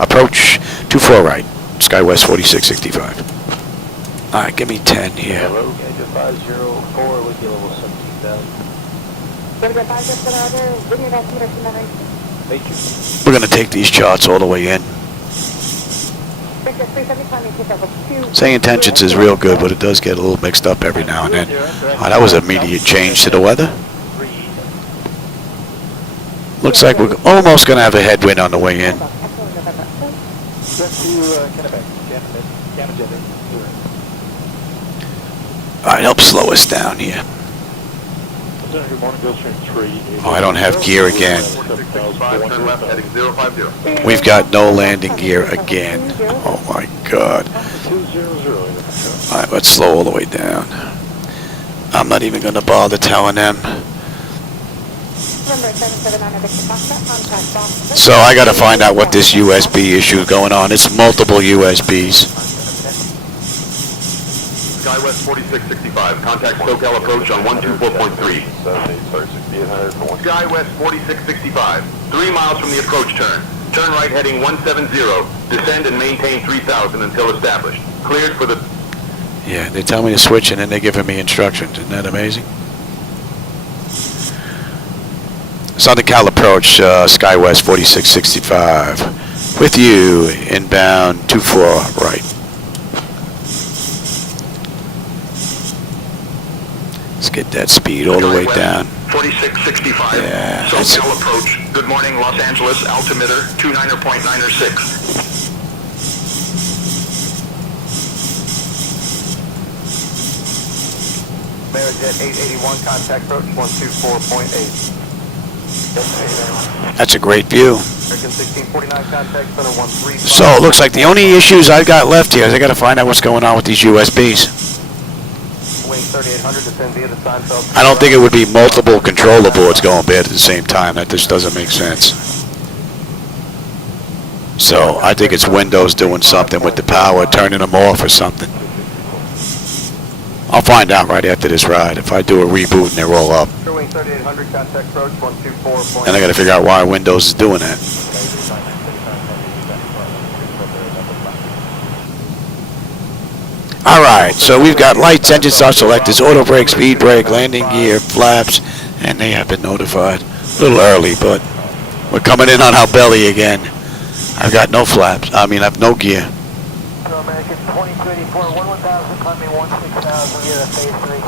approach 24 right. Skywest 4665. Alright, give me 10 here. Hello, Gauge 504, Wiki level 17,000. We're going to take these charts all the way in. SayIntentions is real good, but it does get a little mixed up every now and then. Oh, that was an immediate change to the weather. Looks like we're almost going to have a headwind on the way in. Alright, help slow us down here. Oh, I don't have gear again. We've got no landing gear again. Oh my god. Alright, let's slow all the way down. I'm not even going to bother telling them. So I got to find out what this USB issue is going on. It's multiple USBs. Skywest 4665, contact SoCal approach on 124.3. Skywest 4665, 3 miles from the approach turn. Turn right heading 170, descend and maintain 3,000 until established. Cleared for the... Yeah, they tell me to switch and then they're giving me instructions. Isn't that amazing? Southern Cal approach, Skywest 4665. With you, inbound 24 right. Let's get that speed all the way down. 4665, yeah, SoCal approach. Good morning, Los Angeles, altimeter 29.906. Amerijet 881, contact approach 124.8. That's a great view. American 1649, contact center 13. So it looks like the only issues I've got left here is I got to find out what's going on with these USBs. Wing 3800, descend via the Seinfeld. I don't think it would be multiple controller boards going bad at the same time. That just doesn't make sense. So I think it's Windows doing something with the power, turning them off or something. I'll find out right after this ride if I do a reboot and they're all up. Wing 3800, contact approach 124. And I got to figure out why Windows is doing that. Alright, so we've got lights, engine start selectors, auto brake, speed brake, landing gear, flaps, and they have been notified. A little early, but we're coming in on our belly again. I've got no flaps. I have no gear. American 2034, 11,000, climbing 16,000 via the phase 3.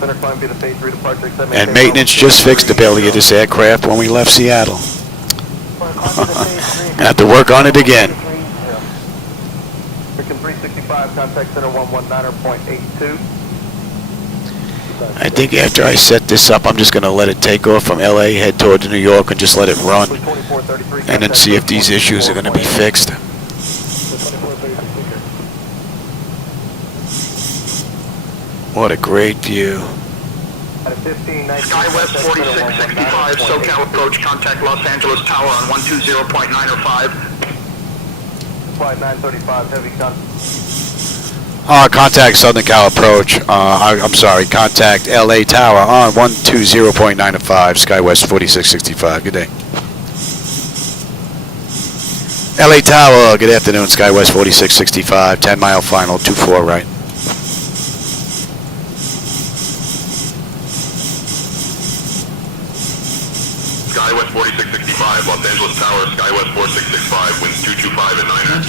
Center climb via the phase 3 departure. And maintenance just fixed the belly of this aircraft when we left Seattle. Gonna have to work on it again. American 365, contact center 119.82. I think after I set this up, I'm just going to let it take off from LA, head towards New York, and just let it run. And then see if these issues are going to be fixed. What a great view. Skywest 4665, SoCal approach, contact Los Angeles Tower on 120.905. Flight 935, heavy con. Contact Southern Cal approach. I'm sorry, contact LA Tower on 120.9 to 5, Skywest 4665. Good day. LA Tower, good afternoon, Skywest 4665, 10-mile final, 24 right. Skywest 4665, Los Angeles Tower, Skywest 4665, winds 225 at 9er.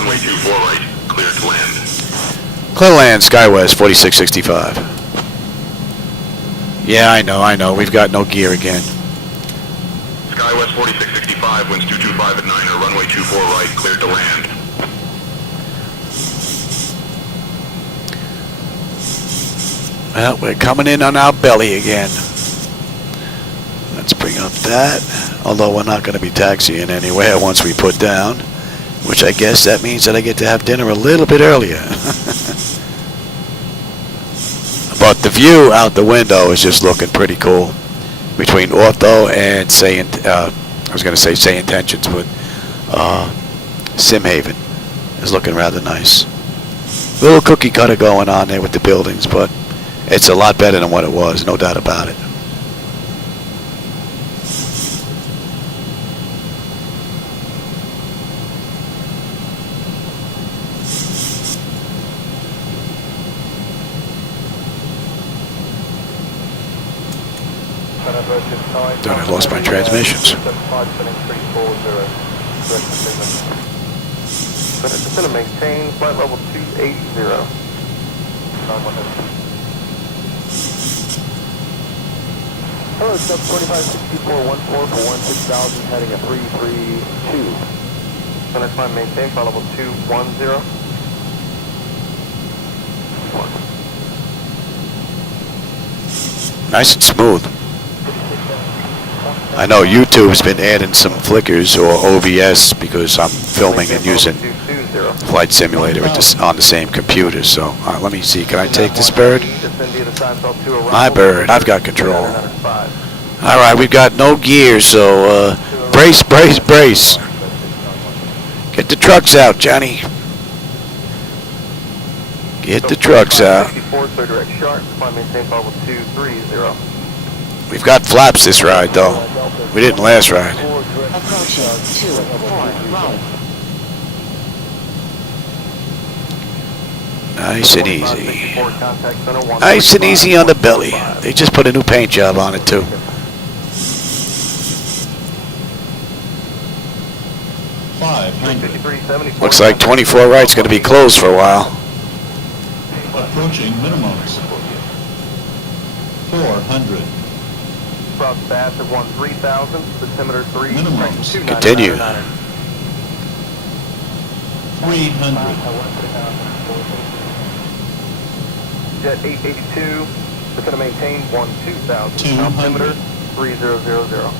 Runway 24 right, clear to land. Clear land, Skywest 4665. Yeah, I know, we've got no gear again. Skywest 4665, winds 225 at 9er, runway 24 right, cleared to land. Well, we're coming in on our belly again. Let's bring up that, although we're not going to be taxiing anywhere once we put down, which I guess that means that I get to have dinner a little bit earlier. But the view out the window is just looking pretty cool. Between Ortho and I was going to say SayIntentions, but Simhaven is looking rather nice. Little cookie cutter going on there with the buildings, but it's a lot better than what it was, no doubt about it. Thought I lost my transmissions. It's going to maintain flight level 280. Hello, sub 256414 for 16,000, heading at 332. Flight climb maintain flight level 210. Nice and smooth. I know YouTube's been adding some flickers or OBS because I'm filming and using Flight Simulator on the same computer. So let me see. Can I take this bird? My bird. I've got control. All right, we've got no gear, so brace, brace, brace. Get the trucks out, Johnny. Get the trucks out. We've got flaps this ride, though. We didn't last ride. Approaching 24 right. Nice and easy. Nice and easy on the belly. They just put a new paint job on it, too. Looks like 24 right's going to be closed for a while. Approaching minimums. 400. Cross fast of 13,000, altimeter 3. Minimums. Continue. 300. Jet 882, it's going to maintain 12,000. 200. Altimeter 3000.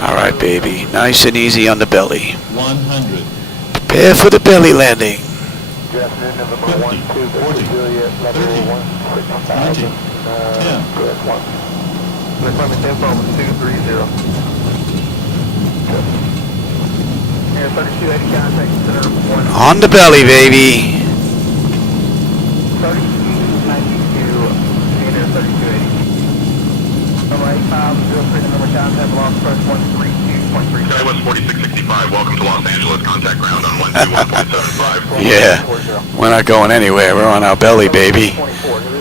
All right, baby. Nice and easy on the belly. 100. Prepare for the belly landing. Good afternoon, November 50, 12, 40, Juliet, level 30, 16,000. 10. Good, 1. Next time it's info 230. Air 3280 contact center 1. On the belly, baby. 3292, Air 3280. Number 8503, number contact, lost first 132.3. Skywest 4665, welcome to Los Angeles, contact ground on 121.75. Yeah. We're not going anywhere. We're on our belly, baby.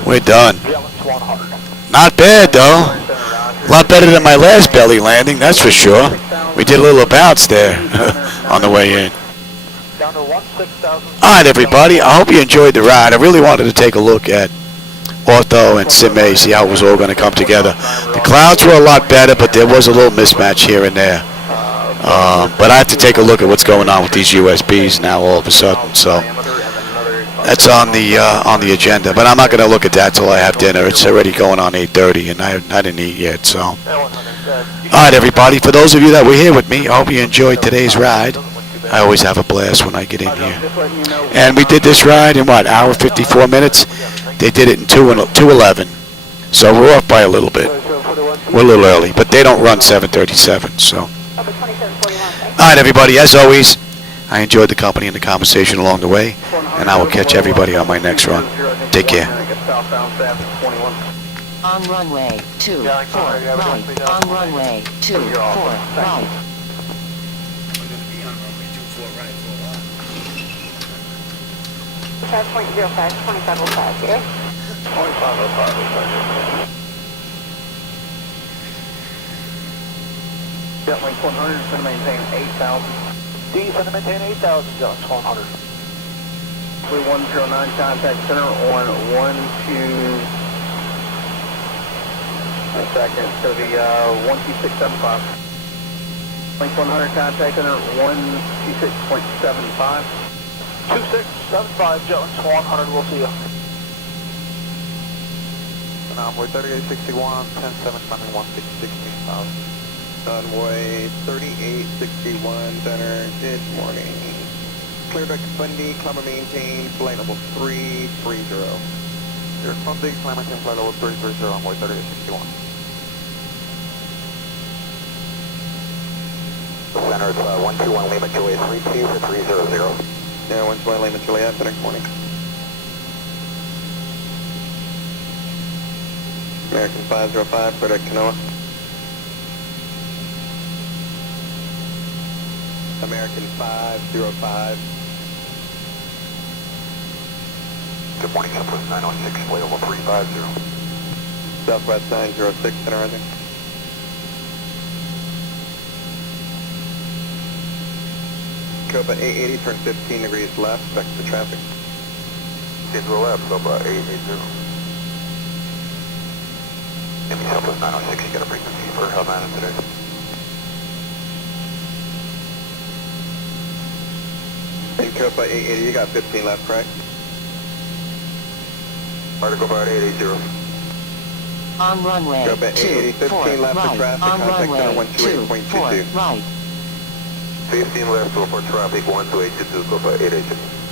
We're done. Not bad, though. A lot better than my last belly landing, that's for sure. We did a little bounce there on the way in. Alright, everybody. I hope you enjoyed the ride. I really wanted to take a look at Ortho and Sim-A, see how it was all going to come together. The clouds were a lot better, but there was a little mismatch here and there. But I have to take a look at what's going on with these USBs now all of a sudden. So that's on the agenda. But I'm not going to look at that till I have dinner. It's already going on 8:30, and I didn't eat yet. So, all right, everybody. For those of you that were here with me, I hope you enjoyed today's ride. I always have a blast when I get in here. And we did this ride in what, hour 54 minutes? They did it in 2:11. So we're off by a little bit. We're a little early, but they don't run 7:37. So, all right, everybody. As always, I enjoyed the company and the conversation along the way, and I will catch everybody on my next run. Take care. On runway 24 right. On runway 24 right. 5.05, 2505, okay? 2505, Jetwing 100 is going to maintain 8,000. D is going to maintain 8,000, Jones 100. 109 contact center on 12... A second, it's going to be 12675. Link 100 contact center 126.75. 2675, Jones 100, we'll see you. Runway 3861, 10-7, climbing 166,000. Runway 3861, center, good morning. Clear deck Bundy, climber maintain, flight level 330. You're from big, climb maintain, flight level 330, runway 3861. Center is 121 Lima Juliet 32 for 300. Yeah, 121 Lima Juliet, good morning. American 505, clear deck Canoa. American 505. Good morning, Southwest 906, flight level 350. Southwest 906, center rising. Copa 880, turn 15 degrees left, back to traffic. Into left, Copa 880. Give me Southwest 906, you got a frequency for Havana today. In Copa 880, you got 15 left, correct? Article about 880. On runway 24 left right. for traffic, On contact runway center 24 right. 15 left for traffic, 12822, Copa 880.